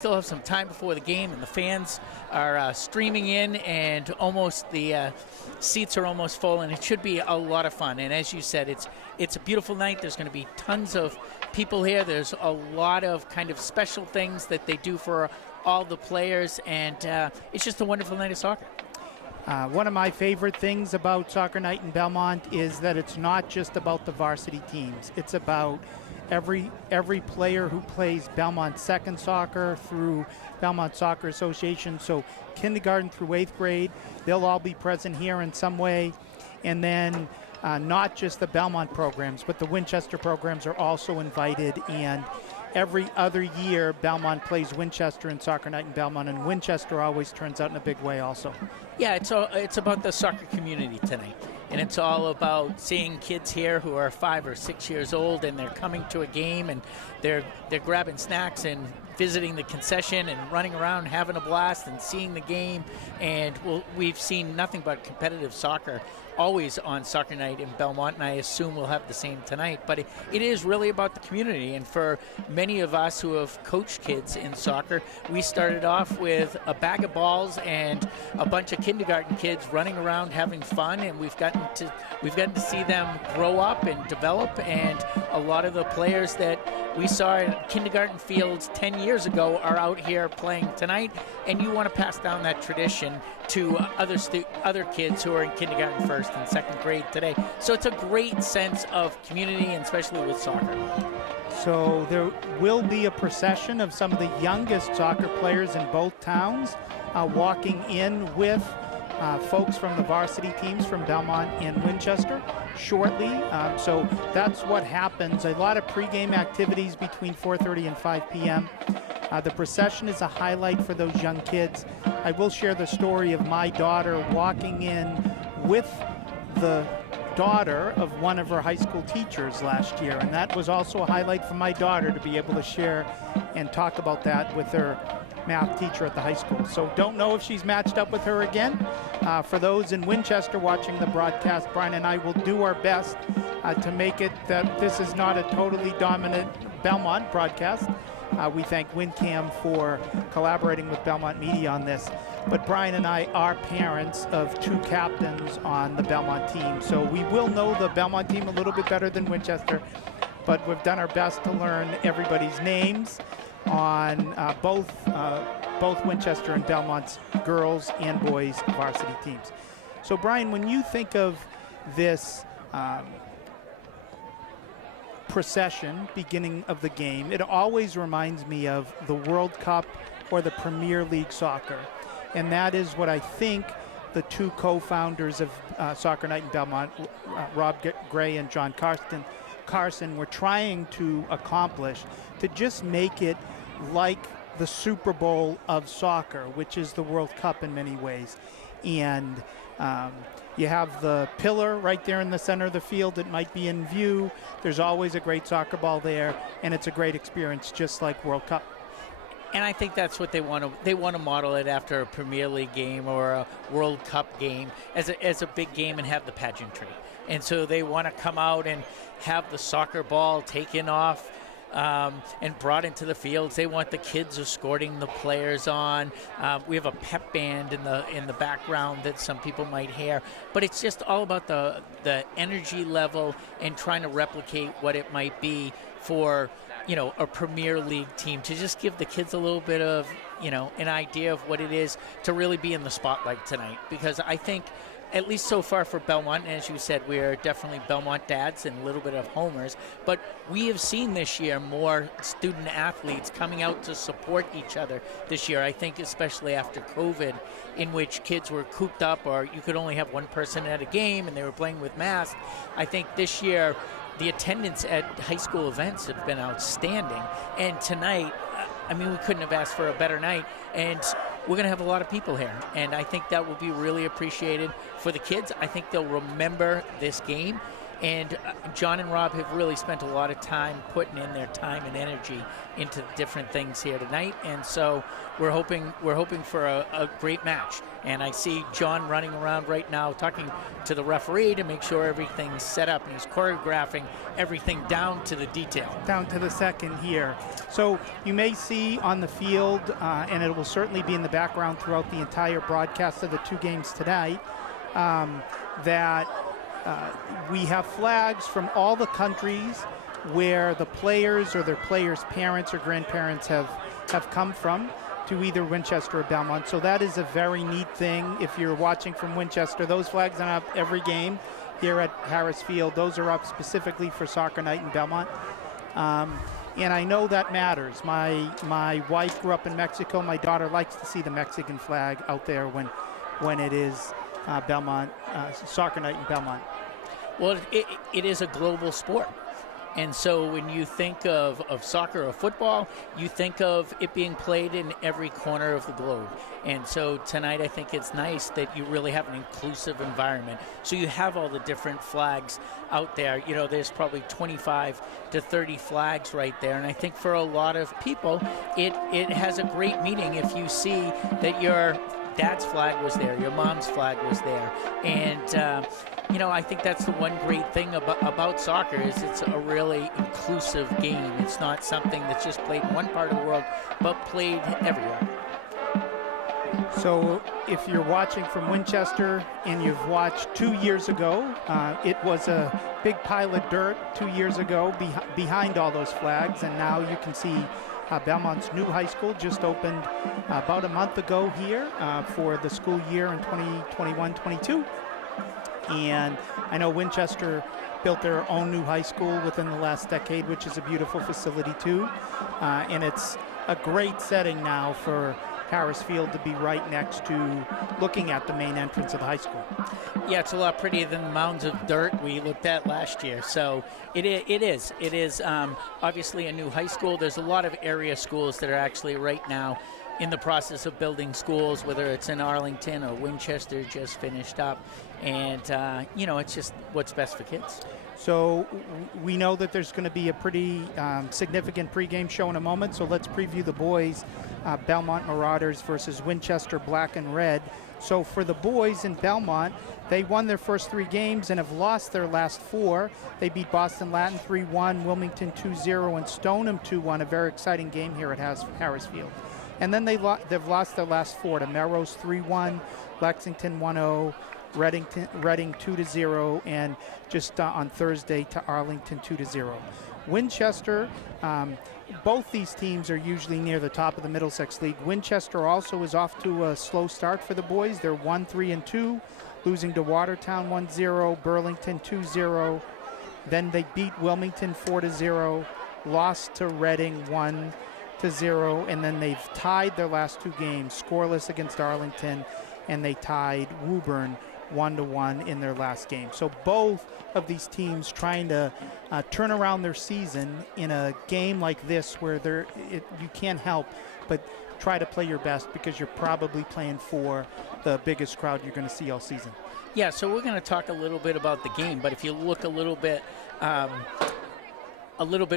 Still have some time before the game, and the fans are streaming in, and almost the seats are almost full, and it should be a lot of fun. And as you said, it's a beautiful night. There's going to be tons of people here. There's a lot of kind of special things that they do for all the players, and it's just a wonderful night of soccer. One of my favorite things about Soccer Night in Belmont is that it's not just about the varsity teams. It's about every player who plays Belmont second soccer through Belmont Soccer Association. So kindergarten through 8th grade, they'll all be present here in some way. And then not just the Belmont programs, but the Winchester programs are also invited. And every other year, Belmont plays Winchester in Soccer Night in Belmont, and Winchester always turns out in a big way also. Yeah, it's about the soccer community tonight. And it's all about seeing kids here who are 5 or 6 years old, and they're coming to a game, and they're grabbing snacks and visiting the concession and running around, having a blast and seeing the game. And we've seen nothing but competitive soccer always on Soccer Night in Belmont, and I assume we'll have the same tonight. But it is really about the community, and for many of us who have coached kids in soccer, we started off with a bag of balls and a bunch of kindergarten kids running around having fun, and we've gotten to see them grow up and develop. And a lot of the players that we saw in kindergarten fields 10 years ago are out here playing tonight, and you want to pass down that tradition to other kids who are in kindergarten, first and second grade today. So it's a great sense of community, and especially with soccer. So there will be a procession of some of the youngest soccer players in both towns walking in with folks from the varsity teams from Belmont and Winchester shortly. So that's what happens. A lot of pregame activities between 4:30 and 5 p.m. The procession is a highlight for those young kids. I will share the story of my daughter walking in with the daughter of one of her high school teachers last year, and that was also a highlight for my daughter to be able to share and talk about that with her math teacher at the high school. So don't know if she's matched up with her again. For those in Winchester watching the broadcast, Brian and I will do our best to make it that this is not a totally dominant Belmont broadcast. We thank WinCam for collaborating with Belmont Media on this. But Brian and I are parents of 2 captains on the Belmont team, so we will know the Belmont team a little bit better than Winchester, but we've done our best to learn everybody's names on both Winchester and Belmont's girls and boys varsity teams. So Brian, when you think of this procession beginning of the game, it always reminds me of the World Cup or the Premier League soccer. And that is what I think the 2 co-founders of Soccer Night in Belmont, Rob Gray and John Carson, were trying to accomplish, to just make it like the Super Bowl of soccer, which is the World Cup in many ways. And you have the pillar right there in the center of the field that might be in view. There's always a great soccer ball there, and it's a great experience, just like World Cup. And I think that's what they want to. They want to model it after a Premier League game or a World Cup game as a big game, and have the pageantry. And so they want to come out and have the soccer ball taken off and brought into the fields. They want the kids escorting the players on. We have a pep band in the background that some people might hear, but it's just all about the energy level and trying to replicate what it might be for a Premier League team, to just give the kids a little bit of an idea of what it is to really be in the spotlight tonight. Because I think, at least so far for Belmont, and as you said, we are definitely Belmont dads and a little bit of homers, but we have seen this year more student athletes coming out to support each other this year. I think especially after COVID, in which kids were cooped up, or you could only have one person at a game and they were playing with masks. I think this year the attendance at high school events have been outstanding, and tonight, I mean, we couldn't have asked for a better night, and we're going to have a lot of people here, and I think that will be really appreciated for the kids. I think they'll remember this game, And John and Rob have really spent a lot of time putting in their time and energy into different things here tonight, and so we're hoping for a great match. And I see John running around right now talking to the referee to make sure everything's set up, and he's choreographing everything down to the detail. Down to the second here. So you may see on the field, and it will certainly be in the background throughout the entire broadcast of the two games tonight, that we have flags from all the countries where the players or their players' parents or grandparents have come from to either Winchester or Belmont. So that is a very neat thing. If you're watching from Winchester, those flags are up every game here at Harris Field. Those are up specifically for soccer night in Belmont. And I know that matters. My wife grew up in Mexico. My daughter likes to see the Mexican flag out there when it is Belmont, soccer night in Belmont. Well, it is a global sport. And so when you think of soccer or football, you think of it being played in every corner of the globe. And so tonight I think it's nice that you really have an inclusive environment. So you have all the different flags out there. You know, there's probably 25 to 30 flags right there. And I think for a lot of people, it has a great meaning if you see that your dad's flag was there, your mom's flag was there. And you know, I think that's the one great thing about soccer is it's a really inclusive game. It's not something that's just played in one part of the world, but played everywhere. So if you're watching from Winchester and you've watched 2 years ago, it was a big pile of dirt 2 years ago behind all those flags, and now you can see Belmont's new high school just opened about a month ago here for the school year in 2021-22. And I know Winchester built their own new high school within the last decade, which is a beautiful facility too. And it's a great setting now for Harris Field to be right next to looking at the main entrance of the high school. Yeah, it's a lot prettier than the mounds of dirt we looked at last year. So it is obviously a new high school. There's a lot of area schools that are actually right now in the process of building schools, whether it's in Arlington or Winchester just finished up. And, you know, it's just what's best for kids. So we know that there's going to be a pretty significant pregame show in a moment. So let's preview the boys, Belmont Marauders versus Winchester Black and Red. So for the boys in Belmont, they won their first 3 games and have lost their last 4. They beat Boston Latin 3-1, Wilmington 2-0, and Stoneham 2-1, a very exciting game here at Harris Field. And then they've lost their last 4 to Melrose 3-1, Lexington 1-0, Reading 2-0, and just on Thursday to Arlington 2-0. Winchester, both these teams are usually near the top of the Middlesex League. Winchester also is off to a slow start for the boys. They're 1-3-2, losing to Watertown 1-0, Burlington 2-0. Then they beat Wilmington 4-0, lost to Reading 1-0, and then they've tied their last 2 games, scoreless against Arlington, and they tied Woburn 1-1 in their last game. So both of these teams trying to turn around their season in a game like this where you can't help but try to play your best because you're probably playing for the biggest crowd you're going to see all season. Yeah, so we're going to talk a little bit about the game, but if you look a little bit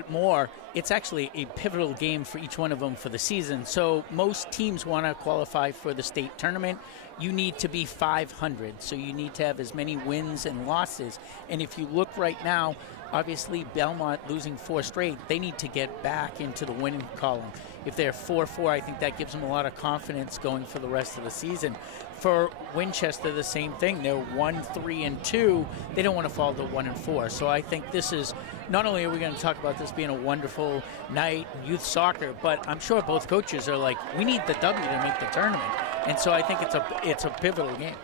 more, it's actually a pivotal game for each one of them for the season. So most teams want to qualify for the state tournament. You need to be 500, so you need to have as many wins and losses. And if you look right now, obviously Belmont losing 4 straight, they need to get back into the winning column. If they're 4-4, I think that gives them a lot of confidence going for the rest of the season. For Winchester, the same thing. They're 1-3-2. They don't want to fall to 1-4. So I think this is, not only are we going to talk about this being a wonderful night in youth soccer, but I'm sure both coaches are like, we need the W to make the tournament. And so I think it's a pivotal game.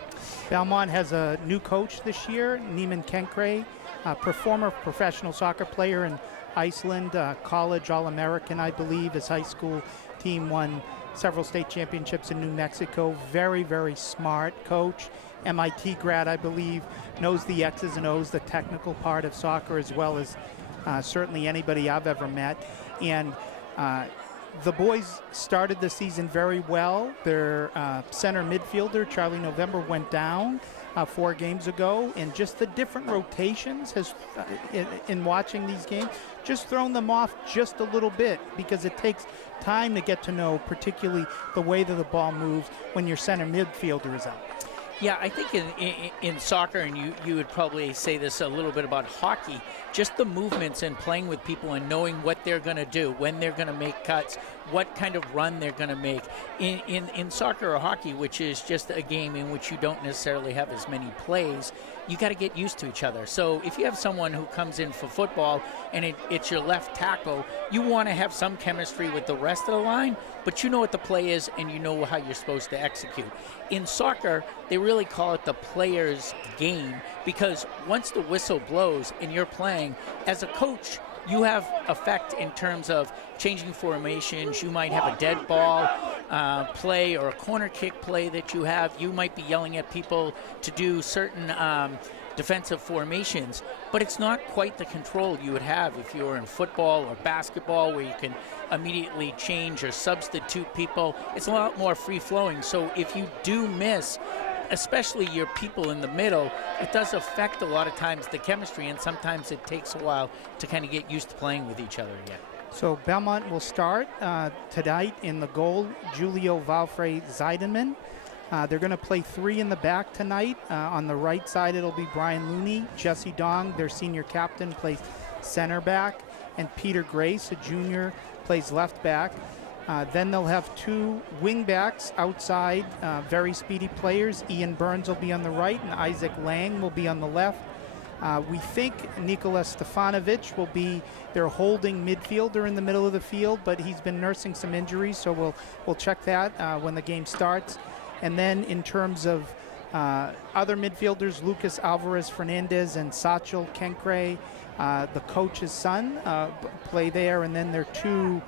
Belmont has a new coach this year, Neiman Kenkre, a former professional soccer player in Iceland, college All-American, I believe. His high school team won several state championships in New Mexico. Very, very smart coach. MIT grad, I believe, knows the X's and O's, the technical part of soccer, as well as certainly anybody I've ever met. And the boys started the season very well. Their center midfielder, Charlie November, went down. 4 games ago, and just the different rotations has, in watching these games, just thrown them off just a little bit, because it takes time to get to know particularly the way that the ball moves when your center midfielder is out. Yeah, I think in soccer, and you would probably say this a little bit about hockey, just the movements and playing with people and knowing what they're going to do, when they're going to make cuts, what kind of run they're going to make. In soccer or hockey, which is just a game in which you don't necessarily have as many plays, you got to get used to each other. So if you have someone who comes in for football and it's your left tackle, you want to have some chemistry with the rest of the line, but you know what the play is and you know how you're supposed to execute. In soccer, they really call it the player's game, because once the whistle blows and you're playing, as a coach, you have effect in terms of changing formations. You might have a dead ball play or a corner kick play that you have. You might be yelling at people to do certain defensive formations, but it's not quite the control you would have if you were in football or basketball, where you can immediately change or substitute people. It's a lot more free-flowing. So if you do miss, especially your people in the middle, it does affect a lot of times the chemistry, and sometimes it takes a while to kind of get used to playing with each other again. So Belmont will start tonight in the goal, Julio Valfrey Zeidenman. They're going to play 3 in the back tonight. On the right side, it'll be Brian Looney. Jesse Dong, their senior captain, plays center back, and Peter Grace, a junior, plays left back. Then they'll have 2 wing backs outside, very speedy players. Ian Burns will be on the right, and Isaac Lang will be on the left. We think Nikola Stefanovic will be their holding midfielder in the middle of the field, but he's been nursing some injuries, so we'll check that when the game starts. And then in terms of other midfielders, Lucas Alvarez Fernandez and Sachel Kenkre, the coach's son, play there. And then their 2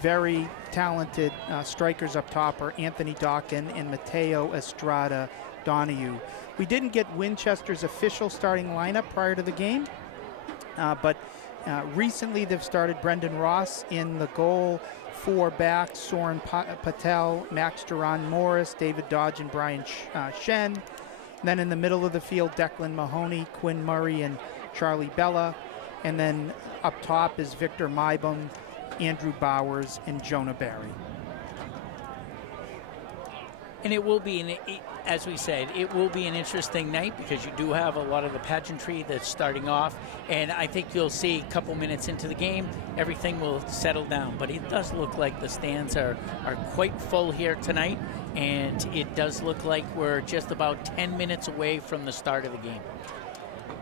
very talented strikers up top are Anthony Dawkin and Mateo Estrada Donahue. We didn't get Winchester's official starting lineup prior to the game, but recently they've started Brendan Ross in the goal, 4 backs, Soren Patel, Max Duran Morris, David Dodge, and Brian Shen. And then in the middle of the field, Declan Mahoney, Quinn Murray, and Charlie Bella. And then up top is Victor Mybom, Andrew Bowers, and Jonah Barry. And it will be, as we said, it will be an interesting night, because you do have a lot of the pageantry that's starting off. And I think you'll see a couple minutes into the game, everything will settle down. But it does look like the stands are quite full here tonight. And it does look like we're just about 10 minutes away from the start of the game.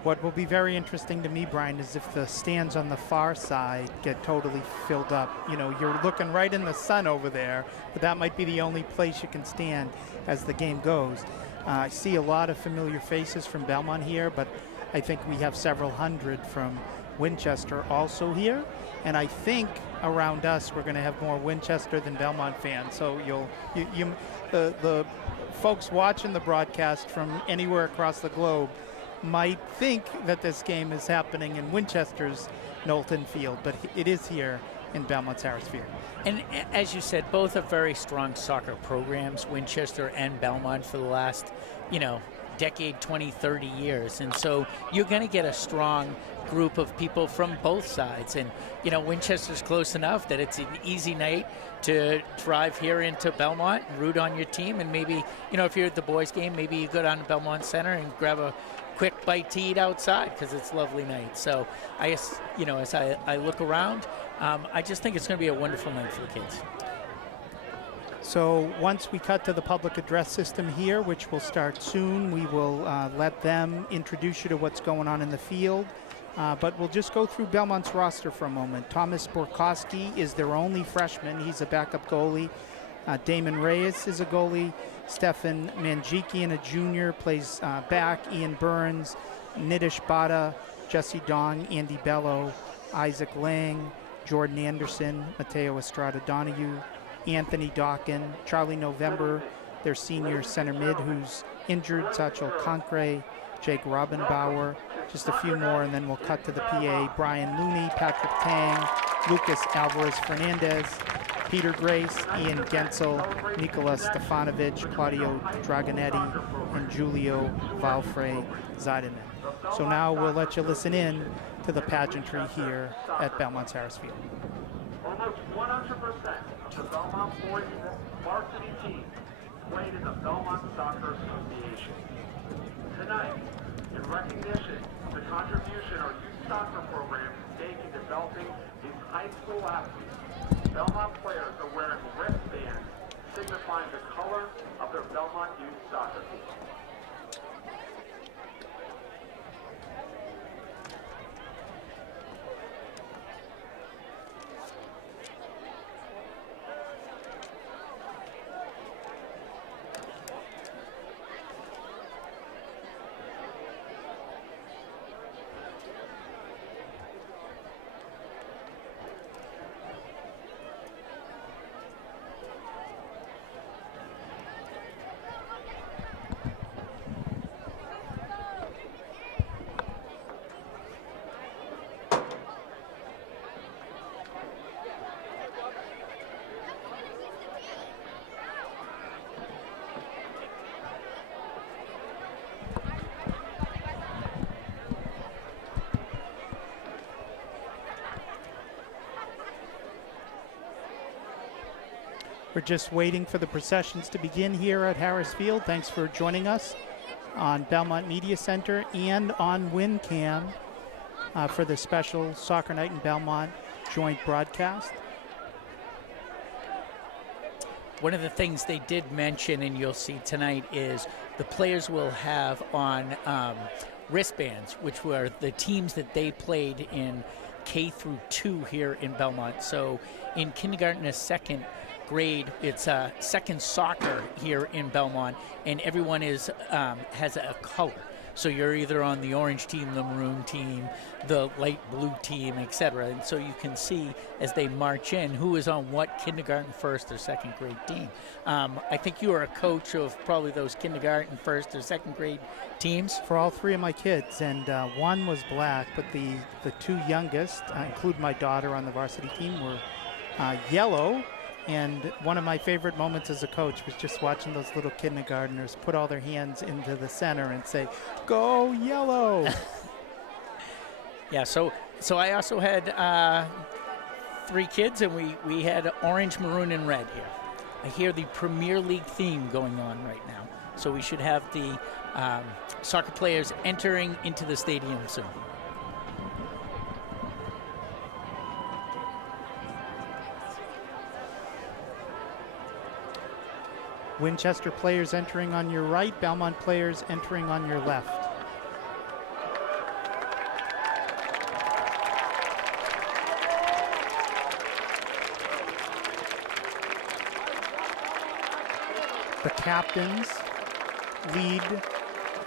What will be very interesting to me, Brian, is if the stands on the far side get totally filled up. You know, you're looking right in the sun over there, but that might be the only place you can stand as the game goes. I see a lot of familiar faces from Belmont here, but I think we have several hundred from Winchester also here. And I think around us we're going to have more Winchester than Belmont fans. So the folks watching the broadcast from anywhere across the globe might think that this game is happening in Winchester's Knowlton Field, but it is here in Belmont's Harris Field. And as you said, both are very strong soccer programs, Winchester and Belmont, for the last, decade, 20, 30 years. And so you're going to get a strong group of people from both sides. And, Winchester's close enough that it's an easy night to drive here into Belmont and root on your team. And maybe, if you're at the boys' game, maybe you go down to Belmont Center and grab a quick bite to eat outside, because it's a lovely night. So as I look around, I just think it's going to be a wonderful night for the kids. So once we cut to the public address system here, which will start soon, we will let them introduce you to what's going on in the field. But we'll just go through Belmont's roster for a moment. Thomas Borkowski is their only freshman. He's a backup goalie. Damon Reyes is a goalie. Stefan Manjikian, a junior, plays back. Ian Burns, Nidish Bada, Jesse Dong, Andy Bello, Isaac Lang, Jordan Anderson, Mateo Estrada Donahue, Anthony Dawkin, Charlie November, their senior center mid who's injured, Sachel Concre, Jake Robinbauer, just a few more, and then we'll cut to the PA. Brian Looney, Patrick Tang, Lucas Alvarez Fernandez, Peter Grace, Ian Gensel, Nikola Stefanovic, Claudio Dragonetti, and Giulio Valfrey Zeideman. So now we'll let you listen in to the pageantry here at Belmont's Harris Field. Almost 100% of the Belmont boys varsity team played in the Belmont Soccer Association. Tonight, in recognition of the contribution our youth soccer programs make in developing these high school athletes, Belmont players are wearing wristbands signifying the color of their Belmont youth soccer team. We're just waiting for the processions to begin here at Harris Field. Thanks for joining us on Belmont Media Center and on WinCam for the special Soccer Night in Belmont joint broadcast. One of the things they did mention, and you'll see tonight, is the players will have on wristbands, which were the teams that they played in K through 2 here in Belmont. So in kindergarten and second grade, it's second soccer here in Belmont, and everyone is has a color. So you're either on the orange team, the maroon team, the light blue team, etc. And so you can see as they march in who is on what kindergarten first or second grade team. I think you are a coach of probably those kindergarten first or second grade teams. For all three of my kids, and one was black, but the two youngest, include my daughter on the varsity team, were yellow. And one of my favorite moments as a coach was just watching those little kindergartners put all their hands into the center and say, "Go yellow!" Yeah, so I also had 3 kids, and we had orange, maroon, and red here. I hear the Premier League theme going on right now. So we should have the soccer players entering into the stadium soon. Winchester players entering on your right, Belmont players entering on your left. The captains lead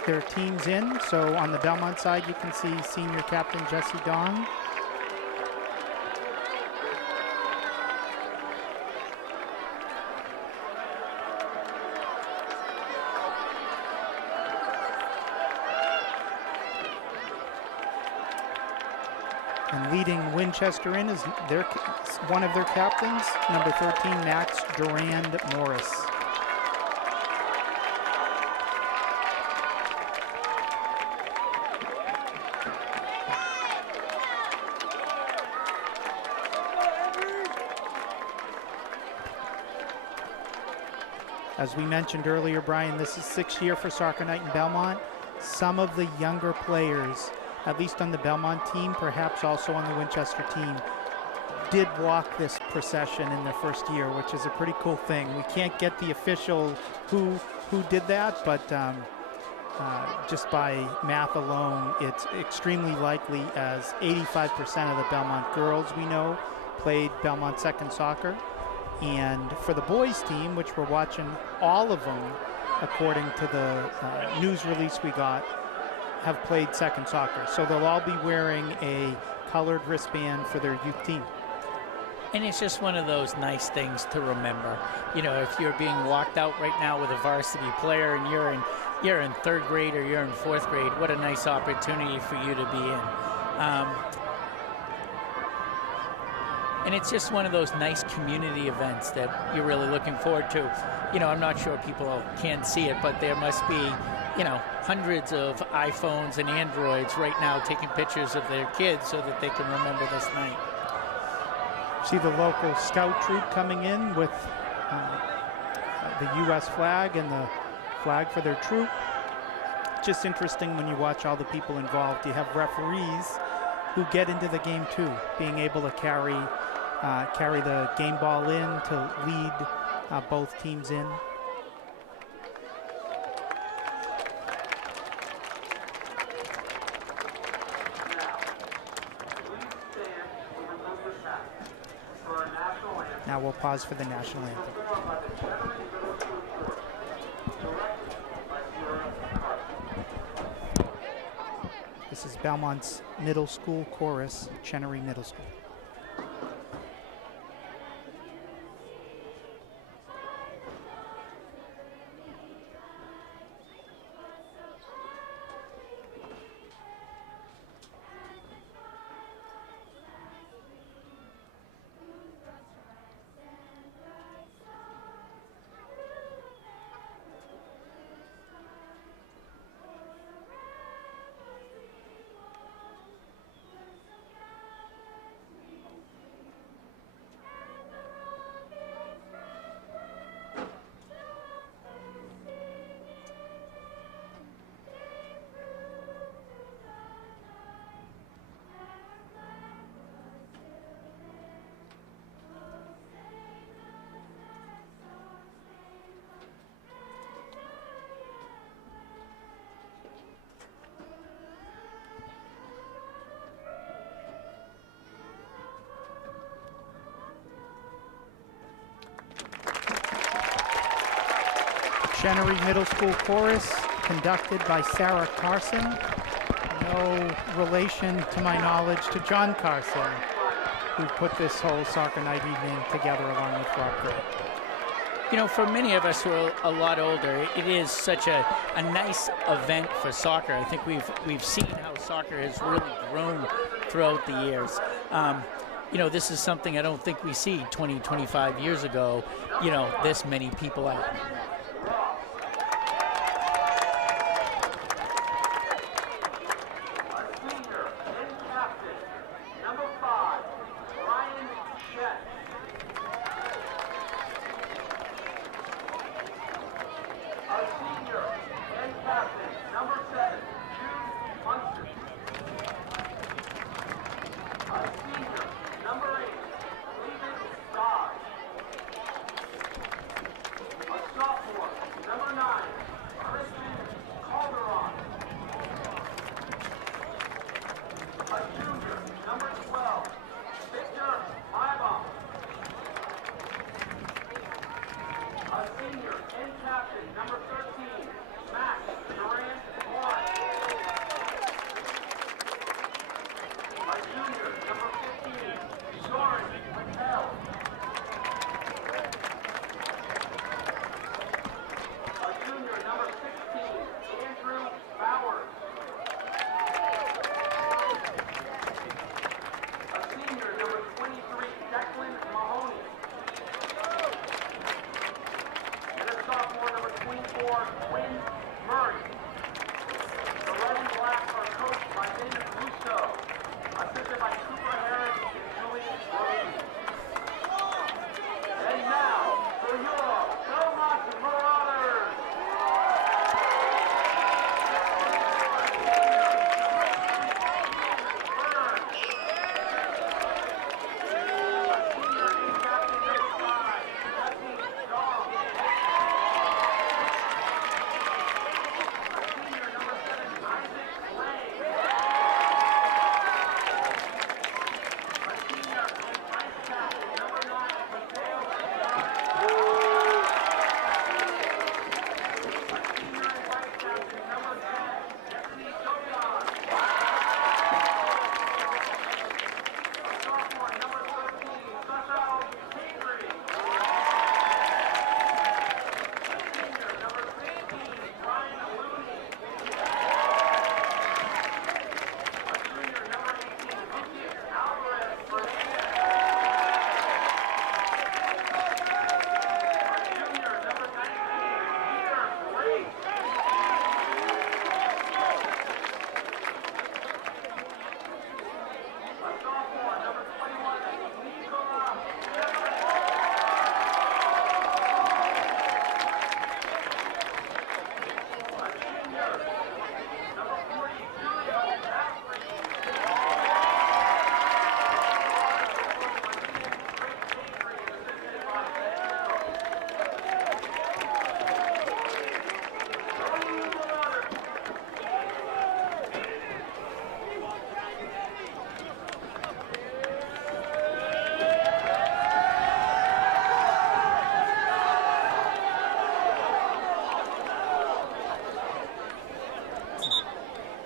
their teams in. So on the Belmont side, you can see senior captain Jesse Dong. And leading Winchester in is one of their captains, number 13, Max Durand Morris. As we mentioned earlier, Brian, this is 6th year for Soccer Night in Belmont. Some of the younger players, at least on the Belmont team, perhaps also on the Winchester team, did walk this procession in their first year, which is a pretty cool thing. We can't get the official who did that, but just by math alone, it's extremely likely, as 85% of the Belmont girls we know played Belmont second soccer. And for the boys team, which we're watching all of them, according to the news release we got, have played second soccer. So they'll all be wearing a colored wristband for their youth team. And it's just one of those nice things to remember. You know, if you're being walked out right now with a varsity player and you're in 3rd grade or you're in 4th grade, what a nice opportunity for you to be in. And it's just one of those nice community events that you're really looking forward to. You know, I'm not sure people can see it, but there must be, you know, hundreds of iPhones and Androids right now taking pictures of their kids so that they can remember this night. See the local scout troop coming in with the U.S. flag and the flag for their troop. Just interesting when you watch all the people involved. You have referees who get into the game too, being able to carry the game ball in to lead both teams in. Now we'll pause for the national anthem. This is Belmont's middle school chorus, Chenery Middle School. Chenery Middle School Chorus, conducted by Sarah Carson. No relation, to my knowledge, to John Carson, who put this whole soccer night evening together along with Rob Gray. You know, for many of us who are a lot older, it is such a nice event for soccer. I think we've seen how soccer has really grown throughout the years. You know, this is something I don't think we see 20, 25 years ago, you know, this many people out.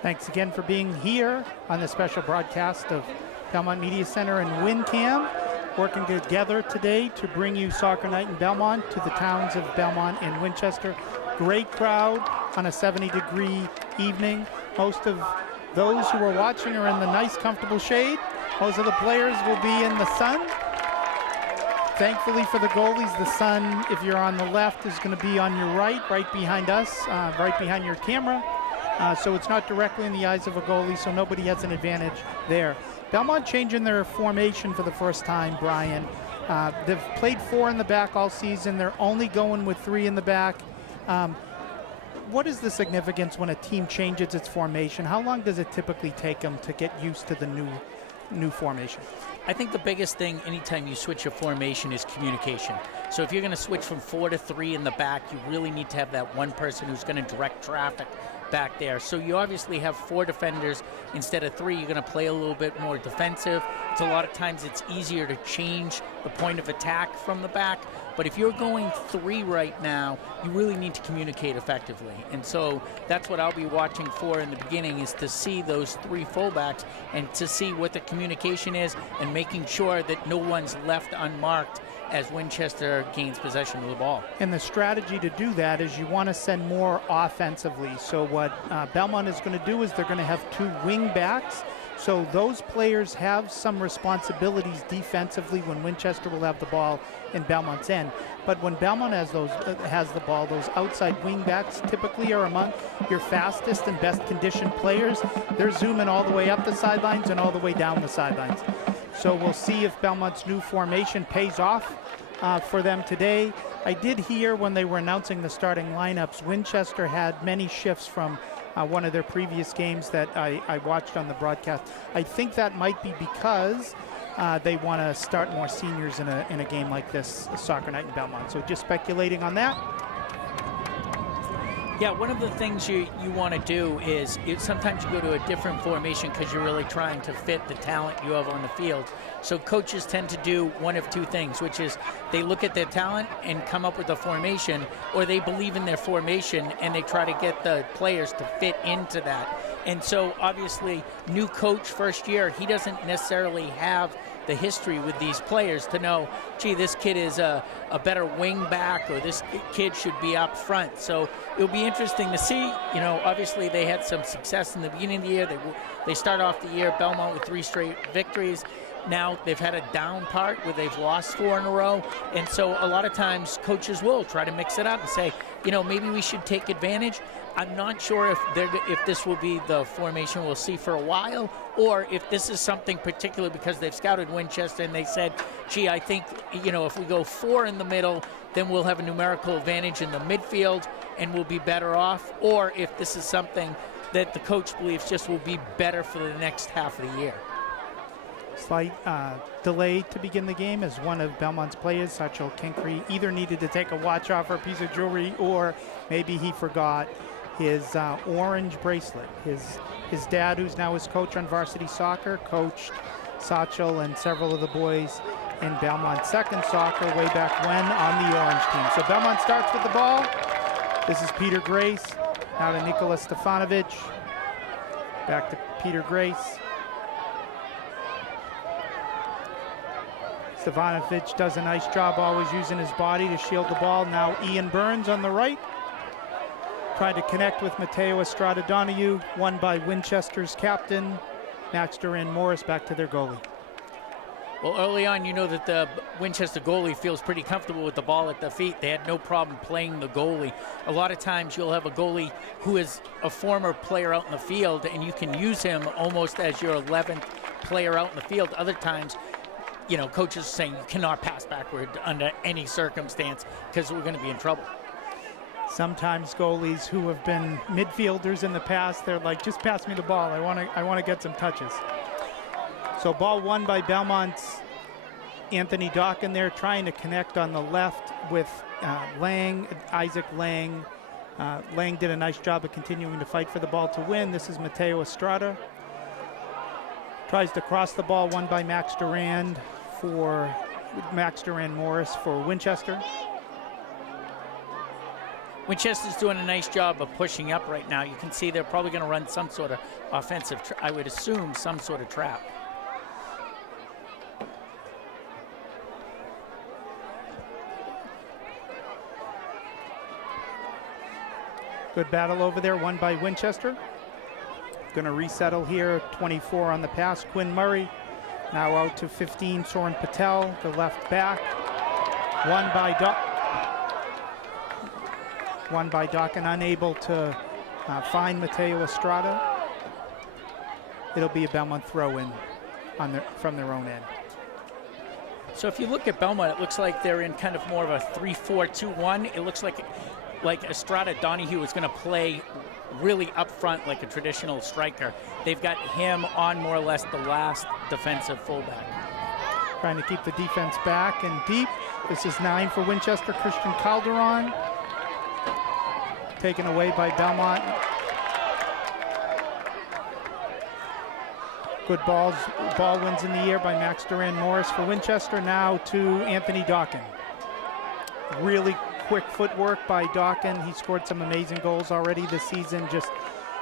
Thanks again for being here on this special broadcast of Belmont Media Center and WinCam, working together today to bring you Soccer Night in Belmont to the towns of Belmont and Winchester. Great crowd on a 70-degree evening. Most of those who are watching are in the nice, comfortable shade. Most of the players will be in the sun. Thankfully for the goalies, the sun, if you're on the left, is going to be on your right behind us, right behind your camera. So it's not directly in the eyes of a goalie, so nobody has an advantage there. Belmont changing their formation for the first time, Brian. They've played 4 in the back all season. They're only going with 3 in the back. What is the significance when a team changes its formation? How long does it typically take them to get used to the new formation? I think the biggest thing anytime you switch a formation is communication. So if you're going to switch from 4 to 3 in the back, you really need to have that one person who's going to direct traffic back there. So you obviously have 4 defenders instead of 3. You're going to play a little bit more defensive. It's a lot of times it's easier to change the point of attack from the back. But if you're going 3 right now, you really need to communicate effectively. And so that's what I'll be watching for in the beginning, is to see those 3 fullbacks and to see what the communication is and making sure that no one's left unmarked as Winchester gains possession of the ball. And the strategy to do that is you want to send more offensively. So what Belmont is going to do is they're going to have 2 wing backs. So those players have some responsibilities defensively when Winchester will have the ball in Belmont's end. But when Belmont has the ball, those outside wing backs typically are among your fastest and best conditioned players. They're zooming all the way up the sidelines and all the way down the sidelines. So we'll see if Belmont's new formation pays off for them today. I did hear when they were announcing the starting lineups, Winchester had many shifts from one of their previous games that I watched on the broadcast. I think that might be because they want to start more seniors in a game like this, Soccer Night in Belmont. So just speculating on that. Yeah, one of the things you want to do is sometimes you go to a different formation because you're really trying to fit the talent you have on the field. So coaches tend to do one of 2 things, which is they look at their talent and come up with a formation, or they believe in their formation and they try to get the players to fit into that. And so obviously, new coach first year, he doesn't necessarily have the history with these players to know, gee, this kid is a better wing back, or this kid should be up front. So it'll be interesting to see. You know, obviously they had some success in the beginning of the year. They start off the year, Belmont, with 3 straight victories. Now they've had a down part where they've lost 4 in a row. And so a lot of times coaches will try to mix it up and say, you know, maybe we should take advantage. I'm not sure if this will be the formation we'll see for a while, or if this is something particular because they've scouted Winchester and they said, gee, I think, you know, if we go 4 in the middle, then we'll have a numerical advantage in the midfield and we'll be better off, or if this is something that the coach believes just will be better for the next half of the year. Slight delay to begin the game as one of Belmont's players, Satchel Kinkry, either needed to take a watch off or a piece of jewelry, or maybe he forgot his orange bracelet. His dad, who's now his coach on varsity soccer, coached Satchel and several of the boys in Belmont's second soccer way back when on the orange team. So Belmont starts with the ball. This is Peter Grace, now to Nikola Stefanovic. Back to Peter Grace. Stefanovic does a nice job always using his body to shield the ball. Now Ian Burns on the right. Tried to connect with Mateo Estrada Donahue, won by Winchester's captain, Max Duran-Morris, back to their goalie. Well, early on, you know that the Winchester goalie feels pretty comfortable with the ball at the feet. They had no problem playing the goalie. A lot of times you'll have a goalie who is a former player out in the field, and you can use him almost as your 11th player out in the field. Other times, you know, coaches are saying you cannot pass backward under any circumstance because we're going to be in trouble. Sometimes goalies who have been midfielders in the past, they're like, just pass me the ball. I want to get some touches. So ball won by Belmont's Anthony Dawkin there, trying to connect on the left with Lang, Isaac Lang. Lang did a nice job of continuing to fight for the ball to win. This is Mateo Estrada. Tries to cross the ball, won by Max Duran Morris for Winchester. Winchester's doing a nice job of pushing up right now. You can see they're probably going to run some sort of offensive, I would assume some sort of trap. Good battle over there, won by Winchester. Going to resettle here, 24 on the pass. Quinn Murray now out to 15, Soren Patel, the left back. Won by Dokken, unable to find Mateo Estrada. It'll be a Belmont throw-in from their own end. So if you look at Belmont, it looks like they're in kind of more of a 3-4-2-1. It looks like Estrada Donahue is going to play really up front like a traditional striker. They've got him on more or less the last defensive fullback. Trying to keep the defense back and deep. This is 9 for Winchester. Christian Calderon taken away by Belmont. Good ball wins in the air by Max Duran-Morris for Winchester. Now to Anthony Dokken. Really quick footwork by Dokken. He scored some amazing goals already this season, just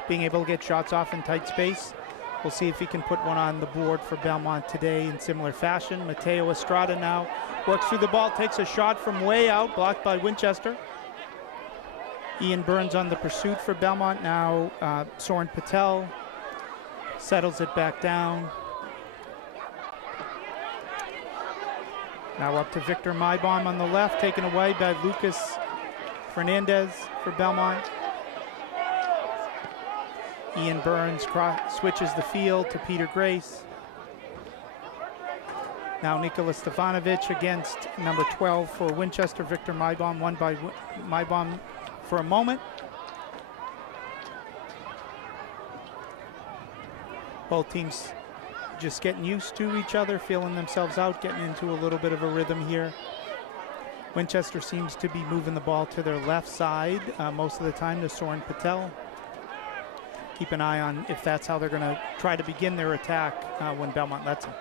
being able to get shots off in tight space. We'll see if he can put one on the board for Belmont today in similar fashion. Mateo Estrada now works through the ball, takes a shot from way out, blocked by Winchester. Ian Burns on the pursuit for Belmont. Now Soren Patel settles it back down. Now up to Victor Maibaum on the left, taken away by Lucas Fernandez for Belmont. Ian Burns switches the field to Peter Grace. Now Nikola Stefanovic against number 12 for Winchester, Victor Maibaum, won by Maibaum for a moment. Both teams just getting used to each other, feeling themselves out, getting into a little bit of a rhythm here. Winchester seems to be moving the ball to their left side most of the time to Soren Patel. Keep an eye on if that's how they're going to try to begin their attack when Belmont lets them.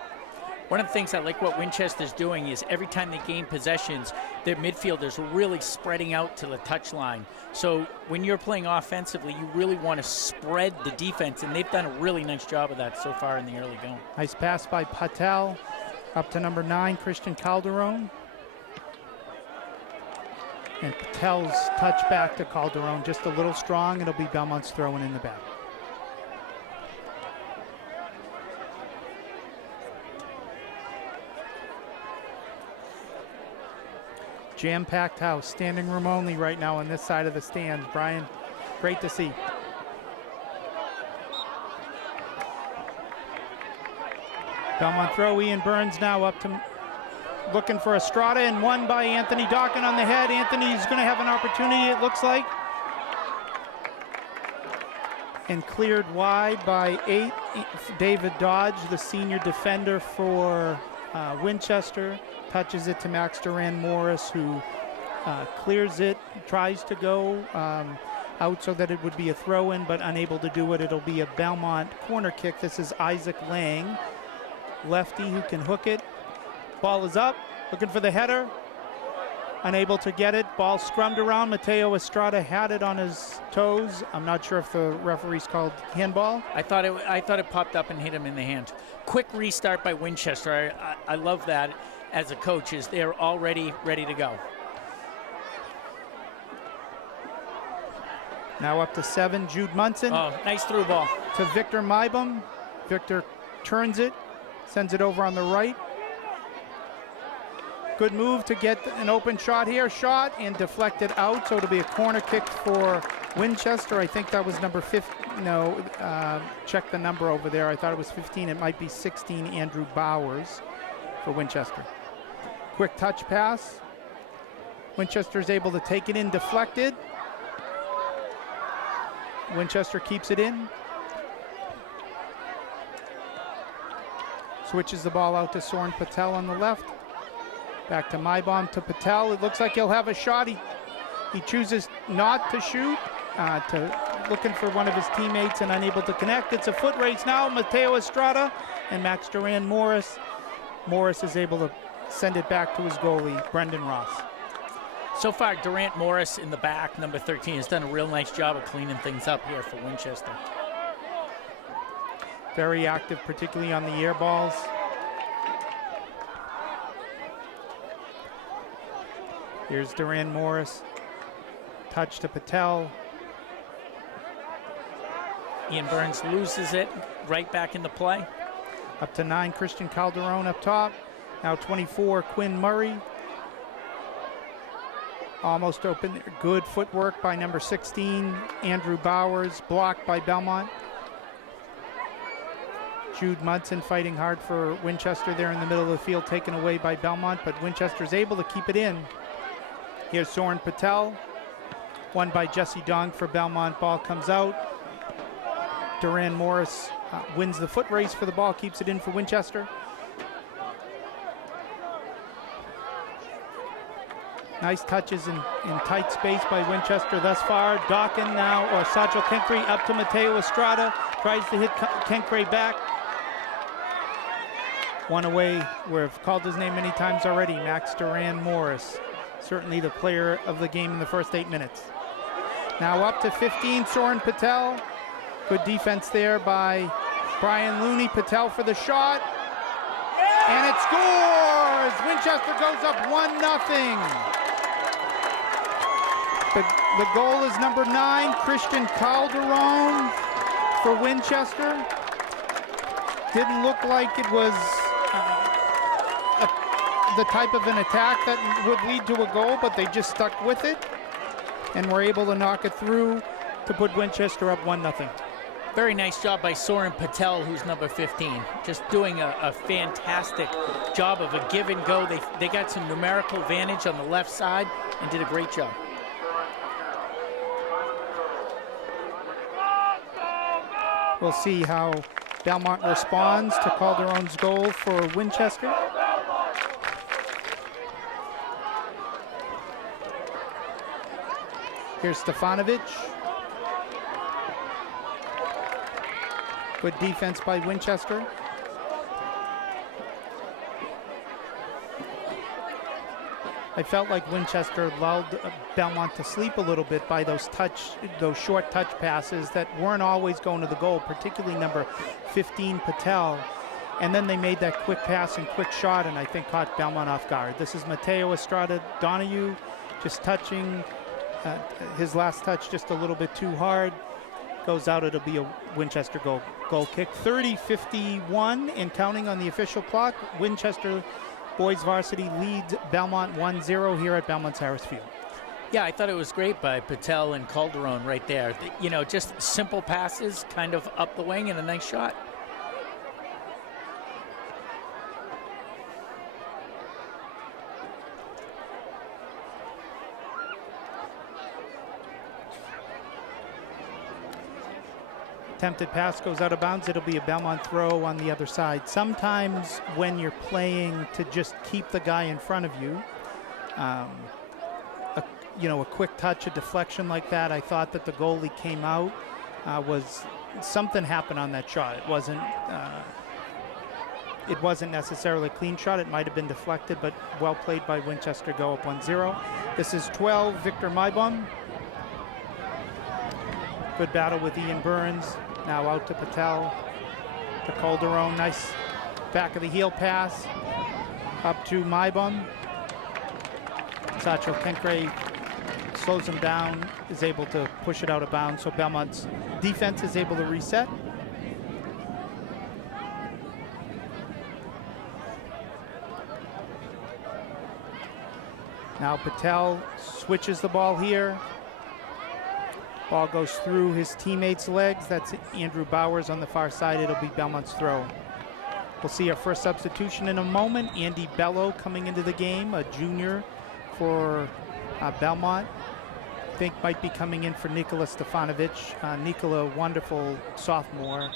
One of the things I like what Winchester's doing is every time they gain possessions, their midfielders are really spreading out to the touchline. So when you're playing offensively, you really want to spread the defense, and they've done a really nice job of that so far in the early going. Nice pass by Patel up to number 9, Christian Calderon. And Patel's touch back to Calderon, just a little strong. It'll be Belmont's throwing in the back. Jam-packed house, standing room only right now on this side of the stand. Brian, great to see. Belmont throw, Ian Burns now up to looking for Estrada, and won by Anthony Dokken on the head. Anthony's going to have an opportunity, it looks like. And cleared wide by 8. David Dodge, the senior defender for Winchester, touches it to Max Duran-Morris, who clears it, tries to go out so that it would be a throw-in, but unable to do it. It'll be a Belmont corner kick. This is Isaac Lang, lefty, who can hook it. Ball is up, looking for the header. Unable to get it. Ball scrummed around. Mateo Estrada had it on his toes. I'm not sure if the referee's called handball. I thought it popped up and hit him in the hand. Quick restart by Winchester. I love that as a coach, is they're already ready to go. Now up to 7, Jude Munson. Oh, nice through ball. To Victor Maibaum. Victor turns it, sends it over on the right. Good move to get an open shot here. Shot and deflected out, so it'll be a corner kick for Winchester. I think that was number 15. No, check the number over there. I thought it was 15. It might be 16, Andrew Bowers for Winchester. Quick touch pass. Winchester's able to take it in, deflected. Winchester keeps it in. Switches the ball out to Soren Patel on the left. Back to Maibaum to Patel. It looks like he'll have a shot. He chooses not to shoot, looking for one of his teammates and unable to connect. It's a foot race now. Mateo Estrada and Max Duran-Morris. Morris is able to send it back to his goalie, Brendan Ross. So far, Durant Morris in the back, number 13, has done a real nice job of cleaning things up here for Winchester. Very active, particularly on the air balls. Here's Durant Morris. Touch to Patel. Ian Burns loses it, right back into play. Up to 9, Christian Calderon up top. Now 24, Quinn Murray. Almost open there. Good footwork by number 16, Andrew Bowers. Blocked by Belmont. Jude Munson fighting hard for Winchester there in the middle of the field, taken away by Belmont, but Winchester's able to keep it in. Here's Soren Patel. Won by Jesse Dong for Belmont. Ball comes out. Duran Morris wins the foot race for the ball, keeps it in for Winchester. Nice touches in tight space by Winchester thus far. Dawkin now, or Satchel Kenkre up to Mateo Estrada. Tries to hit Kenkre back. One away. We've called his name many times already. Max Duran Morris. Certainly the player of the game in the first 8 minutes. Now up to 15, Soren Patel. Good defense there by Brian Looney. Patel for the shot. And it scores! Winchester goes up 1-0. The goal is number 9, Christian Calderon for Winchester. Didn't look like it was the type of an attack that would lead to a goal, but they just stuck with it and were able to knock it through to put Winchester up 1-0. Very nice job by Soren Patel, who's number 15. Just doing a fantastic job of a give and go. They got some numerical advantage on the left side and did a great job. We'll see how Belmont responds to Calderon's goal for Winchester. Here's Stefanovic. Good defense by Winchester. I felt like Winchester lulled Belmont to sleep a little bit by those short touch passes that weren't always going to the goal, particularly number 15, Patel. And then they made that quick pass and quick shot, and I think caught Belmont off guard. This is Mateo Estrada Donahue just touching his last touch just a little bit too hard. Goes out, it'll be a Winchester goal kick. 30-51 and counting on the official clock. Winchester boys varsity leads Belmont 1-0 here at Belmont's Harris Field. Yeah, I thought it was great by Patel and Calderon right there. You know, just simple passes, kind of up the wing, and a nice shot. Attempted pass goes out of bounds. It'll be a Belmont throw on the other side. Sometimes when you're playing to just keep the guy in front of you, a quick touch, a deflection like that, I thought that the goalie came out, something happened on that shot. It wasn't necessarily a clean shot. It might have been deflected, but well played by Winchester. Go up 1-0. This is 12, Victor Maibum. Good battle with Ian Burns. Now out to Patel, to Calderon. Nice back of the heel pass. Up to Maibum. Satchel Kenkre slows him down, is able to push it out of bounds, so Belmont's defense is able to reset. Now Patel switches the ball here. Ball goes through his teammate's legs. That's Andrew Bowers on the far side. It'll be Belmont's throw. We'll see our first substitution in a moment. Andy Bello coming into the game, a junior for Belmont. I think might be coming in for Nikola Stefanovic. Nikola, wonderful sophomore,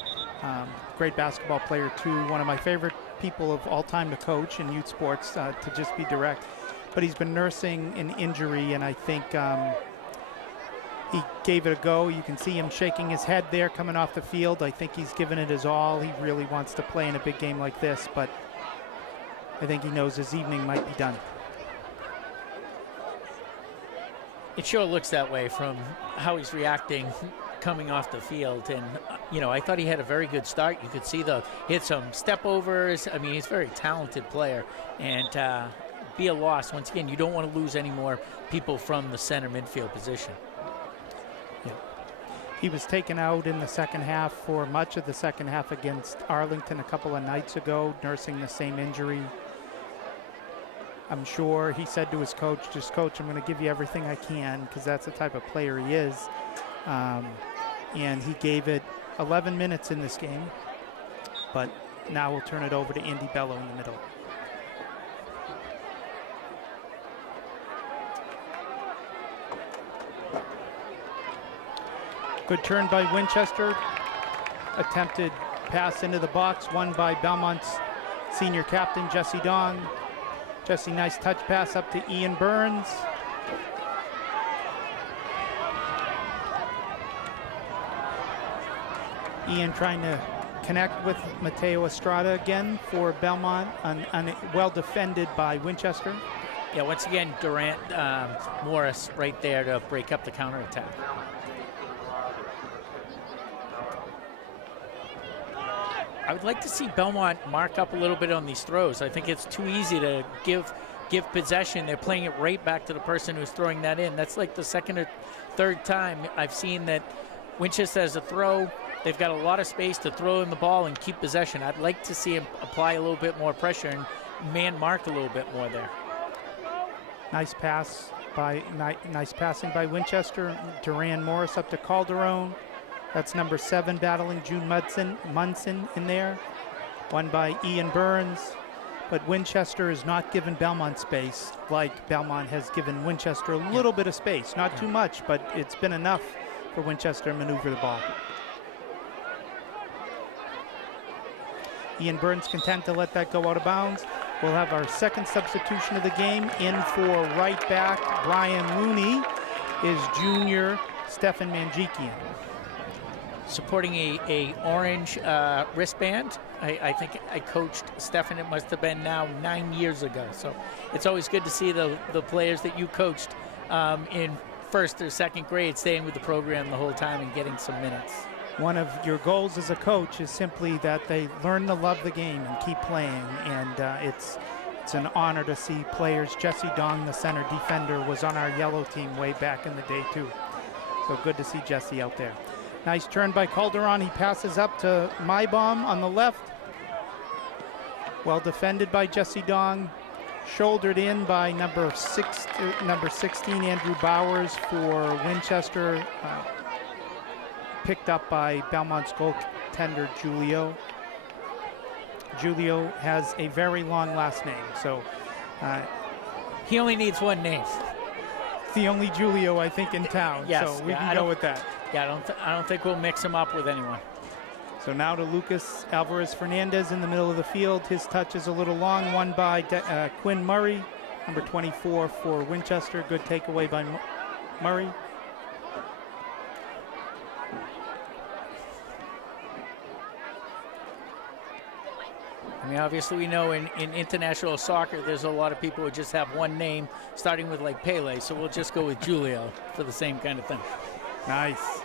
great basketball player too. One of my favorite people of all time to coach in youth sports, to just be direct. But he's been nursing an injury, and I think he gave it a go. You can see him shaking his head there coming off the field. I think he's given it his all. He really wants to play in a big game like this, but I think he knows his evening might be done. It sure looks that way from how he's reacting coming off the field. And, you know, I thought he had a very good start. You could see he had some step overs. I mean, he's a very talented player. And be a loss. Once again, you don't want to lose any more people from the center midfield position. Yeah. He was taken out in the second half for much of the second half against Arlington a couple of nights ago, nursing the same injury. I'm sure he said to his coach, just coach, I'm going to give you everything I can, because that's the type of player he is. And he gave it 11 minutes in this game, but now we'll turn it over to Andy Bello in the middle. Good turn by Winchester. Attempted pass into the box, won by Belmont's senior captain, Jesse Dong. Jesse, nice touch pass up to Ian Burns. Ian trying to connect with Mateo Estrada again for Belmont, well defended by Winchester. Yeah, once again, Durant Morris right there to break up the counterattack. I would like to see Belmont mark up a little bit on these throws. I think it's too easy to give possession. They're playing it right back to the person who's throwing that in. That's like the second or third time I've seen that Winchester has a throw. They've got a lot of space to throw in the ball and keep possession. I'd like to see him apply a little bit more pressure and man mark a little bit more there. Nice passing by Winchester. Duran Morris up to Calderon. That's number 7 battling June Munson in there. Won by Ian Burns. But Winchester is not giving Belmont space like Belmont has given Winchester a little bit of space. Not too much, but it's been enough for Winchester to maneuver the ball. Ian Burns content to let that go out of bounds. We'll have our second substitution of the game. In for right back Brian Looney is junior Stefan Manjikian. Supporting a orange wristband. I think I coached Stefan, it must have been now 9 years ago. So it's always good to see the players that you coached in first or second grade staying with the program the whole time and getting some minutes. One of your goals as a coach is simply that they learn to love the game and keep playing. And it's an honor to see players. Jesse Dong, the center defender, was on our yellow team way back in the day too. So good to see Jesse out there. Nice turn by Calderon. He passes up to Mybaum on the left. Well defended by Jesse Dong. Shouldered in by number 16, Andrew Bowers for Winchester. Picked up by Belmont's goaltender, Julio. Julio has a very long last name, so he only needs one name. It's the only Julio, I think, in town, yes, so we can go with that. Yeah, I don't think we'll mix him up with anyone. So now to Lucas Alvarez Fernandez in the middle of the field. His touch is a little long, won by Quinn Murray, number 24 for Winchester. Good takeaway by Murray. I mean, obviously we know in international soccer there's a lot of people who just have one name starting with like Pele, so we'll just go with Julio for the same kind of thing. Nice.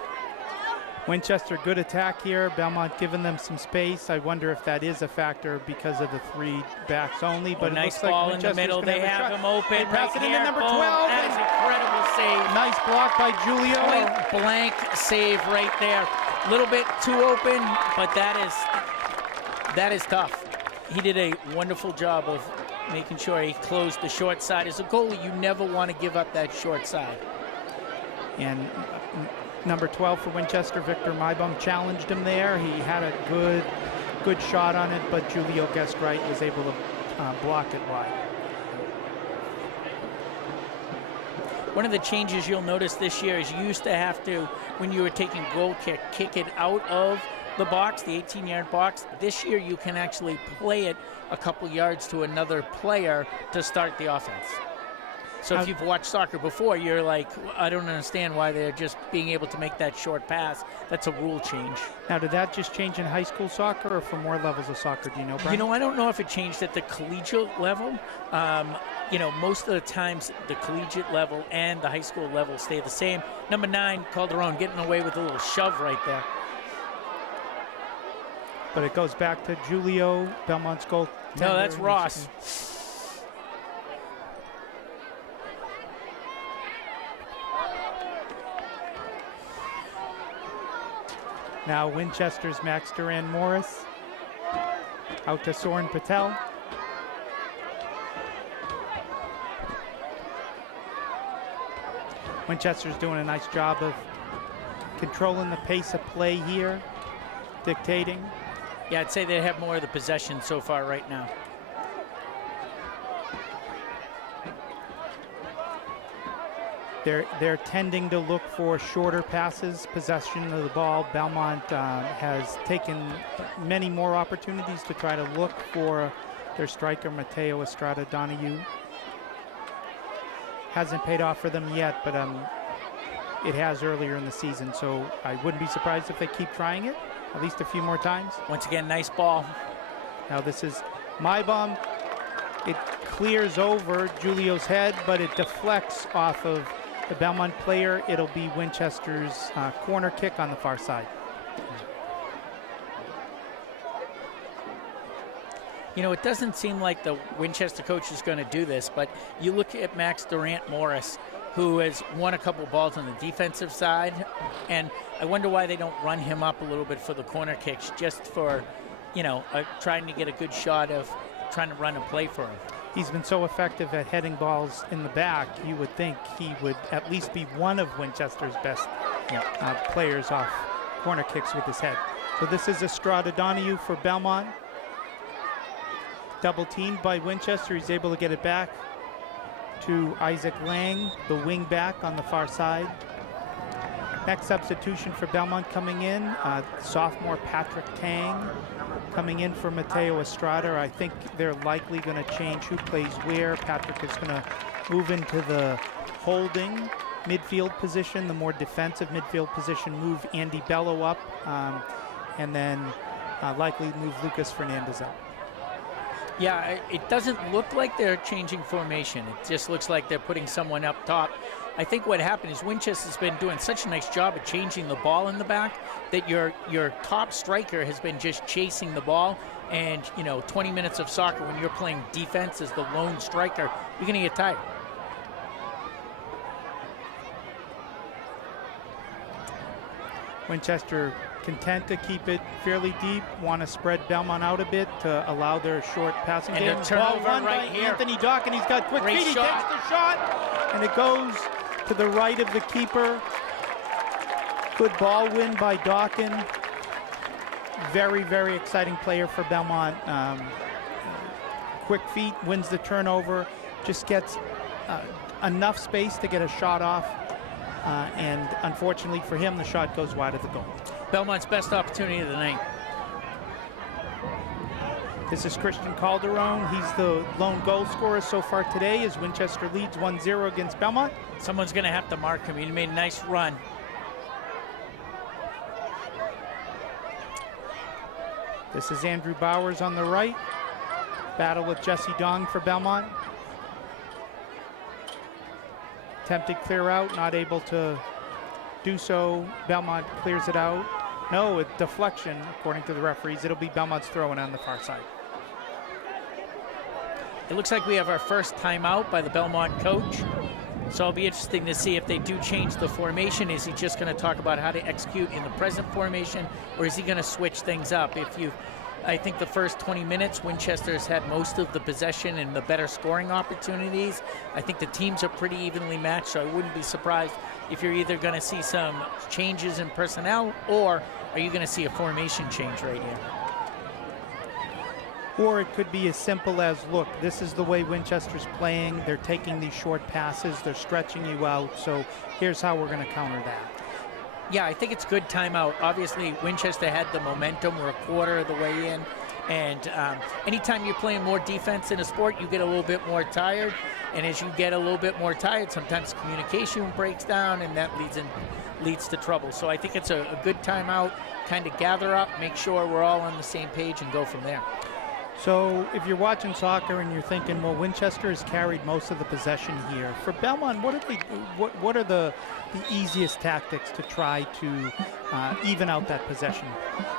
Winchester, good attack here. Belmont giving them some space. I wonder if that is a factor because of the 3 backs only. But nice it looks ball like in the middle. They have him open. They pass right it here. into number 12. That is incredible save. Nice block by Julio. Point blank save right there. A little bit too open, but that is tough. He did a wonderful job of making sure he closed the short side. As a goalie, you never want to give up that short side. And number 12 for Winchester, Victor Mybaum, challenged him there. He had a good shot on it, but Julio guessed right, was able to block it wide. One of the changes you'll notice this year is you used to have to, when you were taking goal kick it out of the box, the 18-yard box. This year you can actually play it a couple yards to another player to start the offense. So if you've watched soccer before, you're like, I don't understand why they're just being able to make that short pass. That's a rule change. Now, did that just change in high school soccer or for more levels of soccer? Do you know, Brian? You know, I don't know if it changed at the collegiate level. You know, most of the times the collegiate level and the high school level stay the same. Number 9, Calderon, getting away with a little shove right there. But it goes back to Julio, Belmont's goal. No, that's Ross. Now Winchester's Max Duran-Morris. Out to Soren Patel. Winchester's doing a nice job of controlling the pace of play here, dictating. Yeah, I'd say they have more of the possession so far right now. They're tending to look for shorter passes, possession of the ball. Belmont has taken many more opportunities to try to look for their striker, Mateo Estrada Donahue. Hasn't paid off for them yet, but it has earlier in the season, so I wouldn't be surprised if they keep trying it at least a few more times. Once again, nice ball. Now this is Maibom. It clears over Julio's head, but it deflects off of the Belmont player. It'll be Winchester's corner kick on the far side. You know, it doesn't seem like the Winchester coach is going to do this, but you look at Max Durant-Morris, who has won a couple balls on the defensive side, and I wonder why they don't run him up a little bit for the corner kicks, just for, you know, trying to get a good shot of trying to run a play for him. He's been so effective at heading balls in the back, you would think he would at least be one of Winchester's best players off corner kicks with his head. So this is Estrada Donahue for Belmont. Double teamed by Winchester. He's able to get it back to Isaac Lang, the wing back on the far side. Next substitution for Belmont coming in, sophomore Patrick Tang coming in for Mateo Estrada. I think they're likely going to change who plays where. Patrick is going to move into the holding midfield position, the more defensive midfield position, move Andy Bello up, and then likely move Lucas Fernandez up. Yeah, it doesn't look like they're changing formation. It just looks like they're putting someone up top. I think what happened is Winchester's been doing such a nice job of changing the ball in the back that your top striker has been just chasing the ball. And, you know, 20 minutes of soccer when you're playing defense as the lone striker, you're going to get tired. Winchester content to keep it fairly deep, want to spread Belmont out a bit to allow their short passing game. And a turnover ball run right by here. Anthony Dock, and he's got quick Great feet. He shot. takes the shot, and it goes to the right of the keeper. Good ball win by Dawkin. Very, very exciting player for Belmont. Quick feet, wins the turnover, just gets enough space to get a shot off. And unfortunately for him, the shot goes wide of the goal. Belmont's best opportunity of the night. This is Christian Calderon. He's the lone goal scorer so far today as Winchester leads 1-0 against Belmont. Someone's going to have to mark him. He made a nice run. This is Andrew Bowers on the right. Battle with Jesse Dong for Belmont. Attempted clear out, not able to do so. Belmont clears it out. No, with deflection, according to the referees. It'll be Belmont's throw-in on the far side. It looks like we have our first timeout by the Belmont coach. So it'll be interesting to see if they do change the formation. Is he just going to talk about how to execute in the present formation, or is he going to switch things up? I think the first 20 minutes, Winchester's had most of the possession and the better scoring opportunities. I think the teams are pretty evenly matched, so I wouldn't be surprised if you're either going to see some changes in personnel, or are you going to see a formation change right here? Or it could be as simple as, look, this is the way Winchester's playing. They're taking these short passes. They're stretching you out. So here's how we're going to counter that. Yeah, I think it's good timeout. Obviously, Winchester had the momentum. We're a quarter of the way in. And anytime you're playing more defense in a sport, you get a little bit more tired. And as you get a little bit more tired, sometimes communication breaks down, and that leads to trouble. So I think it's a good timeout, kind of gather up, make sure we're all on the same page, and go from there. So if you're watching soccer and you're thinking, well, Winchester has carried most of the possession here. For Belmont, what are the easiest tactics to try to even out that possession?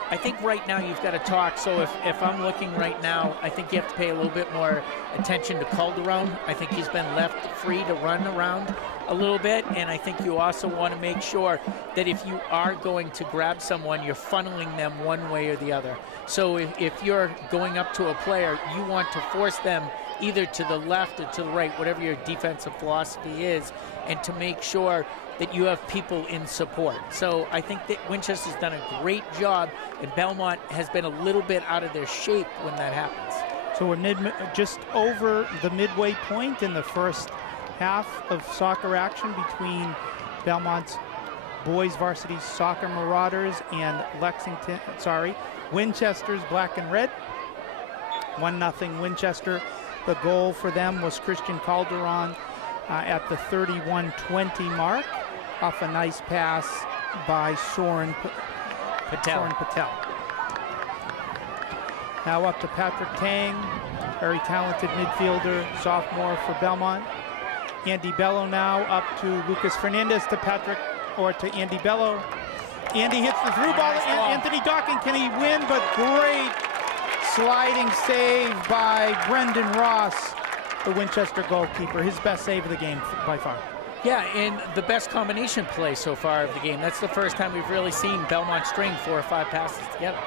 I think right now you've got to talk. So if I'm looking right now, I think you have to pay a little bit more attention to Calderon. I think he's been left free to run around a little bit, and I think you also want to make sure that if you are going to grab someone, you're funneling them one way or the other. So if you're going up to a player, you want to force them either to the left or to the right, whatever your defensive philosophy is, and to make sure that you have people in support. So I think that Winchester's done a great job, and Belmont has been a little bit out of their shape when that happens. So we're just over the midway point in the first half of soccer action between Belmont's boys varsity soccer Marauders and Winchester's Black and Red. 1-0 Winchester. The goal for them was Christian Calderon at the 31-20 mark off a nice pass by Soren Patel. Now up to Patrick Tang, very talented midfielder, sophomore for Belmont. Andy Bello now up to Lucas Fernandez to Andy Bello. Andy hits the through ball. Anthony Dawkins, can he win? But great sliding save by Brendan Ross, the Winchester goalkeeper. His best save of the game by far. Yeah, and the best combination play so far of the game. That's the first time we've really seen Belmont string 4 or 5 passes together.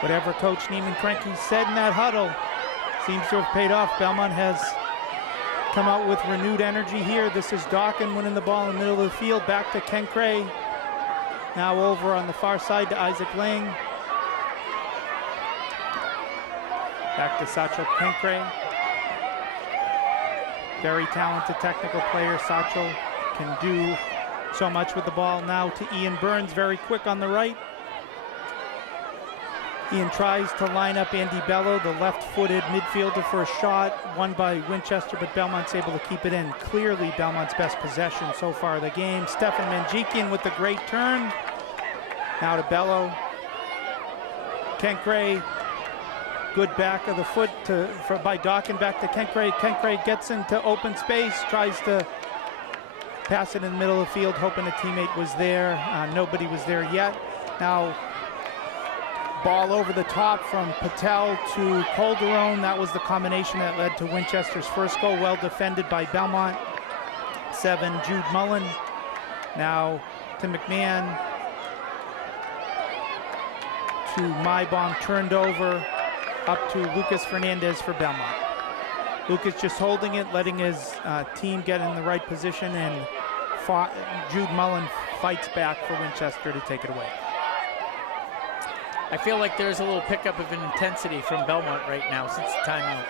Whatever Coach Neiman Krenke said in that huddle seems to have paid off. Belmont has come out with renewed energy here. This is Dawkins winning the ball in the middle of the field. Back to Ken Cray. Now over on the far side to Isaac Lang. Back to Satchel Kenkray. Very talented technical player. Satchel can do so much with the ball. Now to Ian Burns, very quick on the right. Ian tries to line up Andy Bello, the left-footed midfielder, for a shot, won by Winchester, but Belmont's able to keep it in. Clearly Belmont's best possession so far of the game. Stefan Manjikian with the great turn. Now to Bello. Kenkray, good back of the foot by Dawkins, back to Kenkray. Kenkray gets into open space, tries to pass it in the middle of the field, hoping a teammate was there. Nobody was there yet. Now, ball over the top from Patel to Calderon. That was the combination that led to Winchester's first goal. Well defended by Belmont. 7, Jude Mullen. Now to McMahon. To Mybom, turned over. Up to Lucas Fernandez for Belmont. Lucas just holding it, letting his team get in the right position, and Jude Mullen fights back for Winchester to take it away. I feel like there's a little pickup of intensity from Belmont right now since the timeout.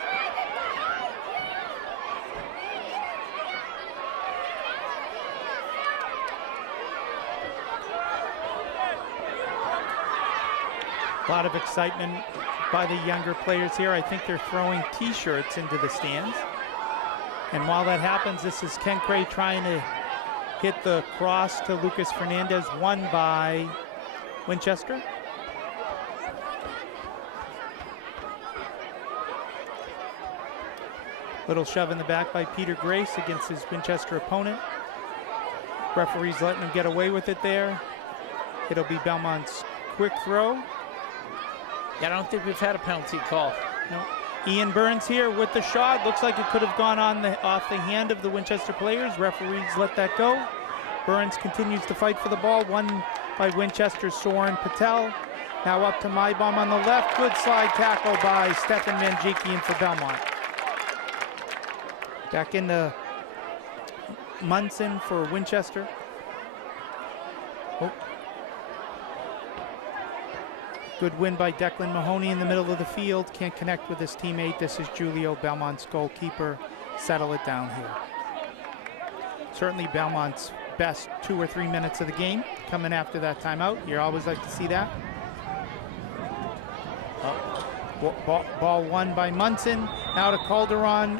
A lot of excitement by the younger players here. I think they're throwing t-shirts into the stands. And while that happens, this is Ken Cray trying to hit the cross to Lucas Fernandez, won by Winchester. Little shove in the back by Peter Grace against his Winchester opponent. Referee's letting him get away with it there. It'll be Belmont's quick throw. Yeah, I don't think we've had a penalty call. No. Ian Burns here with the shot. Looks like it could have gone off the hand of the Winchester players. Referees let that go. Burns continues to fight for the ball. Won by Winchester's Soren Patel. Now up to Mybom on the left. Good slide tackle by Stefan Manjikian for Belmont. Back into Munson for Winchester. Oh. Good win by Declan Mahoney in the middle of the field. Can't connect with his teammate. This is Julio, Belmont's goalkeeper. Settle it down here. Certainly Belmont's best 2 or 3 minutes of the game coming after that timeout. You always like to see that. Ball won by Munson. Now to Calderon,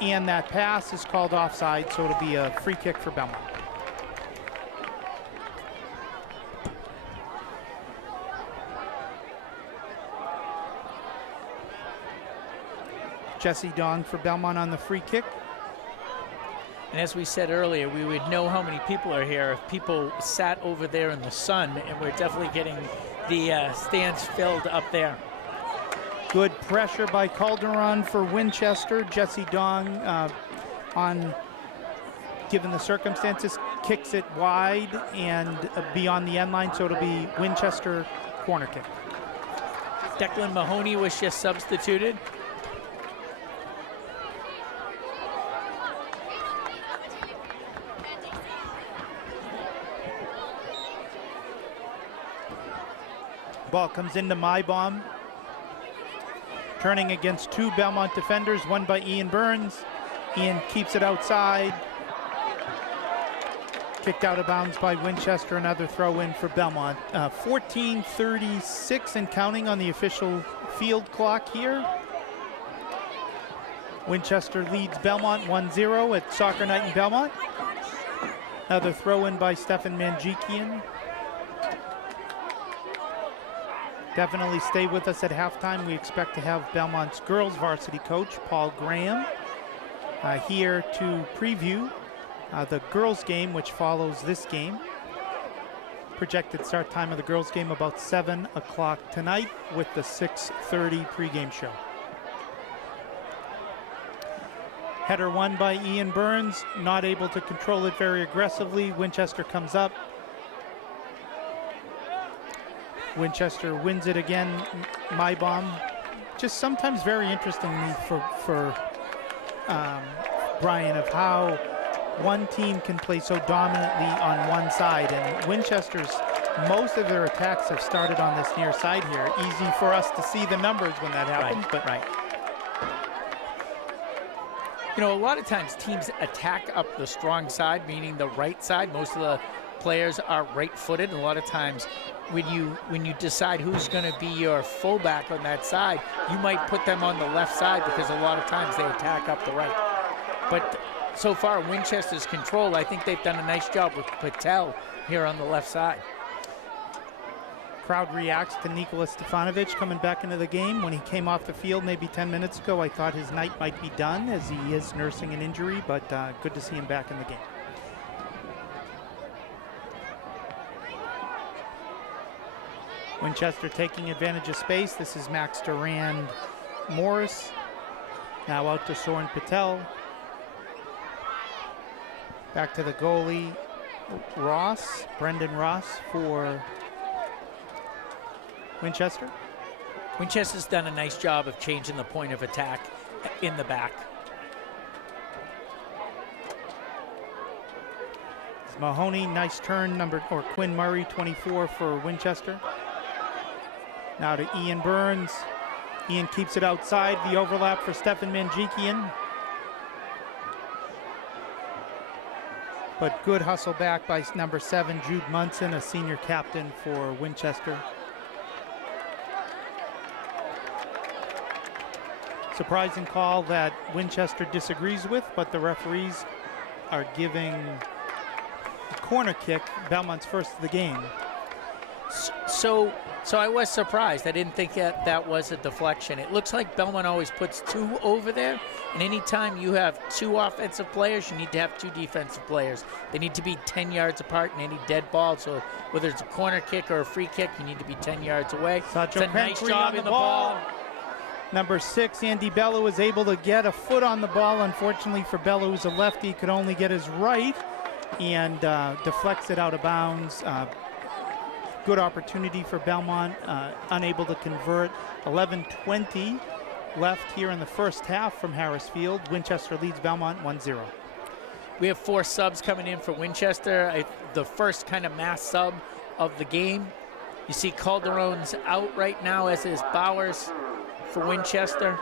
and that pass is called offside, so it'll be a free kick for Belmont. Jesse Dong for Belmont on the free kick. And as we said earlier, we would know how many people are here if people sat over there in the sun, and we're definitely getting the stands filled up there. Good pressure by Calderon for Winchester. Jesse Dong, on given the circumstances, kicks it wide and beyond the end line, so it'll be Winchester corner kick. Declan Mahoney was just substituted. Ball comes into Mybom. Turning against two Belmont defenders, one by Ian Burns. Ian keeps it outside. Kicked out of bounds by Winchester, another throw in for Belmont. 14:36 and counting on the official field clock here. Winchester leads Belmont 1-0 at Soccer Night in Belmont. Another throw in by Stefan Manjikian. Definitely stay with us at halftime. We expect to have Belmont's girls varsity coach, Paul Graham, here to preview the girls game, which follows this game. Projected start time of the girls game about 7 o'clock tonight with the 6:30 pregame show. Header won by Ian Burns, not able to control it very aggressively. Winchester comes up. Winchester wins it again. Mybom, just sometimes very interesting for Brian, of how one team can play so dominantly on one side, and Winchester's most of their attacks have started on this near side here. Easy for us to see the numbers when that happens, but right. You know, a lot of times teams attack up the strong side, meaning the right side. Most of the players are right-footed, and a lot of times when you decide who's going to be your fullback on that side, you might put them on the left side because a lot of times they attack up the right. But so far, Winchester's control, I think they've done a nice job with Patel here on the left side. Crowd reacts to Nikola Stefanovic coming back into the game. When he came off the field maybe 10 minutes ago, I thought his night might be done as he is nursing an injury, but good to see him back in the game. Winchester taking advantage of space. This is Max Durand Morris. Now out to Soren Patel. Back to the goalie, Ross, Brendan Ross for Winchester. Winchester's done a nice job of changing the point of attack in the back. It's Mahoney, nice turn, Quinn Murray, 24 for Winchester. Now to Ian Burns. Ian keeps it outside, the overlap for Stefan Manjikian. But good hustle back by number 7, Jude Munson, a senior captain for Winchester. Surprising call that Winchester disagrees with, but the referees are giving a corner kick, Belmont's first of the game. So I was surprised. I didn't think that was a deflection. It looks like Belmont always puts 2 over there, and anytime you have 2 offensive players, you need to have 2 defensive players. They need to be 10 yards apart in any dead ball, so whether it's a corner kick or a free kick, you need to be 10 yards away. It's a nice job in the ball. Number 6, Andy Bella, was able to get a foot on the ball. Unfortunately for Bella, who's a lefty, he could only get his right and deflects it out of bounds. Good opportunity for Belmont, unable to convert. 11:20 left here in the first half from Harris Field. Winchester leads Belmont 1-0. We have 4 subs coming in for Winchester. The first kind of mass sub of the game. You see Calderon's out right now, as is Bowers for Winchester.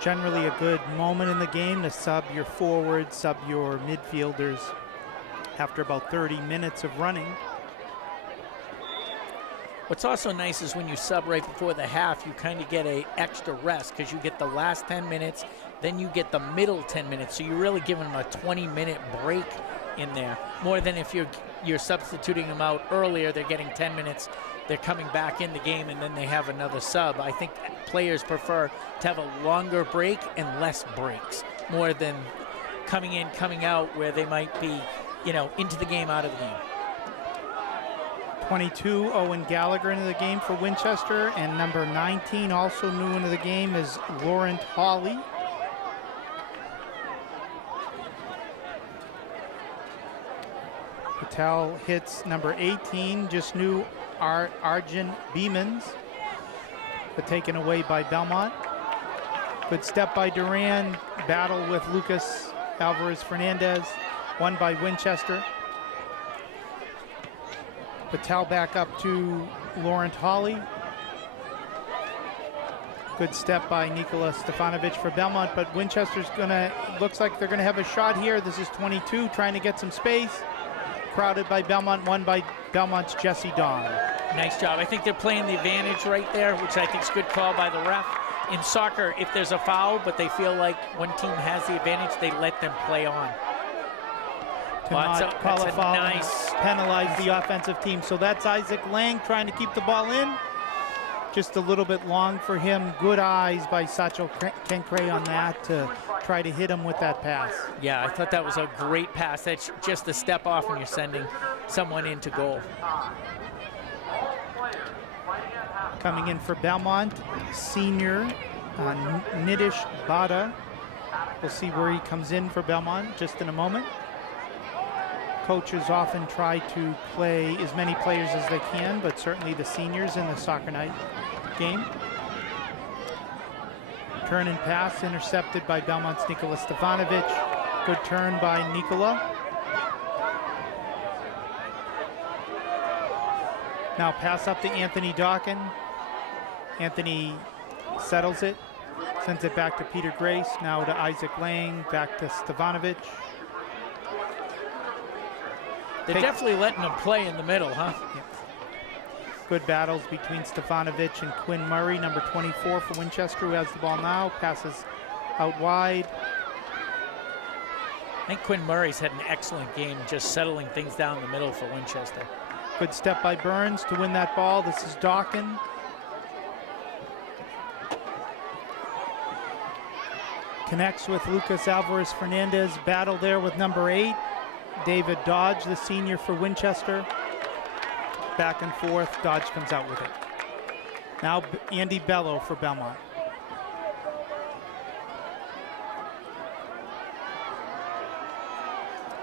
Generally a good moment in the game to sub your forwards, sub your midfielders. after about 30 minutes of running. What's also nice is when you sub right before the half, you kind of get a extra rest because you get the last 10 minutes, then you get the middle 10 minutes. So you're really giving them a 20-minute break in there, more than if you're substituting them out earlier. They're getting 10 minutes, they're coming back in the game, and then they have another sub. I think players prefer to have a longer break and less breaks, more than coming in, coming out, where they might be, you know, into the game, out of the game. 22, Owen Gallagher into the game for Winchester, and number 19, also new into the game, is Laurent Hawley. Patel hits number 18, just new Arjun Beemans, but taken away by Belmont. Good step by Duran, battle with Lucas Alvarez Fernandez, won by Winchester. Patel back up to Laurent Hawley. Good step by Nikola Stefanovic for Belmont, but Winchester's looks like they're gonna have a shot here. This is 22, trying to get some space. Crowded by Belmont, won by Belmont's Jesse Dong. Nice job. I think they're playing the advantage right there, which I think is a good call by the ref. In soccer, if there's a foul, but they feel like one team has the advantage, they let them play on. To not call a foul, nice, penalize the offensive team. So that's Isaac Lang trying to keep the ball in. Just a little bit long for him. Good eyes by Satchel Kenkre on that to try to hit him with that pass. Yeah, I thought that was a great pass. That's just a step off when you're sending someone into goal. Coming in for Belmont, senior Nidish Bada. We'll see where he comes in for Belmont just in a moment. Coaches often try to play as many players as they can, but certainly the seniors in the soccer night game. Turn and pass intercepted by Belmont's Nikola Stefanovic. Good turn by Nikola. Now pass up to Anthony Dawkin. Anthony settles it, sends it back to Peter Grace, now to Isaac Lang, back to Stefanovic. They're definitely letting them play in the middle, huh? Yeah. Good battles between Stefanovic and Quinn Murray, number 24 for Winchester, who has the ball now, passes out wide. I think Quinn Murray's had an excellent game just settling things down the middle for Winchester. Good step by Burns to win that ball. This is Dawkin. Connects with Lucas Alvarez Fernandez. Battle there with number 8. David Dodge, the senior for Winchester. Back and forth. Dodge comes out with it. Now Andy Bello for Belmont.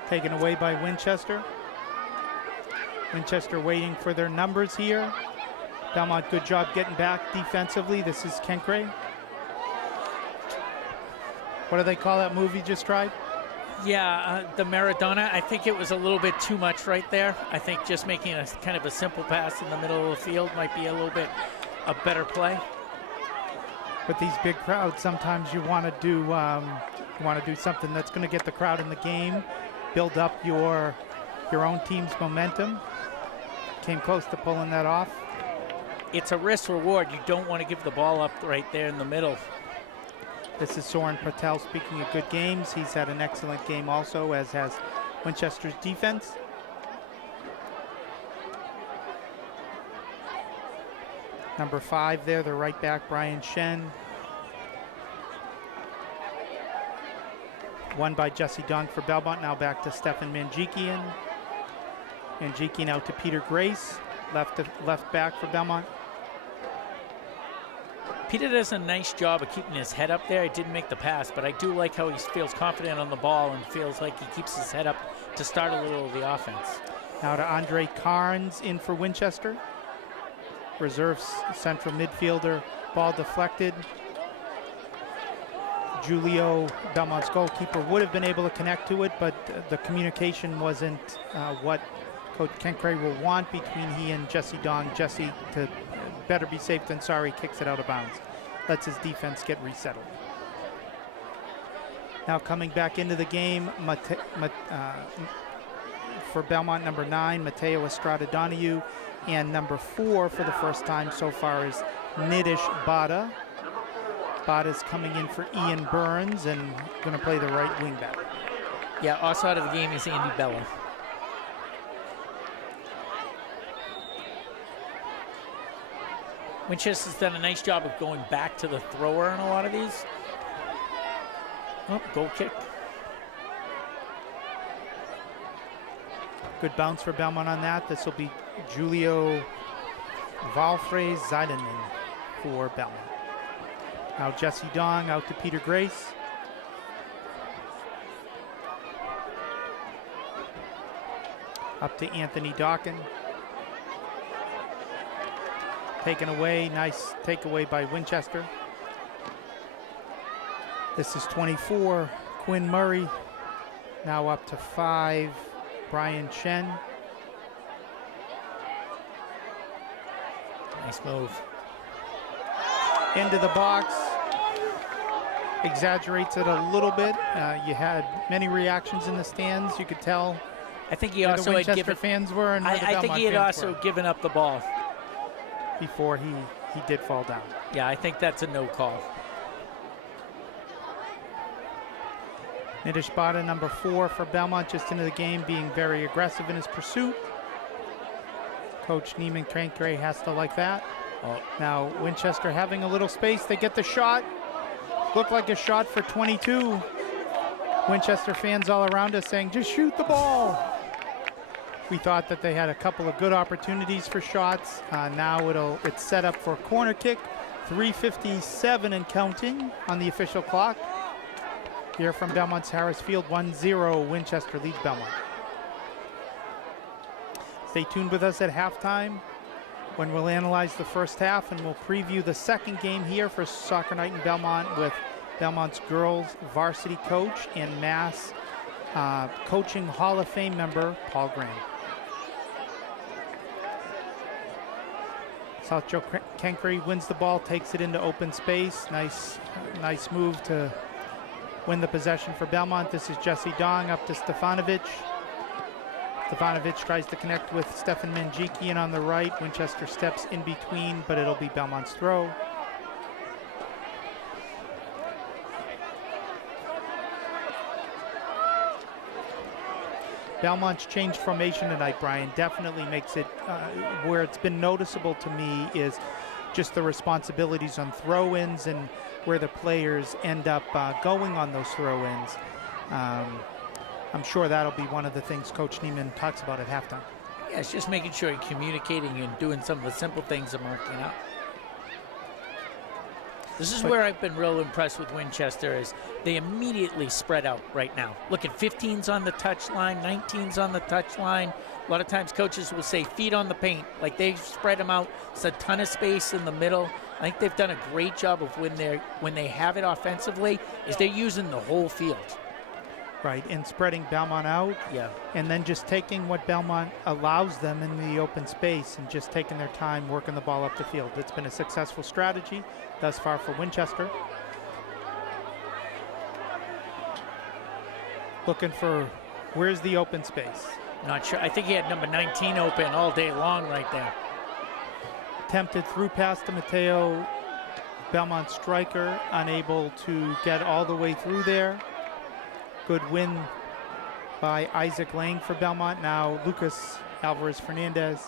Taken away by Winchester. Winchester waiting for their numbers here. Belmont, good job getting back defensively. This is Kenkre. What do they call that move you just tried? Yeah, the Maradona. I think it was a little bit too much right there. I think just making a kind of a simple pass in the middle of the field might be a little bit a better play. With these big crowds, sometimes you want to do something that's going to get the crowd in the game, build up your own team's momentum. Came close to pulling that off. It's a risk reward. You don't want to give the ball up right there in the middle. This is Soren Patel speaking of good games. He's had an excellent game also, as has Winchester's defense. Number 5 there, the right back, Brian Shen. Won by Jesse Dunk for Belmont. Now back to Stefan Manjikian. Manjikian out to Peter Grace, left back for Belmont. Peter does a nice job of keeping his head up there. He didn't make the pass, but I do like how he feels confident on the ball and feels like he keeps his head up to start a little of the offense. Now to Andre Carnes in for Winchester. Reserve central midfielder, ball deflected. Julio, Belmont's goalkeeper, would have been able to connect to it, but the communication wasn't what Coach Kenkre will want between he and Jesse Dong. Jesse, to better be safe than sorry, kicks it out of bounds. Lets his defense get resettled. Now coming back into the game, for Belmont, number 9, Mateo Estrada Donahue, and number 4 for the first time so far is Nidish Bada. Bada's coming in for Ian Burns and going to play the right wingback. Yeah, also out of the game is Andy Bella. Winchester's done a nice job of going back to the thrower in a lot of these. Oh, goal kick. Good bounce for Belmont on that. This will be Julio Valfrey Zaidanen for Belmont. Now Jesse Dong out to Peter Grace. Up to Anthony Dawkin. Taken away, nice takeaway by Winchester. This is 24, Quinn Murray. Now up to 5, Brian Chen. Nice move. Into the box. Exaggerates it a little bit. You had many reactions in the stands. You could tell I think he where also the had Winchester given. fans were and where the I think Belmont he had fans also were given up the ball. before he did fall down. Yeah, I think that's a no call. Nidish Bada, number 4 for Belmont, just into the game, being very aggressive in his pursuit. Coach Neiman Trankray has to like that. Oh. Now Winchester having a little space. They get the shot. Looked like a shot for 22. Winchester fans all around us saying, just shoot the ball. We thought that they had a couple of good opportunities for shots. Now it's set up for a corner kick. 3:57 and counting on the official clock. Here from Belmont's Harris Field, 1-0, Winchester leads Belmont. Stay tuned with us at halftime when we'll analyze the first half and we'll preview the second game here for Soccer Night in Belmont with Belmont's girls varsity coach and Mass Coaching Hall of Fame member Paul Graham. South Joe Kenkry wins the ball, takes it into open space. Nice move to win the possession for Belmont. This is Jesse Dong up to Stefanovic. Stefanovic tries to connect with Stefan Manjikian on the right. Winchester steps in between, but it'll be Belmont's throw. Belmont's changed formation tonight, Brian, definitely makes it where it's been noticeable to me is just the responsibilities on throw-ins and where the players end up going on those throw-ins. I'm sure that'll be one of the things Coach Neiman talks about at halftime. Yeah, it's just making sure you're communicating and doing some of the simple things of marking up. This is where I've been real impressed with Winchester is they immediately spread out right now. Look at 15's on the touchline, 19's on the touchline. A lot of times coaches will say feet on the paint, like they've spread them out. It's a ton of space in the middle. I think they've done a great job of when they have it offensively, is they're using the whole field. Right, and spreading Belmont out. Yeah. And then just taking what Belmont allows them in the open space and just taking their time working the ball up the field. It's been a successful strategy thus far for Winchester. Looking for, where's the open space? Not sure. I think he had number 19 open all day long right there. Attempted through pass to Mateo. Belmont striker unable to get all the way through there. Good win by Isaac Lang for Belmont. Now Lucas Alvarez Fernandez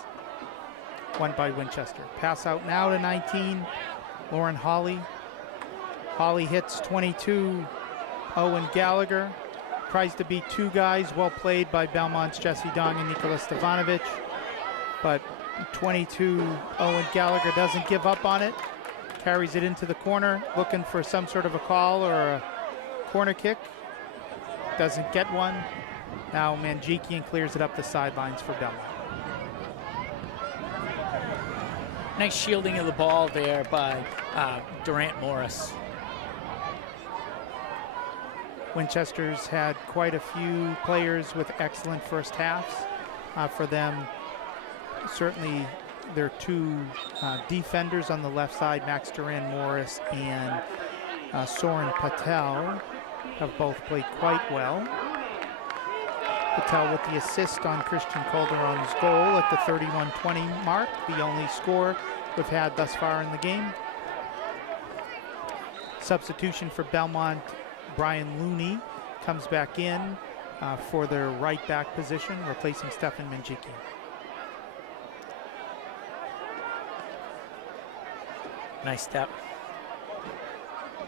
won by Winchester. Pass out now to 19, Lauren Hawley. Hawley hits 22, Owen Gallagher. Tries to beat two guys, well played by Belmont's Jesse Dong and Nikola Stefanovic. But 22, Owen Gallagher doesn't give up on it. Carries it into the corner, looking for some sort of a call or a corner kick. Doesn't get one. Now Manjikian clears it up the sidelines for Belmont. Nice shielding of the ball there by Durant Morris. Winchester's had quite a few players with excellent first halves. For them, certainly their two defenders on the left side, Max Durant Morris and Soren Patel, have both played quite well. Patel with the assist on Christian Calderon's goal at the 31-20 mark, the only score we've had thus far in the game. Substitution for Belmont, Brian Looney comes back in for their right back position, replacing Stefan Manjikian. Nice step.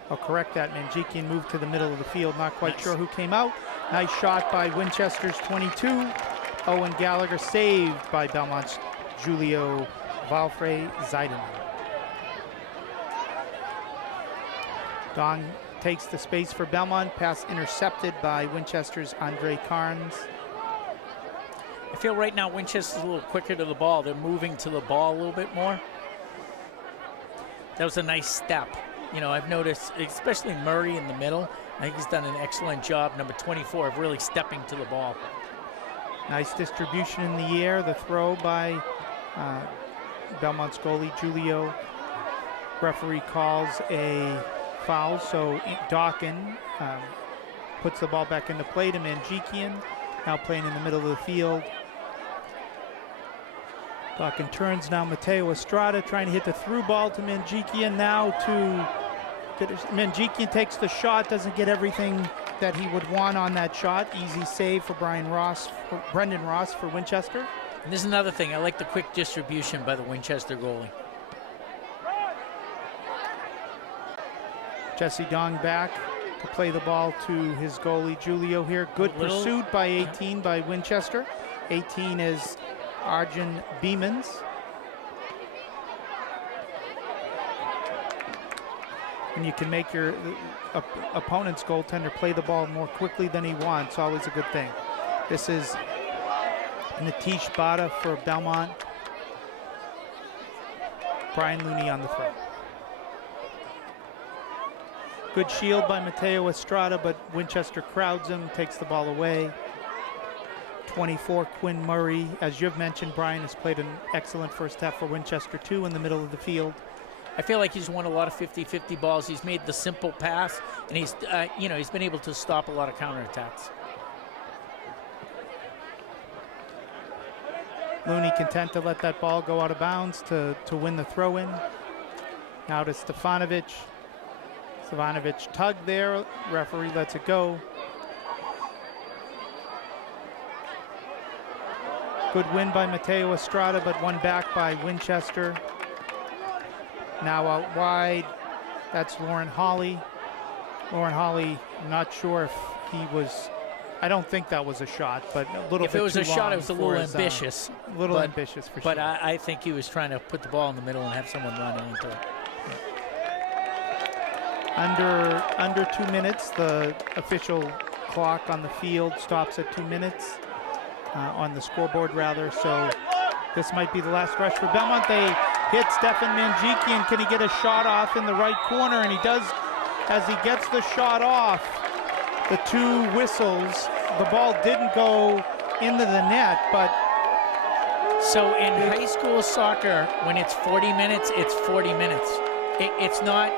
I'll correct that. Manjikian moved to the middle of the field. Not quite sure who came out. Nice shot by Winchester's 22. Owen Gallagher saved by Belmont's Julio Valfrey Zaidan. Dong takes the space for Belmont. Pass intercepted by Winchester's Andre Carnes. I feel right now Winchester's a little quicker to the ball. They're moving to the ball a little bit more. That was a nice step. You know, I've noticed, especially Murray in the middle, I think he's done an excellent job, number 24, of really stepping to the ball. Nice distribution in the air. The throw by Belmont's goalie, Julio. Referee calls a foul, so Dawkin puts the ball back into play to Manjikian, now playing in the middle of the field. Dawkin turns now. Mateo Estrada trying to hit the through ball to Manjikian now to Manjikian takes the shot, doesn't get everything that he would want on that shot. Easy save for Brendan Ross for Winchester. And there's another thing. I like the quick distribution by the Winchester goalie. Jesse Dong back to play the ball to his goalie Julio here. Good pursuit by 18 by Winchester. 18 is Arjun Beemans. And you can make your opponent's goaltender play the ball more quickly than he wants. Always a good thing. This is Nitish Bada for Belmont. Brian Looney on the throw. Good shield by Mateo Estrada, but Winchester crowds him, takes the ball away. 24, Quinn Murray. As you've mentioned, Brian has played an excellent first half for Winchester too in the middle of the field. I feel like he's won a lot of 50-50 balls. He's made the simple pass, and he's, he's been able to stop a lot of counterattacks. Looney content to let that ball go out of bounds to win the throw-in. Now to Stefanovic. Stefanovic tugged there. Referee lets it go. Good win by Mateo Estrada, but one back by Winchester. Now out wide, that's Lauren Hawley. Lauren Hawley, I'm not sure if he was, I don't think that was a shot, but a little bit too long. If it was a shot, it was a little ambitious. A little ambitious for sure. But I think he was trying to put the ball in the middle and have someone run into it. Under 2 minutes, the official clock on the field stops at 2 minutes, on the scoreboard rather, so this might be the last rush for Belmont. They hit Stefan Manjikian. Can he get a shot off in the right corner? And he does. As he gets the shot off, the two whistles, the ball didn't go into the net, but... So in high school soccer, when it's 40 minutes, it's 40 minutes. It's not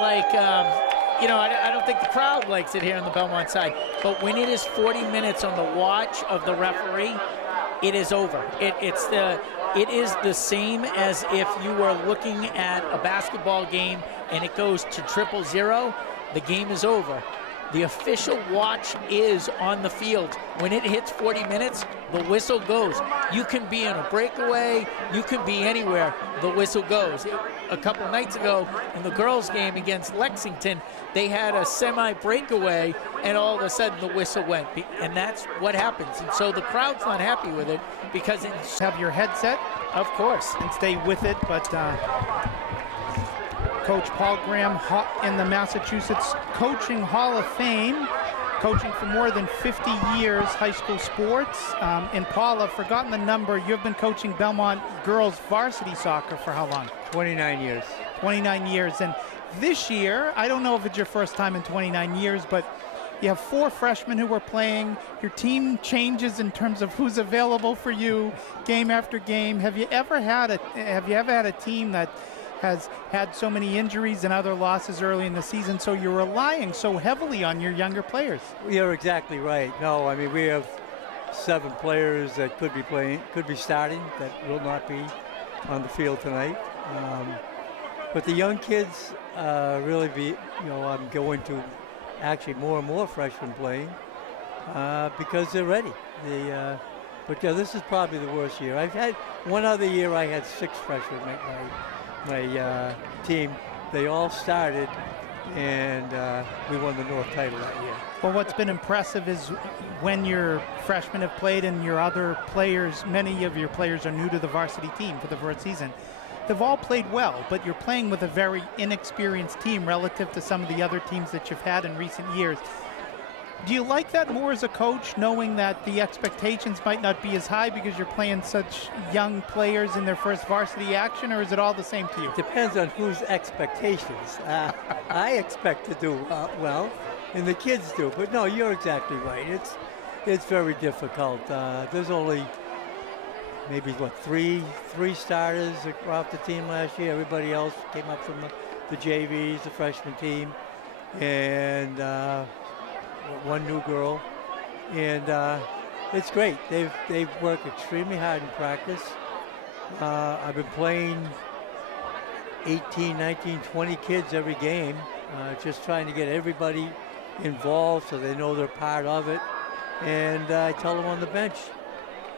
like, I don't think the crowd likes it here on the Belmont side, but when it is 40 minutes on the watch of the referee, it is over. It is the same as if you were looking at a basketball game and it goes to 0-0, the game is over. The official watch is on the field. When it hits 40 minutes, the whistle goes. You can be in a breakaway, you can be anywhere, the whistle goes. A couple nights ago in the girls' game against Lexington, they had a semi-breakaway and all of a sudden the whistle went. And that's what happens. And so the crowd's not happy with it because it's... Have your headset, of course, and stay with it, but Coach Paul Graham in the Massachusetts Coaching Hall of Fame, coaching for more than 50 years high school sports. And Paul, I've forgotten the number. You've been coaching Belmont girls varsity soccer for how long? 29 years. 29 years. And this year, I don't know if it's your first time in 29 years, but you have 4 freshmen who are playing. Your team changes in terms of who's available for you game after game. Have you ever had a team that has had so many injuries and other losses early in the season, so you're relying so heavily on your younger players? You're exactly right. No, I mean, we have 7 players that could be starting, that will not be on the field tonight. But the young kids really I'm going to actually more and more freshmen playing because they're ready. But this is probably the worst year. I've had one other year I had 6 freshmen make my team. They all started, and we won the North title that year. Well, what's been impressive is when your freshmen have played and your other players, many of your players are new to the varsity team for the first season. They've all played well, but you're playing with a very inexperienced team relative to some of the other teams that you've had in recent years. Do you like that more as a coach, knowing that the expectations might not be as high because you're playing such young players in their first varsity action, or is it all the same to you? Depends on whose expectations. I expect to do well, and the kids do. But no, you're exactly right. It's very difficult. There's only maybe three starters off the team last year. Everybody else came up from the JVs, the freshman team, and one new girl, and it's great. They've worked extremely hard in practice. I've been playing 18, 19, 20 kids every game, just trying to get everybody involved so they know they're part of it. And I tell them on the bench,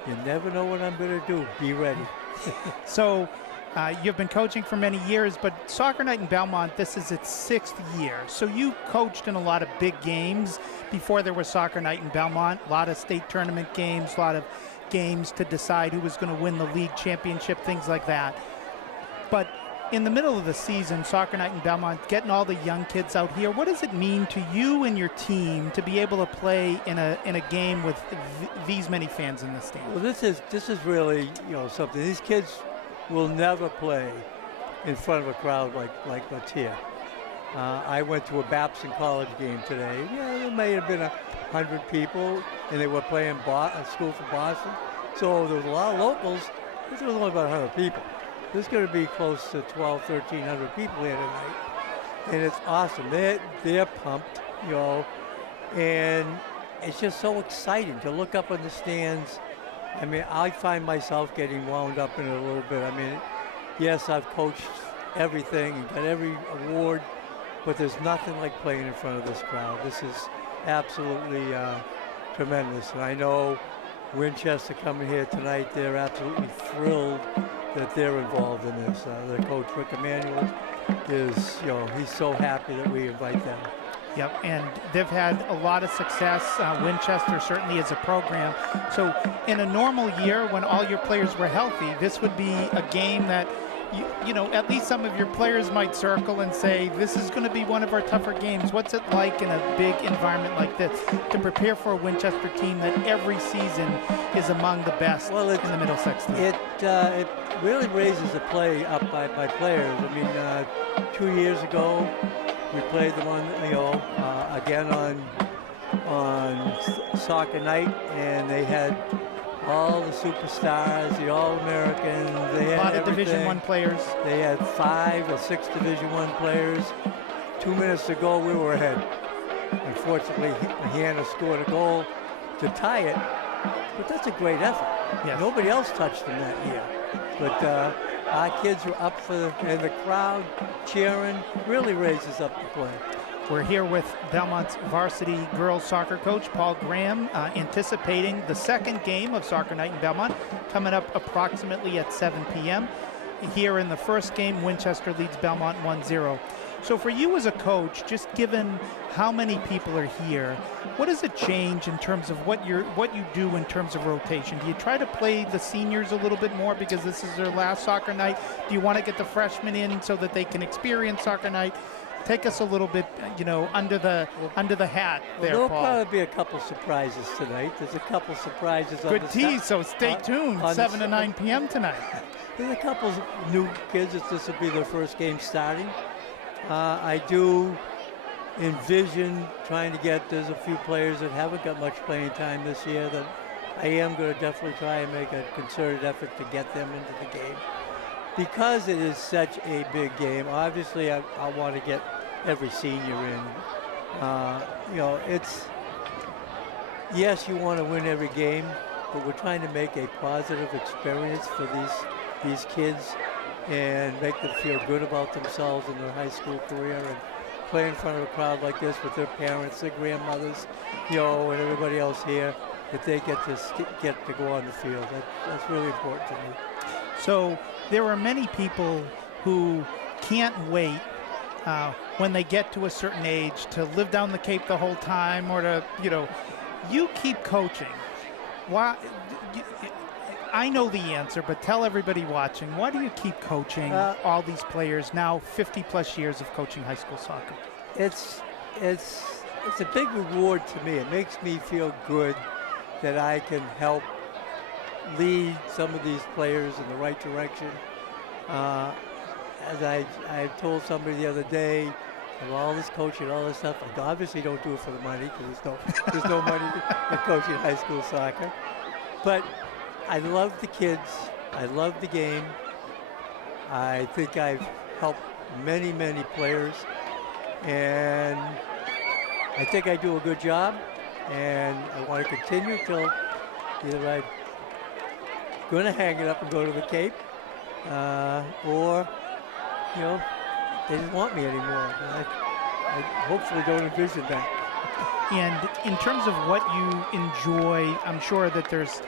you never know what I'm going to do. Be ready. So you've been coaching for many years, but Soccer Night in Belmont, this is its 6th year. So you coached in a lot of big games before there was Soccer Night in Belmont, a lot of state tournament games, a lot of games to decide who was going to win the league championship, things like that. But in the middle of the season, Soccer Night in Belmont, getting all the young kids out here, what does it mean to you and your team to be able to play in a game with these many fans in the stands? Well, this is really something. These kids will never play in front of a crowd like what's here. I went to a Babson College game today. Yeah, there may have been 100 people, and they were playing a school for Boston. So there was a lot of locals. This was only about 100 people. There's going to be close to 1,300 people here tonight, and it's awesome. They're pumped, and it's just so exciting to look up in the stands. I mean, I find myself getting wound up in it a little bit. I mean, yes, I've coached everything and got every award, but there's nothing like playing in front of this crowd. This is absolutely tremendous. And I know Winchester coming here tonight, they're absolutely thrilled that they're involved in this. Their coach, Rick Emanuel, is, he's so happy that we invite them. Yep, and they've had a lot of success. Winchester certainly is a program. So in a normal year, when all your players were healthy, this would be a game that, at least some of your players might circle and say, this is going to be one of our tougher games. What's it like in a big environment like this to prepare for a Winchester team that every season is among the best in the Middlesex team? It really raises the play up by players. I mean, 2 years ago, we played the one, again on Soccer Night, and they had all the superstars, the All-Americans. They had a lot of Division I players. They had 5 or 6 Division I players. 2 minutes to go, we were ahead. Unfortunately, Hannah scored a goal to tie it, but that's a great effort. Yes. Nobody else touched them that year. But our kids were up and the crowd cheering really raises up the play. We're here with Belmont's varsity girls soccer coach, Paul Graham, anticipating the second game of Soccer Night in Belmont, coming up approximately at 7 p.m. Here in the first game, Winchester leads Belmont 1-0. So for you as a coach, just given how many people are here, what does it change in terms of what you do in terms of rotation? Do you try to play the seniors a little bit more because this is their last soccer night? Do you want to get the freshmen in so that they can experience soccer night? Take us a little bit, under the hat there, There'll Paul. probably be a couple surprises tonight. There's a couple surprises. Good tease, so stay tuned, 7 to 9 p.m. tonight. There's a couple of new kids. This will be their first game starting. I do envision trying to there's a few players that haven't got much playing time this year that I am going to definitely try and make a concerted effort to get them into the game. Because it is such a big game, obviously I want to get every senior in. yes, you want to win every game, but we're trying to make a positive experience for these kids and make them feel good about themselves in their high school career, and play in front of a crowd like this with their parents, their grandmothers, and everybody else here, that they get to go on the field. That's really important to me. So there are many people who can't wait when they get to a certain age to live down the Cape the whole time, or to, you keep coaching. Why? I know the answer, but tell everybody watching, why do you keep coaching all these players now, 50 plus years of coaching high school soccer? It's a big reward to me. It makes me feel good that I can help lead some of these players in the right direction. As I told somebody the other day, of all this coaching, all this stuff, I obviously don't do it for the money, because there's no money in coaching high school soccer. But I love the kids. I love the game. I think I've helped many, many players. And I think I do a good job. And I want to continue till either I'm going to hang it up and go to the Cape, or, they didn't want me anymore. I hopefully don't envision that. And in terms of what you enjoy, I'm sure that there's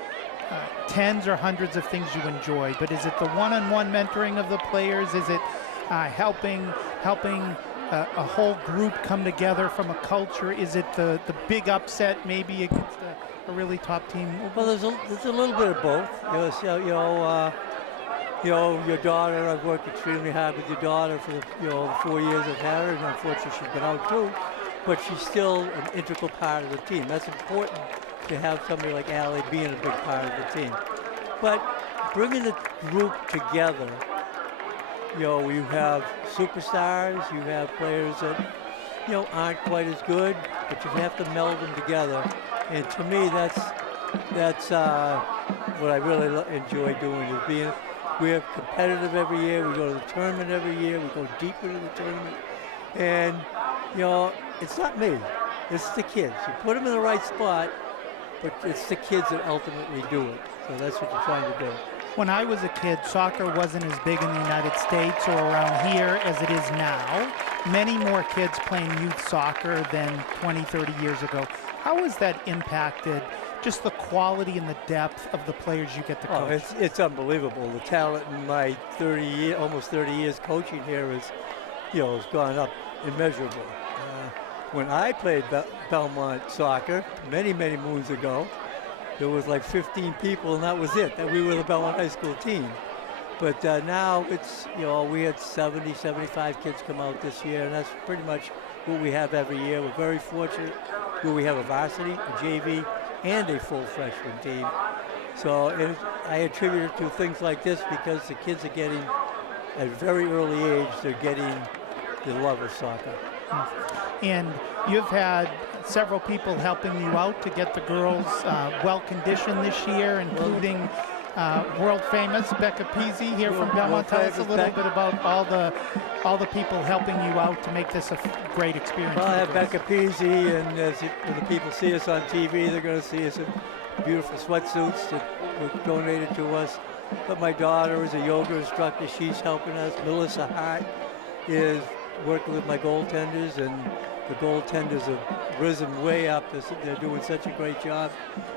tens or hundreds of things you enjoy, but is it the one-on-one mentoring of the players? Is it helping a whole group come together from a culture? Is it the big upset maybe against a really top team? Well, there's a little bit of both. Your daughter, I've worked extremely hard with your daughter for the 4 years I've had her, and unfortunately she's been out too, but she's still an integral part of the team. That's important, to have somebody like Allie being a big part of the team. But bringing the group together, you have superstars, you have players that, aren't quite as good, but you have to meld them together. And to me, that's what I really enjoy doing, is we're competitive every year. We go to the tournament every year. We go deep into the tournament. And, it's not me. It's the kids. You put them in the right spot, but it's the kids that ultimately do it. So that's what you're trying to do. When I was a kid, soccer wasn't as big in the United States or around here as it is now. Many more kids playing youth soccer than 20, 30 years ago. How has that impacted just the quality and the depth of the players you get to coach? Oh, it's unbelievable. The talent in my almost 30 years coaching here has gone up immeasurably. When I played Belmont soccer many, many moons ago, there was like 15 people, and that was it. That we were the Belmont High School team. But now it's, we had 70, 75 kids come out this year, and that's pretty much what we have every year. We're very fortunate where we have a varsity, a JV, and a full freshman team. So I attribute it to things like this, because the kids are getting, at a very early age, they're getting the love of soccer. And you've had several people helping you out to get the girls well-conditioned this year, including world-famous Becca Peasy here from Belmont. Tell us a little bit about all the people helping you out to make this a great experience. Well, I have Becca Peasy, and when the people see us on TV, they're going to see us in beautiful sweatsuits that were donated to us. But my daughter is a yoga instructor. She's helping us. Melissa Hart is working with my goaltenders, and the goaltenders have risen way up. They're doing such a great job.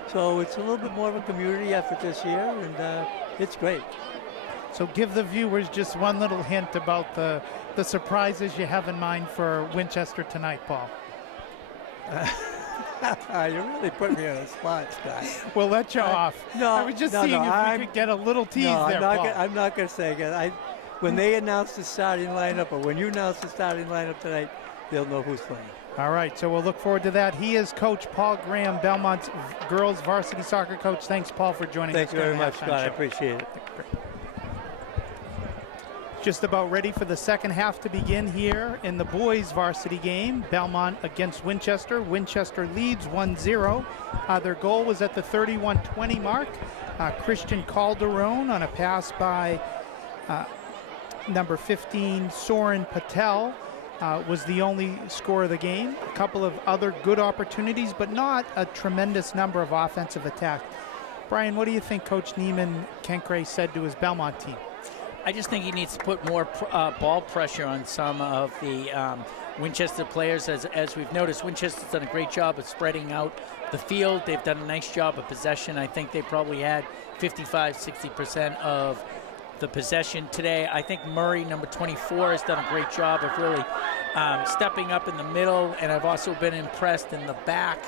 So it's a little bit more of a community effort this year, and it's great. So give the viewers just one little hint about the surprises you have in mind for Winchester tonight, Paul. You really put me on the spot, Scott. We'll let you off. No, I was just seeing if we could get a little tease there, Paul. I'm not going to say again. When they announce the starting lineup, or when you announce the starting lineup tonight, they'll know who's playing. All right, so we'll look forward to that. He is Coach Paul Graham, Belmont's girls varsity soccer coach. Thanks, Paul, for joining us. Thank you very much, Scott. I appreciate it. Just about ready for the second half to begin here in the boys varsity game. Belmont against Winchester. Winchester leads 1-0. Their goal was at the 31-20 mark. Christian Calderon on a pass by number 15, Soren Patel. was the only score of the game. A couple of other good opportunities, but not a tremendous number of offensive attacks. Brian, what do you think Coach Neiman Kenkre said to his Belmont team? I just think he needs to put more ball pressure on some of the Winchester players. As we've noticed, Winchester's done a great job of spreading out the field. They've done a nice job of possession. I think they probably had 55-60% of the possession today. I think Murray, number 24, has done a great job of really stepping up in the middle, and I've also been impressed in the back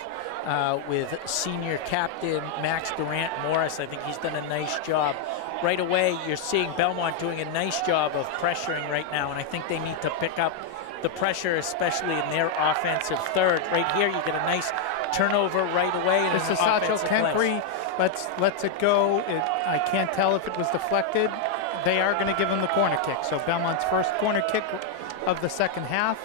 with senior captain Max Durant-Morris. I think he's done a nice job. Right away, you're seeing Belmont doing a nice job of pressuring right now, and I think they need to pick up the pressure, especially in their offensive third. Right here, you get a nice turnover right away. This is Sacho Kenkre. Let's it go. I can't tell if it was deflected. They are going to give him the corner kick. So Belmont's first corner kick of the second half.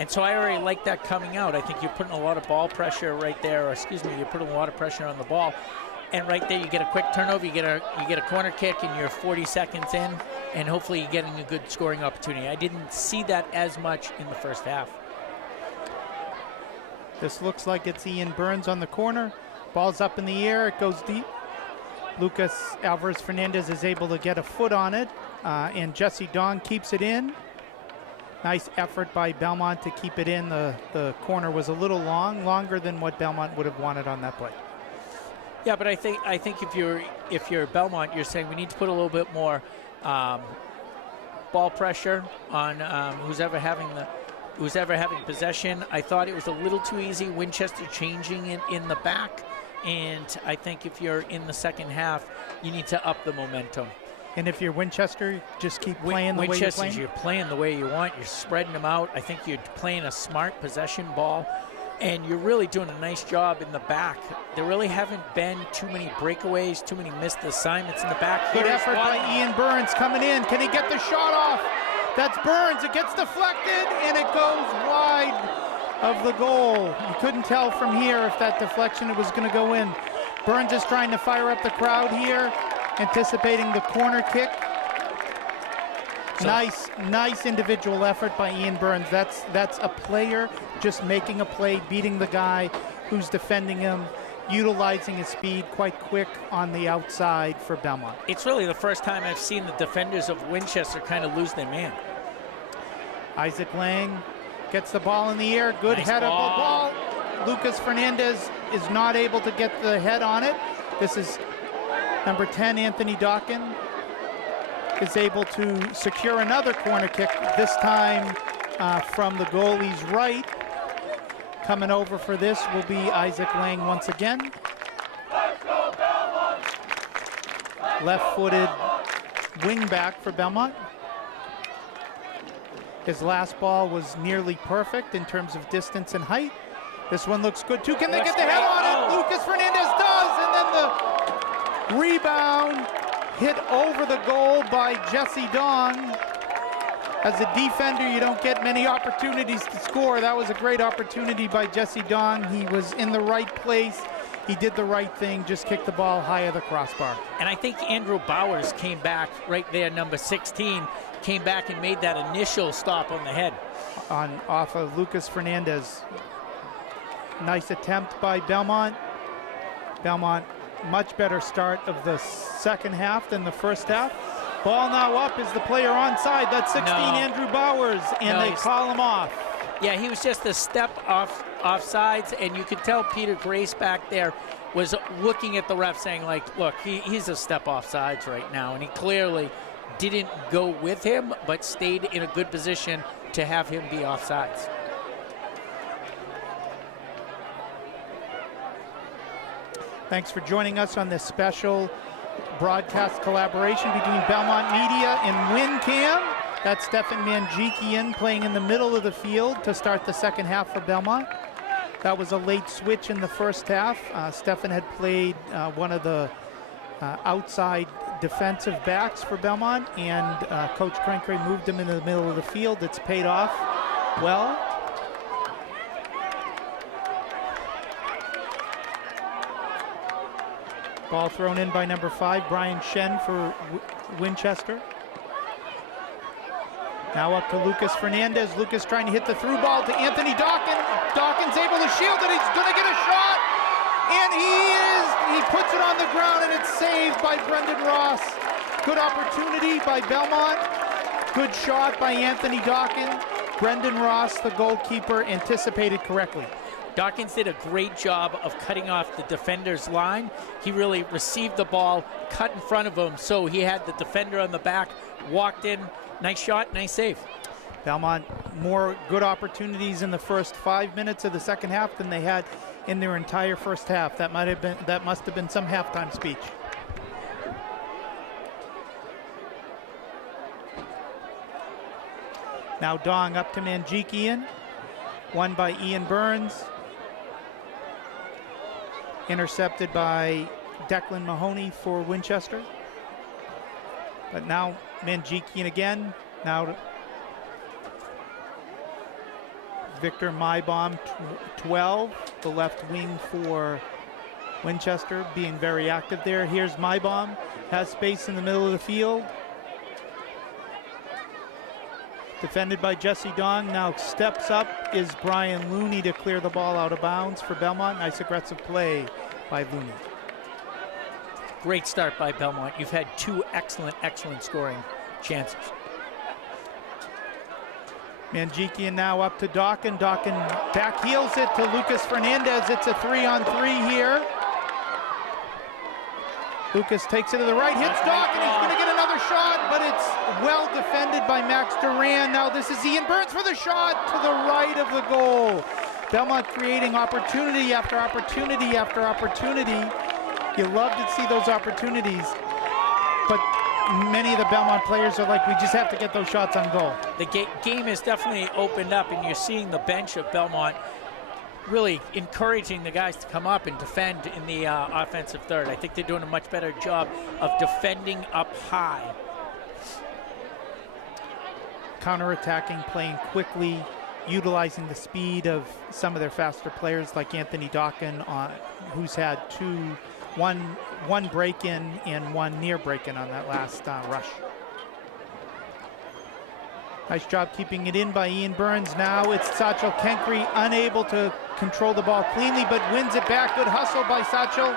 And so I already like that coming out. I think you're putting a lot of ball pressure right there, or excuse me, you're putting a lot of pressure on the ball. And right there, you get a quick turnover, you get a corner kick, and you're 40 seconds in, and hopefully you're getting a good scoring opportunity. I didn't see that as much in the first half. This looks like it's Ian Burns on the corner. Ball's up in the air, it goes deep. Lucas Alvarez Fernandez is able to get a foot on it, and Jesse Dong keeps it in. Nice effort by Belmont to keep it in. The corner was a little longer than what Belmont would have wanted on that play. Yeah, but I think if you're Belmont, you're saying we need to put a little bit more ball pressure on who's ever having possession. I thought it was a little too easy. Winchester changing it in the back, and I think if you're in the second half, you need to up the momentum. And if you're Winchester, just keep playing the way you're playing? You're playing the way you want. You're spreading them out. I think you're playing a smart possession ball, and you're really doing a nice job in the back. There really haven't been too many breakaways, too many missed assignments in the back. Good effort by Ian Burns coming in. Can he get the shot off? That's Burns. It gets deflected, and it goes wide of the goal. You couldn't tell from here if that deflection was going to go in. Burns is trying to fire up the crowd here, anticipating the corner kick. Nice individual effort by Ian Burns. That's a player just making a play, beating the guy who's defending him, utilizing his speed, quite quick on the outside for Belmont. It's really the first time I've seen the defenders of Winchester kind of lose their man. Isaac Lang gets the ball in the air. Good head of the ball. Lucas Fernandez is not able to get the head on it. This is number 10, Anthony Dawkin, is able to secure another corner kick, this time from the goalie's right. Coming over for this will be Isaac Lang once again. Left-footed wing-back for Belmont. His last ball was nearly perfect in terms of distance and height. This one looks good too. Can they get the head on it? Lucas Fernandez does, and then the rebound hit over the goal by Jesse Dong. As a defender, you don't get many opportunities to score. That was a great opportunity by Jesse Dong. He was in the right place. He did the right thing, just kicked the ball high of the crossbar. And I think Andrew Bowers came back right there, number 16, came back and made that initial stop on the head. Off of Lucas Fernandez. Nice attempt by Belmont. Belmont, much better start of the second half than the first half. Ball now up. Is the player onside? That's 16, Andrew Bowers, and they call him off. Yeah, he was just a step offsides, and you could tell Peter Grace back there was looking at the ref saying, like, look, he's a step offsides right now, and he clearly didn't go with him, but stayed in a good position to have him be offsides. Thanks for joining us on this special broadcast collaboration between Belmont Media and WinCam. That's Stefan Manjikian playing in the middle of the field to start the second half for Belmont. That was a late switch in the first half. Stefan had played one of the outside defensive backs for Belmont, and Coach Kenkre moved him into the middle of the field. It's paid off well. Ball thrown in by number 5, Brian Shen for Winchester. Now up to Lucas Fernandez. Lucas trying to hit the through ball to Anthony Dawkins. Dawkins able to shield it. He's going to get a shot. And he puts it on the ground, and it's saved by Brendan Ross. Good opportunity by Belmont. Good shot by Anthony Dawkins. Brendan Ross, the goalkeeper, anticipated correctly. Dawkins did a great job of cutting off the defender's line. He really received the ball, cut in front of him, so he had the defender on the back, walked in. Nice shot, nice save. Belmont more good opportunities in the first 5 minutes of the second half than they had in their entire first half. That must have been some halftime speech. Now Dong up to Manjikian, won by Ian Burns. Intercepted by Declan Mahoney for Winchester. But now Manjikian again. Now Victor Maibaum, 12, the left wing for Winchester, being very active there. Here's Maibaum, has space in the middle of the field. Defended by Jesse Dong. Now steps up is Brian Looney to clear the ball out of bounds for Belmont. Nice aggressive play by Looney. Great start by Belmont. You've had two excellent scoring chances. Manjikian now up to Dawkins. Dawkins back heels it to Lucas Fernandez. It's a 3-on-3 here. Lucas takes it to the right, hits Dawkins. He's going to get another shot, but it's well defended by Max Duran. Now this is Ian Burns for the shot to the right of the goal. Belmont creating opportunity after opportunity after opportunity. You love to see those opportunities, but many of the Belmont players are like, we just have to get those shots on goal. The game has definitely opened up, and you're seeing the bench of Belmont really encouraging the guys to come up and defend in the offensive third. I think they're doing a much better job of defending up high. Counter-attacking, playing quickly, utilizing the speed of some of their faster players like Anthony Dawkins, who's had one break-in and one near break-in on that last rush. Nice job keeping it in by Ian Burns. Now it's Satchel Kenkry, unable to control the ball cleanly, but wins it back. Good hustle by Satchel.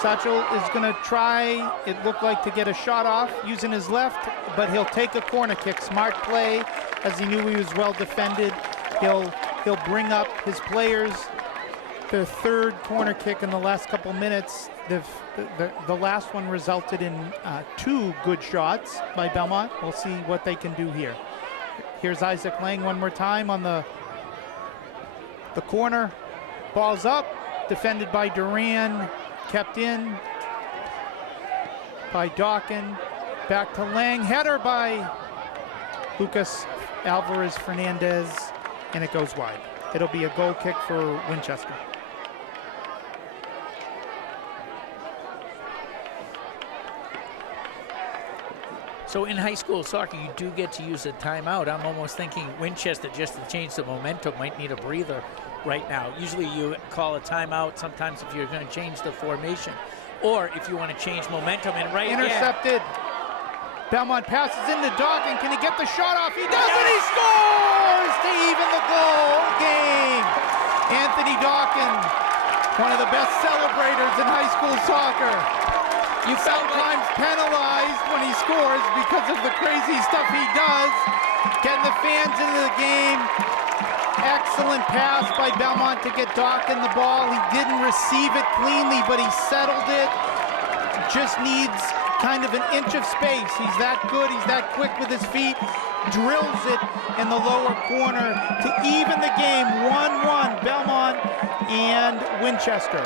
Satchel is going to try, it looked like, to get a shot off using his left, but he'll take a corner kick. Smart play, as he knew he was well defended. He'll bring up his players. Their third corner kick in the last couple minutes. The last one resulted in two good shots by Belmont. We'll see what they can do here. Here's Isaac Lang one more time on the corner. Ball's up, defended by Duran, kept in by Dawkins. Back to Lang, header by Lucas Alvarez Fernandez, and it goes wide. It'll be a goal kick for Winchester. So in high school soccer, you do get to use a timeout. I'm almost thinking Winchester, just to change the momentum, might need a breather right now. Usually you call a timeout sometimes if you're going to change the formation, or if you want to change momentum. And right, intercepted. Belmont passes into Dawkins. Can he get the shot off? He does, and he scores to even the game. Anthony Dawkins, one of the best celebrators in high school soccer. You sometimes penalized when he scores because of the crazy stuff he does. Getting the fans into the game. Excellent pass by Belmont to get Dawkins the ball. He didn't receive it cleanly, but he settled it. Just needs kind of an inch of space. He's that good, he's that quick with his feet. Drills it in the lower corner to even the game. 1-1, Belmont and Winchester.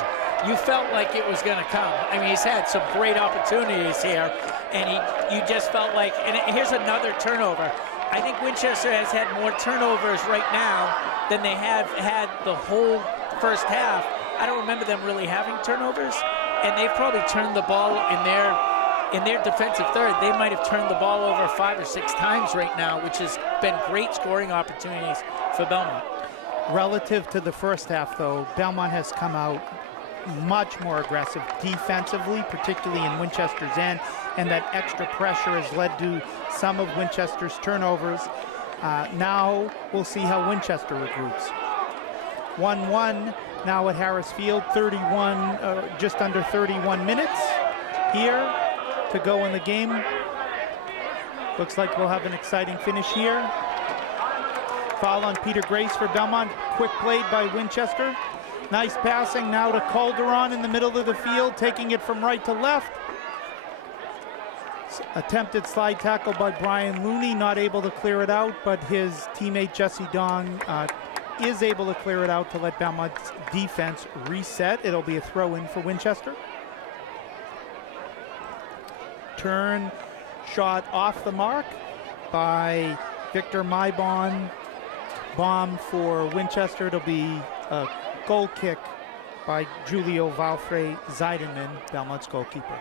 You felt like it was going to come. I mean, he's had some great opportunities here, and you just felt like, and here's another turnover. I think Winchester has had more turnovers right now than they have had the whole first half. I don't remember them really having turnovers, and they've probably turned the ball in their defensive third. They might have turned the ball over 5 or 6 times right now, which has been great scoring opportunities for Belmont. Relative to the first half, though, Belmont has come out much more aggressive defensively, particularly in Winchester's end, and that extra pressure has led to some of Winchester's turnovers. Now we'll see how Winchester regroups. 1-1 now at Harris Field, 31, just under 31 minutes here to go in the game. Looks like we'll have an exciting finish here. Foul on Peter Grace for Belmont. Quick played by Winchester. Nice passing now to Calderon in the middle of the field, taking it from right to left. Attempted slide tackle by Brian Looney, not able to clear it out, but his teammate Jesse Dong is able to clear it out to let Belmont's defense reset. It'll be a throw-in for Winchester. Turn shot off the mark by Victor Maibon. Bomb for Winchester. It'll be a goal kick by Julio Valfrey Zeidenman, Belmont's goalkeeper.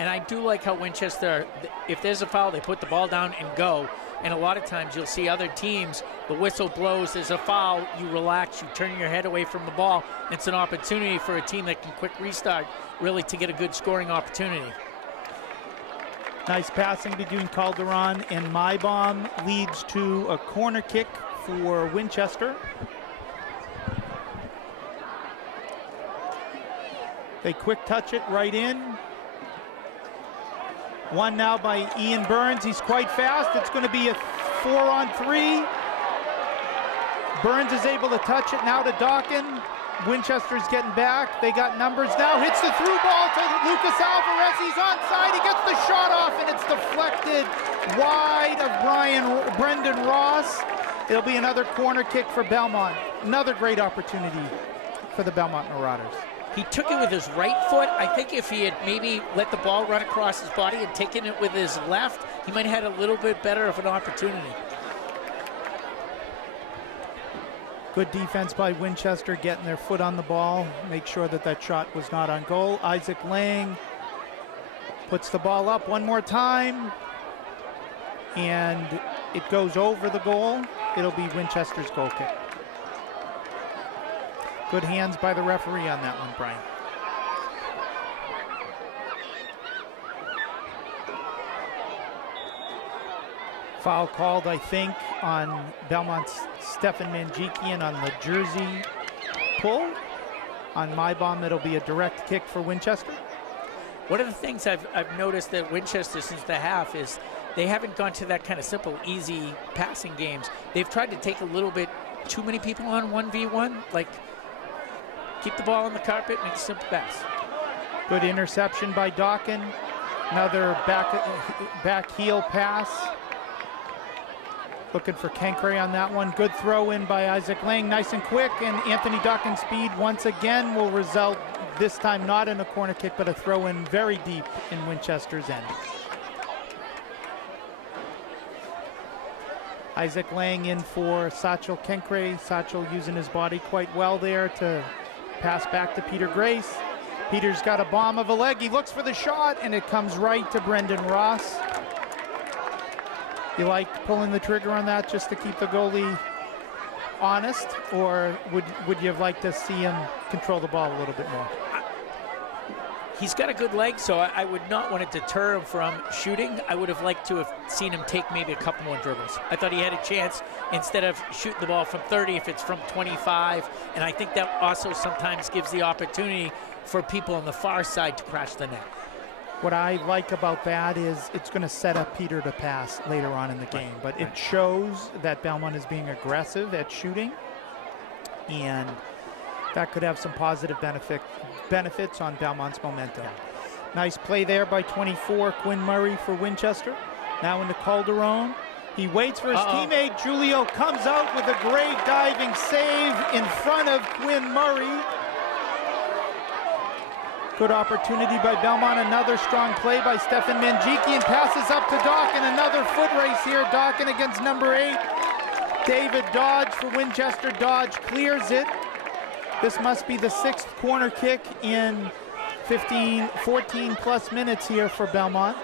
And I do like how Winchester, if there's a foul, they put the ball down and go. And a lot of times you'll see other teams, the whistle blows, there's a foul, you relax, you turn your head away from the ball. It's an opportunity for a team that can quick restart, really to get a good scoring opportunity. Nice passing between Calderon and Maibon leads to a corner kick for Winchester. They quick touch it right in. One now by Ian Burns. He's quite fast. It's going to be a 4-on-3. Burns is able to touch it now to Dawkin. Winchester's getting back. They got numbers now. Hits the through ball to Lucas Alvarez. He's onside. He gets the shot off, and it's deflected wide of Brendan Ross. It'll be another corner kick for Belmont. Another great opportunity for the Belmont Marauders. He took it with his right foot. I think if he had maybe let the ball run across his body and taken it with his left, he might have had a little bit better of an opportunity. Good defense by Winchester, getting their foot on the ball. Make sure that that shot was not on goal. Isaac Lang puts the ball up one more time, and it goes over the goal. It'll be Winchester's goal kick. Good hands by the referee on that one, Brian. Foul called, I think, on Belmont's Stefan Manjikian on the jersey pull. On Maibon, it'll be a direct kick for Winchester. One of the things I've noticed that Winchester since the half is they haven't gone to that kind of simple, easy passing games. They've tried to take a little bit too many people on 1v1, like keep the ball on the carpet, make a simple pass. Good interception by Dawkin. Another back heel pass. Looking for Kenkre on that one. Good throw in by Isaac Lang, nice and quick, and Anthony Dawkin's speed once again will result, this time not in a corner kick, but a throw in very deep in Winchester's end. Isaac Lang in for Satchel Kenkre. Satchel using his body quite well there to pass back to Peter Grace. Peter's got a bomb of a leg. He looks for the shot, and it comes right to Brendan Ross. You like pulling the trigger on that just to keep the goalie honest, or would you have liked to see him control the ball a little bit more? He's got a good leg, so I would not want to deter him from shooting. I would have liked to have seen him take maybe a couple more dribbles. I thought he had a chance instead of shooting the ball from 30 if it's from 25, and I think that also sometimes gives the opportunity for people on the far side to crash the net. What I like about that is it's going to set up Peter to pass later on in the game, but it shows that Belmont is being aggressive at shooting, and that could have some positive benefits on Belmont's momentum. Nice play there by 24, Quinn Murray for Winchester. Now into Calderon. He waits for his teammate. Julio comes out with a great diving save in front of Quinn Murray. Good opportunity by Belmont. Another strong play by Stefan Manjikian. Passes up to Dawkin. Another foot race here. Dawkin against number 8. David Dodge for Winchester. Dodge clears it. This must be the 6th corner kick in 14 plus minutes here for Belmont.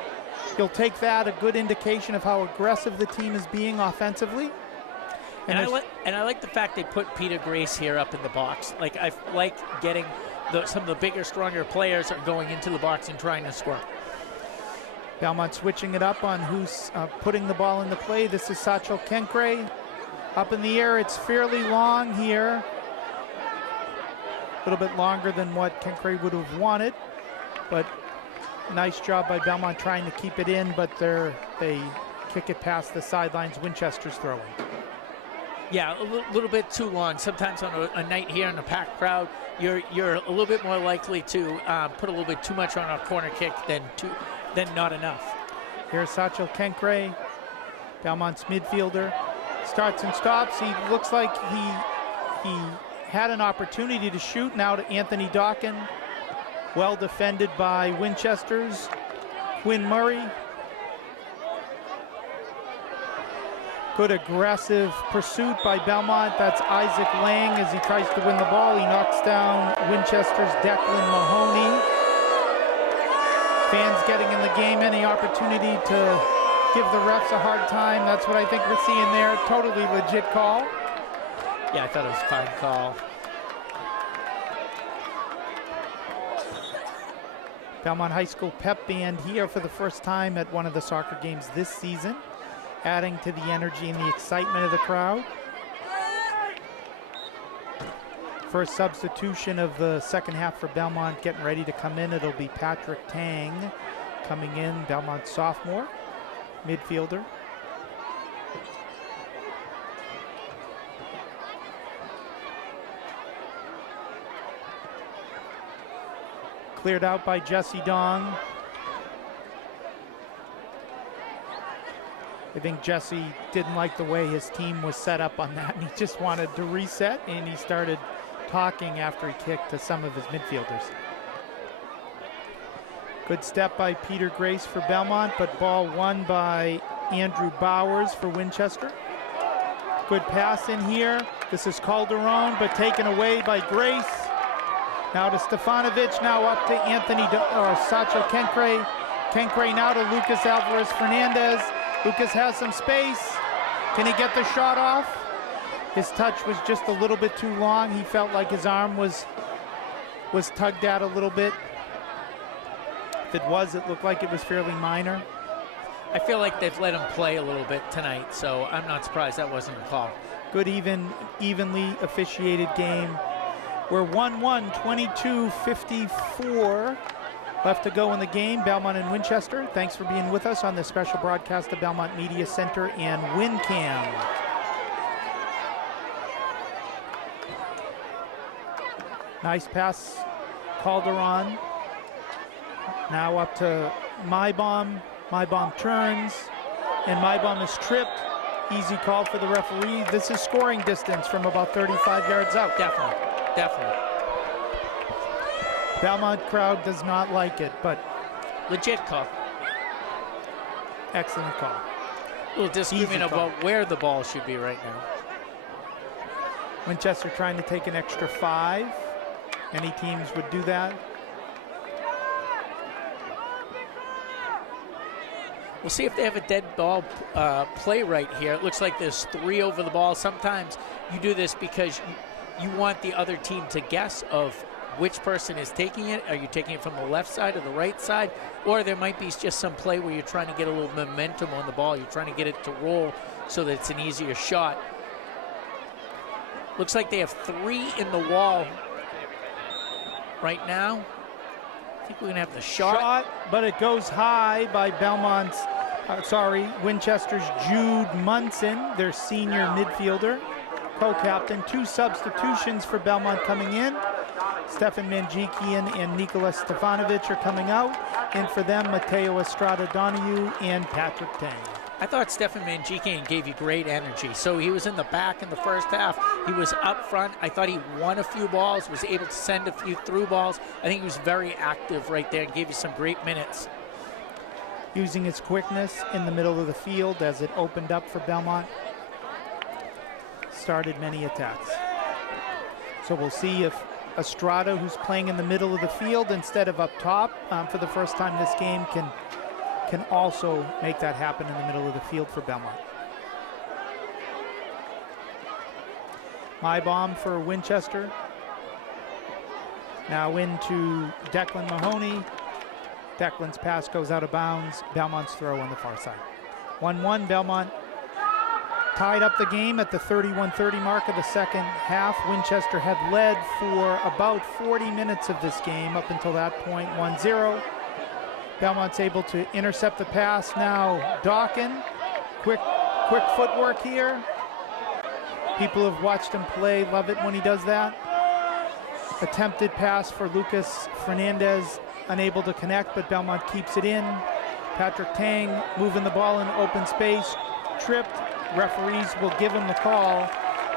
You'll take that, a good indication of how aggressive the team is being offensively. And I like the fact they put Peter Grace here up in the box. Like, I like getting some of the bigger, stronger players are going into the box and trying to score. Belmont switching it up on who's putting the ball into play. This is Satchel Kenkre. Up in the air, it's fairly long here. A little bit longer than what Kenkre would have wanted, but nice job by Belmont trying to keep it in, but they kick it past the sidelines. Winchester's throwing. Yeah, a little bit too long. Sometimes on a night here in a packed crowd, you're a little bit more likely to put a little bit too much on a corner kick than not enough. Here's Satchel Kenkre, Belmont's midfielder. Starts and stops. He looks like he had an opportunity to shoot. Now to Anthony Dawkin. Well defended by Winchester's Quinn Murray. Good aggressive pursuit by Belmont. That's Isaac Lang as he tries to win the ball. He knocks down Winchester's Declan Mahoney. Fans getting in the game, any opportunity to give the refs a hard time. That's what I think we're seeing there. Totally legit call. Yeah, I thought it was a fine call. Belmont High School pep band here for the first time at one of the soccer games this season, adding to the energy and the excitement of the crowd. First substitution of the second half for Belmont getting ready to come in. It'll be Patrick Tang coming in, Belmont sophomore, midfielder. Cleared out by Jesse Dong. I think Jesse didn't like the way his team was set up on that, and he just wanted to reset, and he started talking after he kicked to some of his midfielders. Good step by Peter Grace for Belmont, but ball won by Andrew Bowers for Winchester. Good pass in here. This is Calderon, but taken away by Grace. Now to Stefanovic, now up to Satchel Kenkre. Kenkre now to Lucas Alvarez Fernandez. Lucas has some space. Can he get the shot off? His touch was just a little bit too long. He felt like his arm was tugged at a little bit. If it was, it looked like it was fairly minor. I feel like they've let him play a little bit tonight, so I'm not surprised that wasn't a call. Good, evenly officiated game. We're 1-1, 22-54 left to go in the game. Belmont and Winchester. Thanks for being with us on this special broadcast of Belmont Media Center and WinCam. Nice pass, Calderon. Now up to Mybom. Mybom turns, and Mybom is tripped. Easy call for the referee. This is scoring distance from about 35 yards out. Definitely. Belmont crowd does not like it, but Legit call. excellent call. A little disagreement about where the ball should be right now. Winchester trying to take an extra 5. Any teams would do that. We'll see if they have a dead ball play right here. It looks like there's 3 over the ball. Sometimes you do this because you want the other team to guess of which person is taking it. Are you taking it from the left side or the right side? Or there might be just some play where you're trying to get a little momentum on the ball. You're trying to get it to roll so that it's an easier shot. Looks like they have 3 in the wall right now. I think we're going to have the shot. But it goes high by Winchester's Jude Munson, their senior midfielder, co-captain. 2 substitutions for Belmont coming in. Stefan Manjikian and Nicholas Stefanovic are coming out. And for them, Mateo Estrada Donahue and Patrick Tang. I thought Stefan Manjikian gave you great energy. So he was in the back in the first half. He was up front. I thought he won a few balls, was able to send a few through balls. I think he was very active right there and gave you some great minutes. Using his quickness in the middle of the field as it opened up for Belmont. Started many attacks. So we'll see if Estrada, who's playing in the middle of the field instead of up top for the first time this game, can also make that happen in the middle of the field for Belmont. Mybom for Winchester. Now into Declan Mahoney. Declan's pass goes out of bounds. Belmont's throw on the far side. 1-1, Belmont tied up the game at the 31-30 mark of the second half. Winchester had led for about 40 minutes of this game up until that point, 1-0. Belmont's able to intercept the pass now. Dawkin, quick footwork here. People who've watched him play love it when he does that. Attempted pass for Lucas Fernandez, unable to connect, but Belmont keeps it in. Patrick Tang moving the ball in open space, tripped. Referees will give him the call.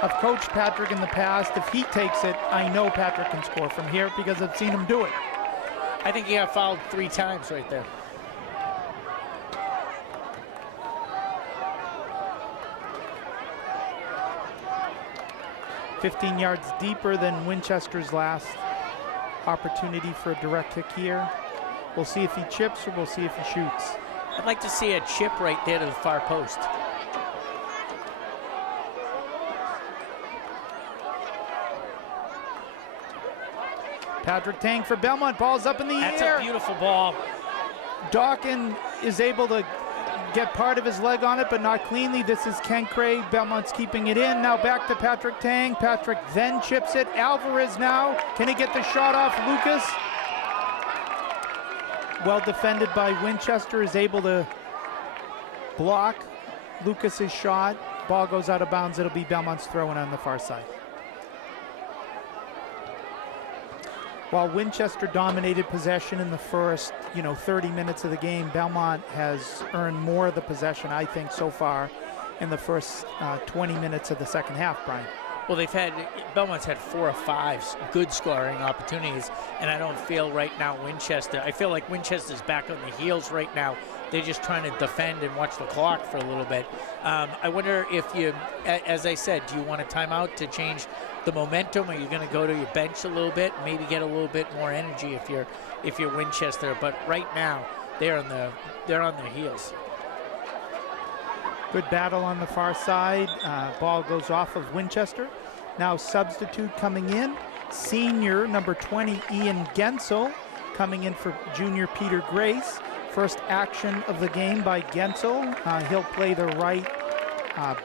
I've coached Patrick in the past. If he takes it, I know Patrick can score from here because I've seen him do it. I think he got fouled 3 times right there. "15 yards deeper than Winchester's last opportunity for a direct kick here. We'll see if he chips or we'll see if he shoots. I'd like to see a chip right there to the far post. Patrick Tang for Belmont, ball's up in the air. That's a beautiful ball. Dawkin is able to get part of his leg on it, but not cleanly. This is Kenkray. Belmont's keeping it in. Now back to Patrick Tang. Patrick then chips it. Alvarez now. Can he get the shot off Lucas? Well defended by Winchester, is able to block Lucas's shot. Ball goes out of bounds. It'll be Belmont's throw-in on the far side. While Winchester dominated possession in the first, 30 minutes of the game, Belmont has earned more of the possession, I think, so far in the first 20 minutes of the second half, Brian. Well, Belmont's had 4 or 5 good scoring opportunities, and I don't feel right now I feel like Winchester's back on the heels right now. They're just trying to defend and watch the clock for a little bit. I wonder if you, as I said, do you want a timeout to change the momentum? Or are you going to go to your bench a little bit, maybe get a little bit more energy if you're Winchester? But right now, they're on their heels. Good battle on the far side. Ball goes off of Winchester. Now substitute coming in. Senior number 20, Ian Gensel, coming in for junior Peter Grace. First action of the game by Gensel. He'll play the right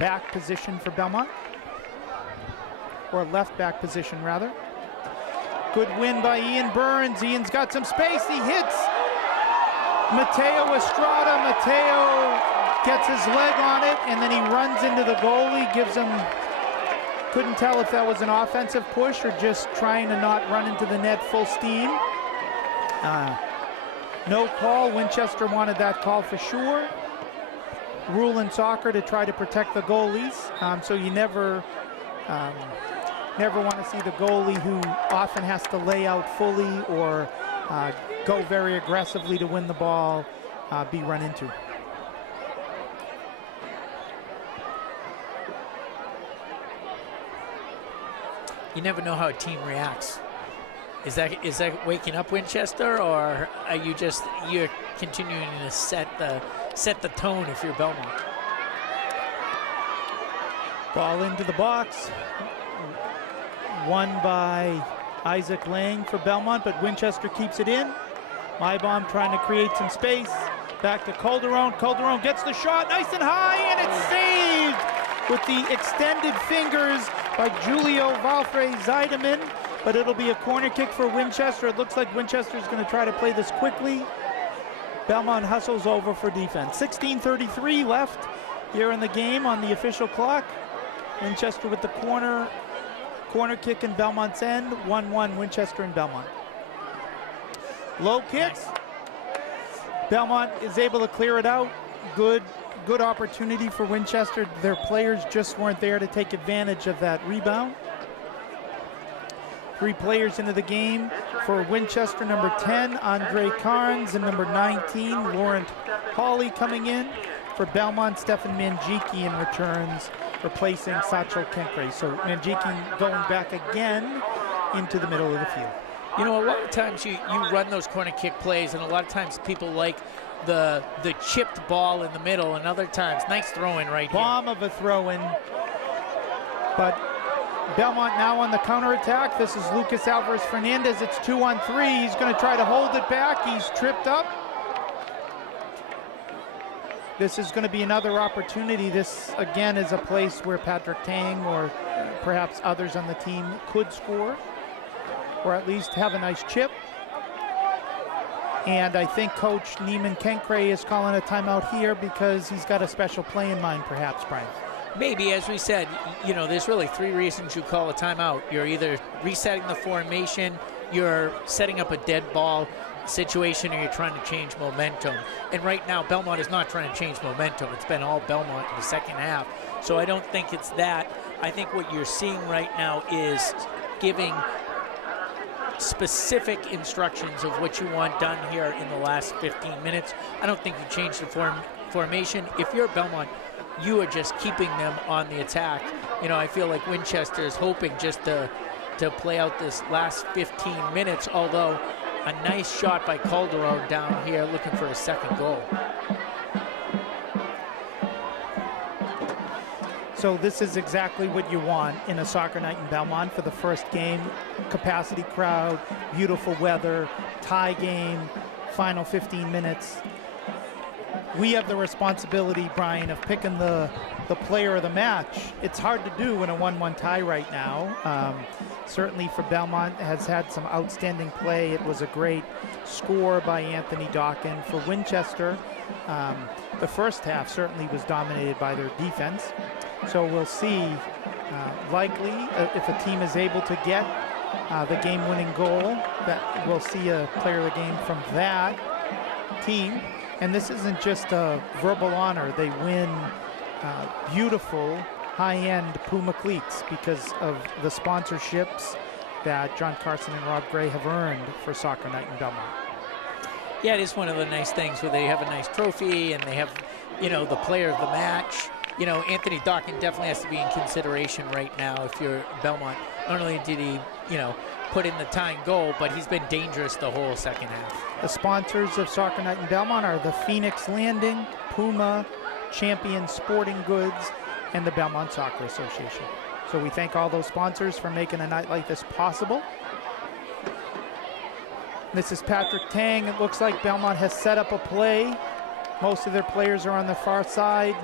back position for Belmont. Or left back position, rather. Good win by Ian Burns. Ian's got some space. He hits Mateo Estrada. Mateo gets his leg on it, and then he runs into the goalie, gives him, couldn't tell if that was an offensive push or just trying to not run into the net full steam. No call. Winchester wanted that call for sure. Rule in soccer to try to protect the goalies, so you never want to see the goalie, who often has to lay out fully or go very aggressively to win the ball, be run into. You never know how a team reacts. Is that waking up Winchester, or are you're continuing to set the tone if you're Belmont? Ball into the box. Won by Isaac Lang for Belmont, but Winchester keeps it in. Mybom trying to create some space. Back to Calderon. Calderon gets the shot, nice and high, and it's saved with the extended fingers by Julio Valfrey Zeideman, but it'll be a corner kick for Winchester. It looks like Winchester's going to try to play this quickly. Belmont hustles over for defense. 16:33 left here in the game on the official clock. Winchester with the corner kick in Belmont's end. 1-1 Winchester and Belmont. Low kicks. Belmont is able to clear it out. Good opportunity for Winchester. Their players just weren't there to take advantage of that rebound. 3 players into the game for Winchester. Number 10, Andre Carnes, and number 19, Laurent Hawley coming in. For Belmont, Stefan Manjikian returns, replacing Satchel Kenkray. So Manjikian going back again into the middle of the field. A lot of times you run those corner kick plays, and a lot of times people like the chipped ball in the middle, and other times, nice throw-in right here. Bomb of a throw-in. But Belmont now on the counterattack. This is Lucas Alvarez Fernandez. It's 2-on-3. He's going to try to hold it back. He's tripped up. this is going to be another opportunity. This, again, is a place where Patrick Tang or perhaps others on the team could score, or at least have a nice chip. And I think Coach Neiman Kenkre is calling a timeout here because he's got a special play in mind, perhaps, Brian. Maybe, as we said, you know, there's really three reasons you call a timeout. You're either resetting the formation, you're setting up a dead ball situation, or you're trying to change momentum. And right now, Belmont is not trying to change momentum. It's been all Belmont in the second half. So I don't think it's that. I think what you're seeing right now is giving specific instructions of what you want done here in the last 15 minutes. I don't think you change the formation. If you're Belmont, you are just keeping them on the attack. You know, I feel like Winchester is hoping just to play out this last 15 minutes, although a nice shot by Calderon down here looking for a second goal. So this is exactly what you want in a soccer night in Belmont for the first game. Capacity crowd, beautiful weather, tie game, final 15 minutes. We have the responsibility, Brian, of picking the player of the match. It's hard to do in a 1-1 tie right now. Certainly for Belmont, has had some outstanding play. It was a great score by Anthony Dawkin. For Winchester, the first half certainly was dominated by their defense. So we'll see, likely, if a team is able to get the game-winning goal, that we'll see a player of the game from that team. And this isn't just a verbal honor. They win beautiful high-end Puma cleats because of the sponsorships that John Carson and Rob Gray have earned for Soccer Night in Belmont. Yeah, it is one of the nice things where they have a nice trophy and they have, you know, the player of the match. You know, Anthony Dawkin definitely has to be in consideration right now if you're Belmont. Not only did he, you know, put in the tying goal, but he's been dangerous the whole second half. The sponsors of Soccer Night in Belmont are the Phoenix Landing, Puma, Champion Sporting Goods, and the Belmont Soccer Association. So we thank all those sponsors for making a night like this possible. This is Patrick Tang. It looks like Belmont has set up a play. Most of their players are on the far side.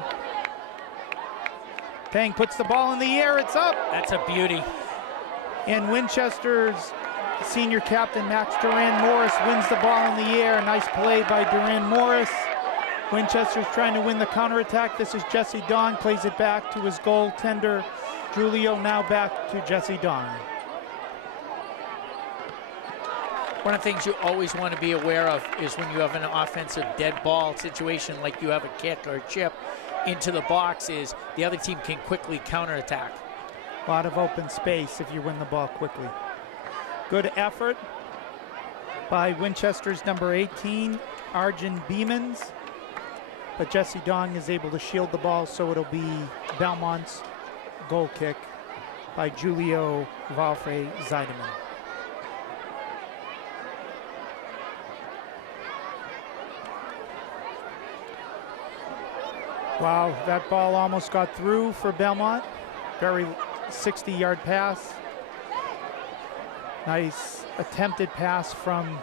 Tang puts the ball in the air. It's up. That's a beauty. And Winchester's senior captain, Max Duran-Morris, wins the ball in the air. Nice play by Duran-Morris. Winchester's trying to win the counterattack. This is Jesse Dong, plays it back to his goaltender, Julio, now back to Jesse Dong. One of the things you always want to be aware of is when you have an offensive dead ball situation, like you have a kick or a chip into the box, is the other team can quickly counterattack. A lot of open space if you win the ball quickly. Good effort by Winchester's number 18, Arjun Beemans. But Jesse Dong is able to shield the ball, so it'll be Belmont's goal kick by Julio Valfrey Zeideman. Wow, that ball almost got through for Belmont. Very 60-yard pass. Nice attempted pass from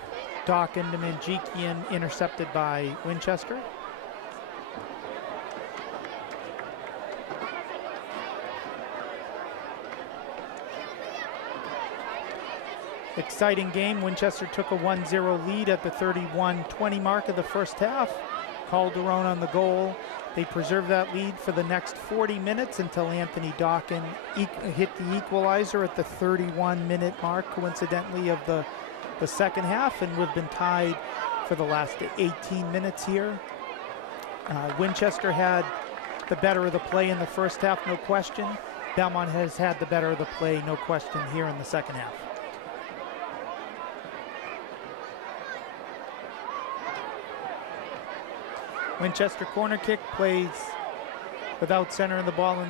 Dawkin to Manjikian, intercepted by Winchester. Exciting game. Winchester took a 1-0 lead at the 31-20 mark of the first half. Calderon on the goal. They preserved that lead for the next 40 minutes until Anthony Dawkin hit the equalizer at the 31-minute mark, coincidentally, of the second half, and we've been tied for the last 18 minutes here. Winchester had the better of the play in the first half, no question. Belmont has had the better of the play, no question, here in the second half. Winchester corner kick, plays without centering the ball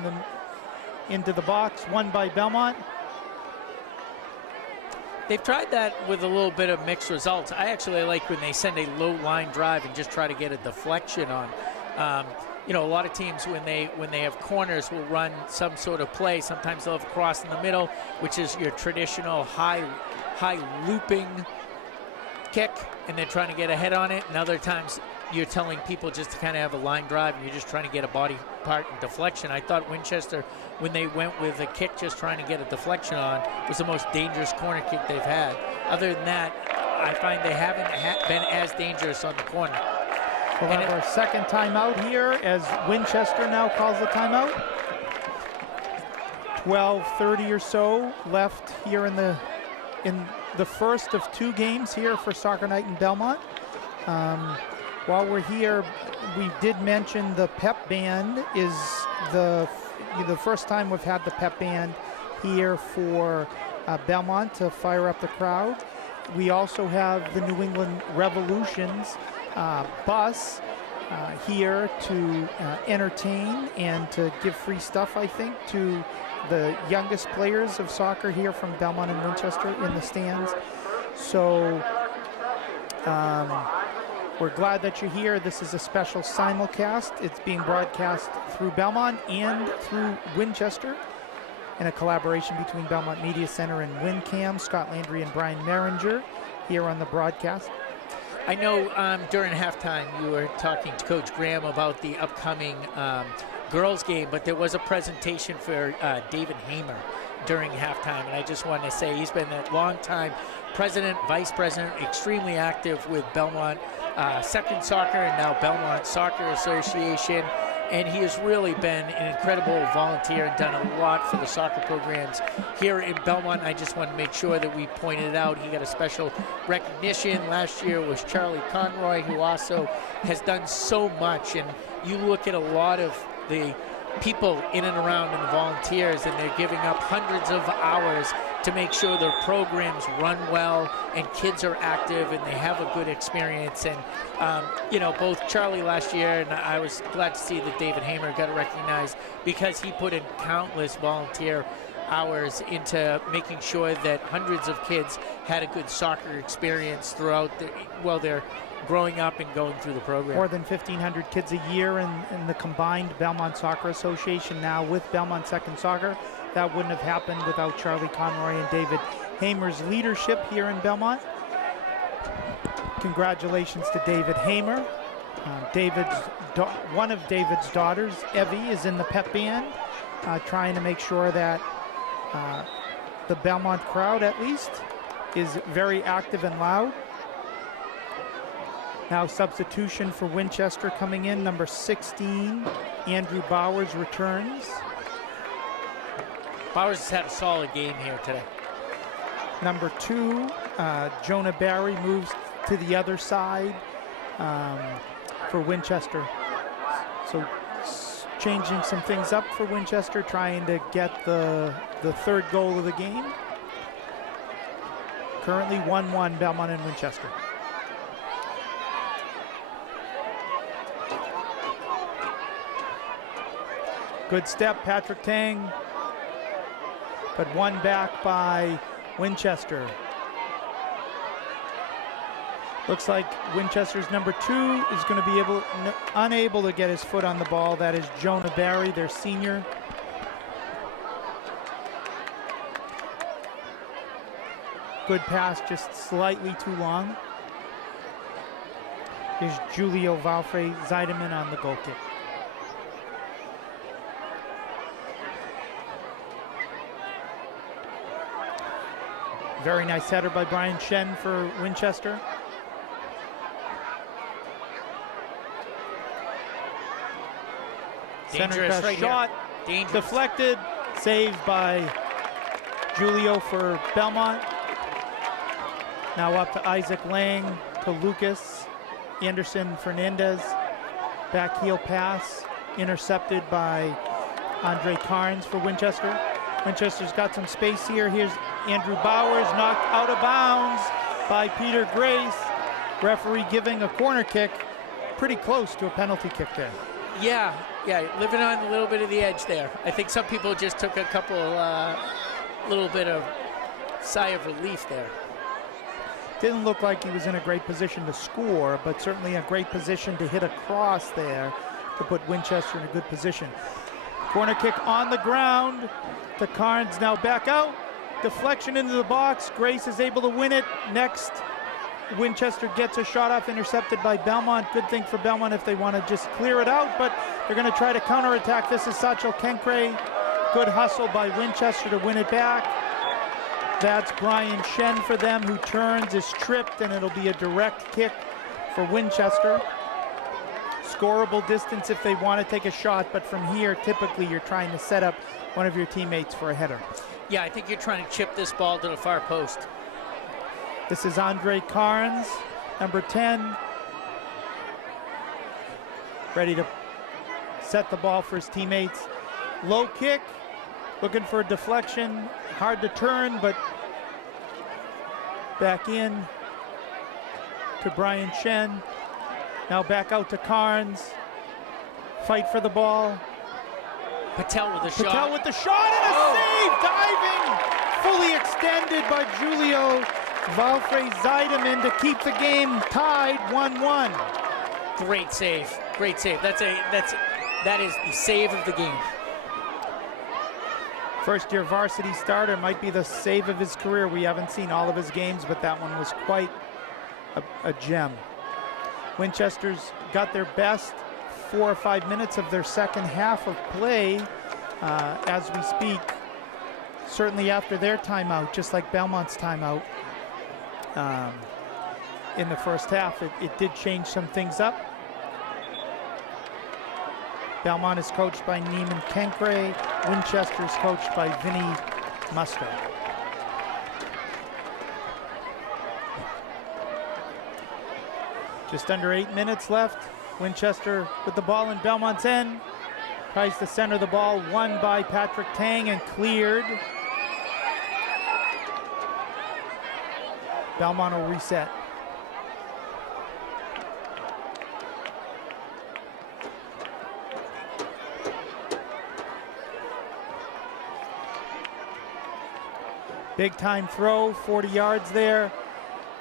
into the box, won by Belmont. They've tried that with a little bit of mixed results. I actually like when they send a low line drive and just try to get a deflection on. You know, a lot of teams when they have corners will run some sort of play. Sometimes they'll have a cross in the middle, which is your traditional high looping kick, and they're trying to get ahead on it. And other times you're telling people just to kind of have a line drive and you're just trying to get a body part and deflection. I thought Winchester, when they went with a kick just trying to get a deflection on, was the most dangerous corner kick they've had. Other than that, I find they haven't been as dangerous on the corner. We'll have our second timeout here as Winchester now calls the timeout. 12:30 or so left here in the first of 2 games here for Soccer Night in Belmont. While we're here, we did mention the pep band is the first time we've had the pep band here for Belmont to fire up the crowd. We also have the New England Revolution's bus here to entertain and to give free stuff, I think, to the youngest players of soccer here from Belmont and Winchester in the stands. So we're glad that you're here. This is a special simulcast. It's being broadcast through Belmont and through Winchester in a collaboration between Belmont Media Center and WinCam. Scott Landry and Brian Merringer here on the broadcast. I know during halftime you were talking to Coach Graham about the upcoming girls game, but there was a presentation for David Hamer during halftime, and I just want to say he's been a long time president, vice president, extremely active with Belmont Second Soccer and now Belmont Soccer Association, and he has really been an incredible volunteer and done a lot for the soccer programs here in Belmont. I just want to make sure that we pointed it out. He got a special recognition. Last year was Charlie Conroy, who also has done so much, and you look at a lot of the people in and around and the volunteers, and they're giving up hundreds of hours to make sure their programs run well and kids are active and they have a good experience. And both Charlie last year, and I was glad to see that David Hamer got recognized because he put in countless volunteer hours into making sure that hundreds of kids had a good soccer experience throughout their growing up and going through the program. More than 1,500 kids a year in the combined Belmont Soccer Association now with Belmont Second Soccer. That wouldn't have happened without Charlie Conroy and David Hamer's leadership here in Belmont. Congratulations to David Hamer. One of David's daughters, Evie, is in the pep band, trying to make sure that the Belmont crowd, at least, is very active and loud. Now substitution for Winchester coming in, number 16, Andrew Bowers returns. Bowers has had a solid game here today. Number 2, Jonah Barry moves to the other side for Winchester. So changing some things up for Winchester, trying to get the third goal of the game. Currently 1-1 Belmont and Winchester. Good step, Patrick Tang, but won back by Winchester. Looks like Winchester's number 2 is going to be unable to get his foot on the ball. That is Jonah Barry, their senior. Good pass, just slightly too long. Here's Julio Valfrey Zeideman on the goal kick. Very nice header by Brian Shen for Winchester. Dangerous Center right shot, deflected, saved by Julio for Belmont. Now up to Isaac Lang, to Lucas, Anderson Fernandez. Back heel pass, intercepted by Andre Carnes for Winchester. Winchester's got some space here. Here's Andrew Bowers, knocked out of bounds by Peter Grace. Referee giving a corner kick, pretty close to a penalty kick there. Yeah, living on a little bit of the edge there. I think some people just took a couple, little bit of sigh of relief there. Didn't look like he was in a great position to score, but certainly a great position to hit a cross there to put Winchester in a good position. Corner kick on the ground. The Carnes now back out. Deflection into the box. Grace is able to win it. Next Winchester gets a shot off, intercepted by Belmont. Good thing for Belmont if they want to just clear it out, but they're going to try to counterattack. This is Satchel Kenkre. Good hustle by Winchester to win it back. That's Brian Shen for them, who turns, is tripped, and it'll be a direct kick for Winchester. Scoreable distance if they want to take a shot, but from here, typically you're trying to set up one of your teammates for a header. Yeah, I think you're trying to chip this ball to the far post. This is Andre Carnes, number 10. Ready to set the ball for his teammates. Low kick, looking for a deflection. Hard to turn, but back in to Brian Shen. Now back out to Carnes. Fight for the ball. Patel with a shot. Patel with the shot and a save, diving. Fully extended by Julio Valfrey Zeideman to keep the game tied 1-1. Great save. Great save. That is the save of the game. First year varsity starter, might be the save of his career. We haven't seen all of his games, but that one was quite a gem. Winchester's got their best 4 or 5 minutes of their second half of play as we speak. Certainly after their timeout, just like Belmont's timeout in the first half, it did change some things up. Belmont is coached by Neiman Kenkre. Winchester is coached by Vinny Musto. Just under 8 minutes left. Winchester with the ball in Belmont's end. Tries to center the ball, won by Patrick Tang and cleared. Belmont will reset. Big time throw, 40 yards there.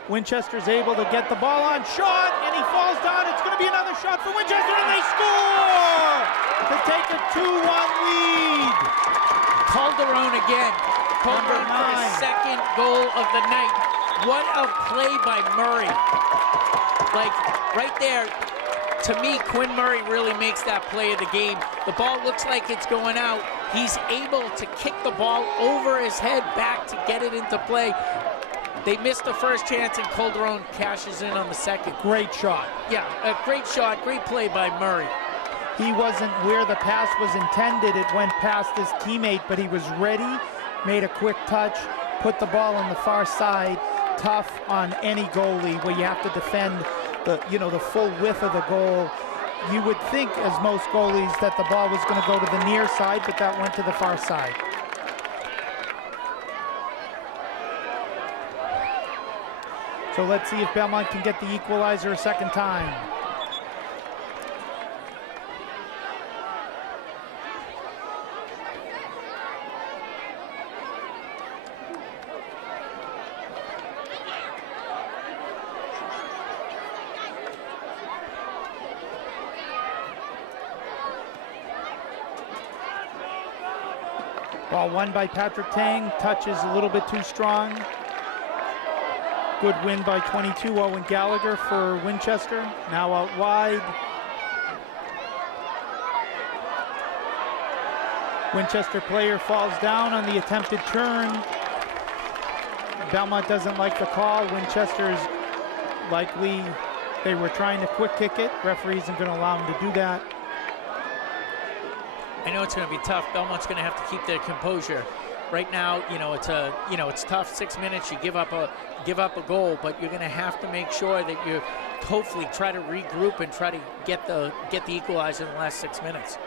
Winchester's able to get the ball on shot, and he falls down. It's going to be another shot for Winchester, and they score to take a 2-1 lead. Calderon again. Calderon for his second goal of the night. What a play by Murray. Like, right there, to me, Quinn Murray really makes that play of the game. The ball looks like it's going out. He's able to kick the ball over his head back to get it into play. They missed the first chance, and Calderon cashes in on the second. Great shot. Yeah, a great shot, great play by Murray. He wasn't where the pass was intended. It went past his teammate, but he was ready, made a quick touch, put the ball on the far side. Tough on any goalie where you have to defend the full width of the goal. You would think, as most goalies, that the ball was going to go to the near side, but that went to the far side. So let's see if Belmont can get the equalizer a second time. Ball won by Patrick Tang. Touch is a little bit too strong. Good win by 22, Owen Gallagher for Winchester. Now out wide. Winchester player falls down on the attempted turn. Belmont doesn't like the call. Winchester is likely, they were trying to quick kick it. Referee isn't going to allow them to do that. I know it's going to be tough. Belmont's going to have to keep their composure. Right now, it's tough. 6 minutes, you give up a goal, but you're going to have to make sure that you hopefully try to regroup and try to get the equalizer in the last 6 minutes.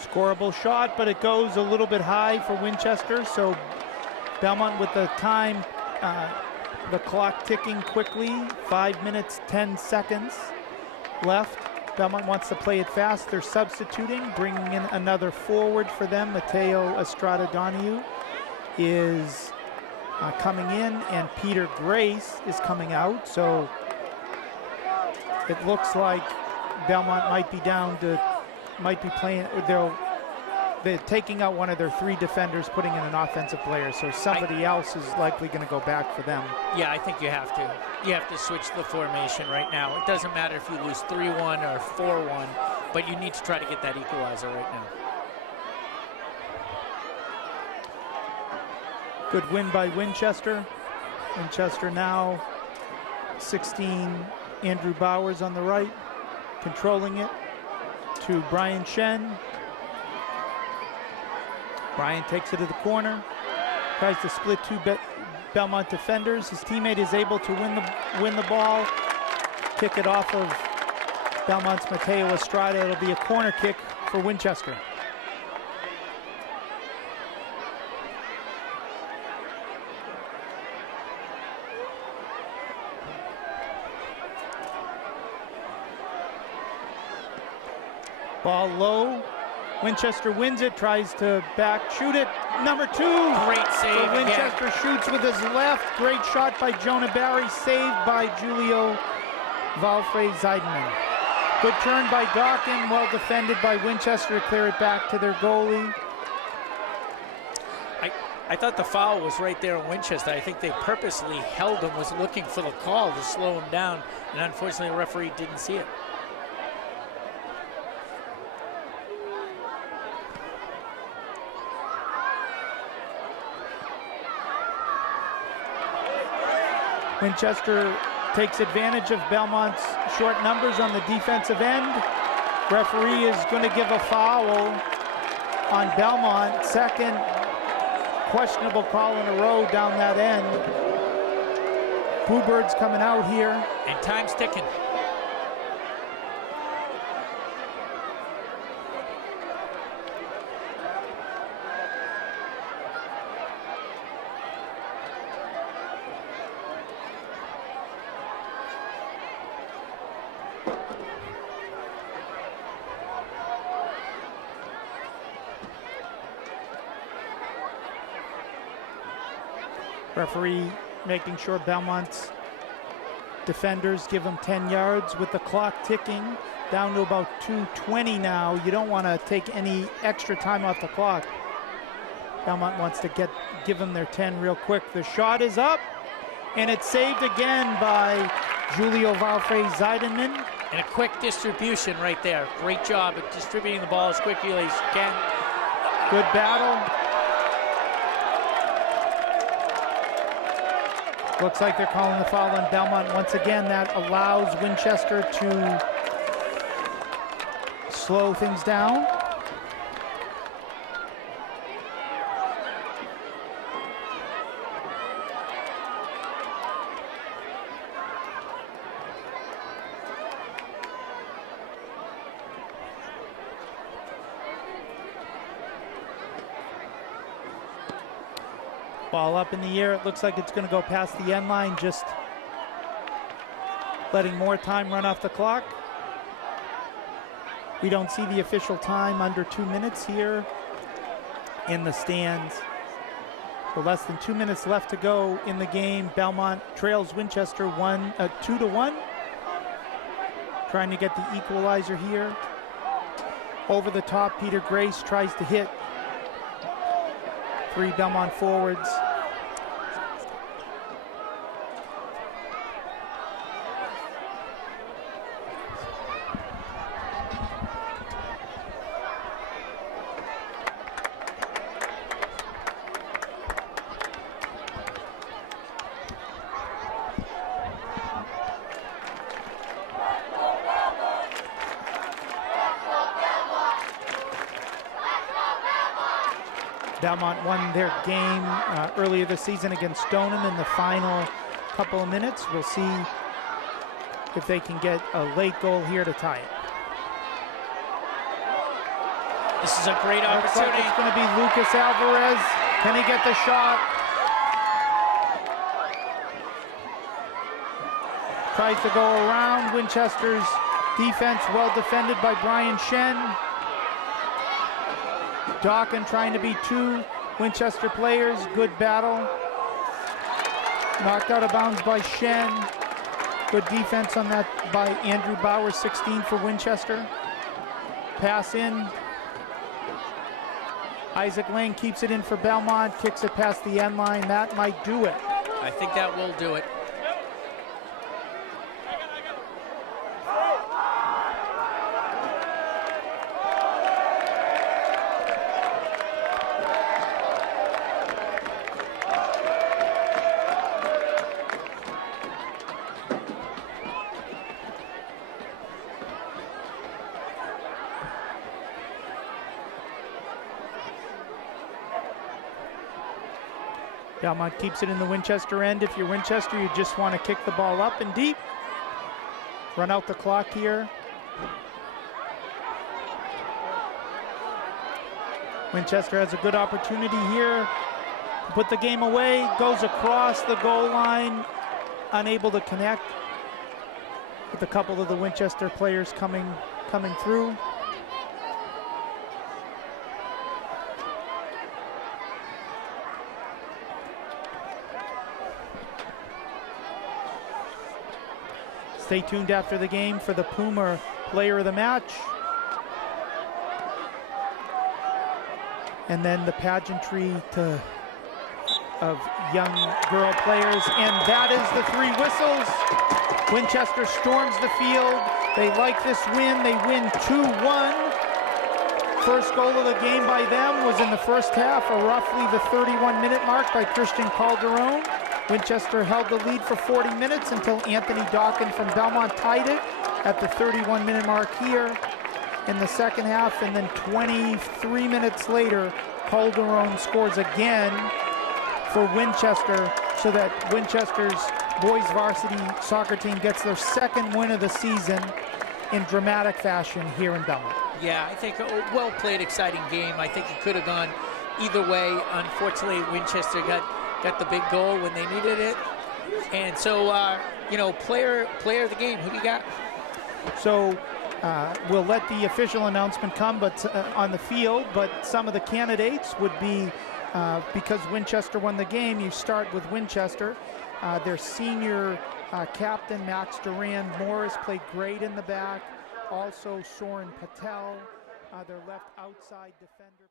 Scoreable shot, but it goes a little bit high for Winchester. So Belmont with the time, the clock ticking quickly. 5 minutes, 10 seconds left. Belmont wants to play it fast. They're substituting, bringing in another forward for them. Mateo Estrada Donahue is coming in, and Peter Grace is coming out. So it looks like Belmont might be playing. They'll they're taking out one of their 3 defenders, putting in an offensive player, so somebody else is likely going to go back for them. Yeah, I think you have to. You have to switch the formation right now. It doesn't matter if you lose 3-1 or 4-1, but you need to try to get that equalizer right now. Good win by Winchester. Winchester now 16, Andrew Bowers on the right, controlling it to Brian Shen. Brian takes it to the corner, tries to split 2 Belmont defenders. His teammate is able to win the ball, kick it off of Belmont's Mateo Estrada. It'll be a corner kick for Winchester. Ball low. Winchester wins it, tries to back shoot it. Number 2. Great save. So Winchester shoots with his left. Great shot by Jonah Barry, saved by Julio Valfrey Zeidenman. Good turn by Dawkin, well defended by Winchester to clear it back to their goalie. I thought the foul was right there in Winchester. I think they purposely held him, was looking for the call to slow him down, and unfortunately the referee didn't see it. Winchester takes advantage of Belmont's short numbers on the defensive end. Referee is going to give a foul on Belmont. Second questionable call in a row down that end. Bluebirds coming out here. And time's ticking. Referee making sure Belmont's defenders give them 10 yards with the clock ticking down to about 2:20 now. You don't want to take any extra time off the clock. Belmont wants to give them their 10 real quick. The shot is up, and it's saved again by Julio Valfrey Zeidenman. And a quick distribution right there. Great job at distributing the ball as quickly as you can. Good battle. Looks like they're calling the foul on Belmont once again. That allows Winchester to slow things down. Ball up in the air. It looks like it's going to go past the end line, just letting more time run off the clock. We don't see the official time, under 2 minutes here in the stands. So less than 2 minutes left to go in the game. Belmont trails Winchester 2-1. Trying to get the equalizer here. Over the top, Peter Grace tries to hit 3 Belmont forwards. Belmont won their game earlier this season against Stoneham in the final couple of minutes. We'll see if they can get a late goal here to tie it. This is a great opportunity. Looks like it's going to be Lucas Alvarez. Can he get the shot? Tries to go around Winchester's defense, well defended by Brian Shen. Dawkin trying to beat 2 Winchester players. Good battle. Knocked out of bounds by Shen. Good defense on that by Andrew Bowers, 16 for Winchester. Pass in. Isaac Lang keeps it in for Belmont, kicks it past the end line. That might do it. I think that will do it. Belmont keeps it in the Winchester end. If you're Winchester, you just want to kick the ball up and deep. Run out the clock here. Winchester has a good opportunity here to put the game away. Goes across the goal line, unable to connect, with a couple of the Winchester players coming through. Stay tuned after the game for the Puma Player of the Match. And then the pageantry of young girl players. And that is the 3 whistles. Winchester storms the field. They like this win. They win 2-1. First goal of the game by them was in the first half, roughly the 31-minute mark by Christian Calderon. Winchester held the lead for 40 minutes until Anthony Dawkins from Belmont tied it at the 31-minute mark here in the second half, and then 23 minutes later, Calderon scores again for Winchester, so that Winchester's boys varsity soccer team gets their second win of the season in dramatic fashion here in Belmont. Yeah, I think a well-played, exciting game. I think it could have gone either way. Unfortunately, Winchester got the big goal when they needed it. And so, player of the game, who do you got? So we'll let the official announcement come on the field, but some of the candidates would be, because Winchester won the game, you start with Winchester. Their senior captain, Max Duran Morris, played great in the back. Also, Soren Patel, their left outside defender.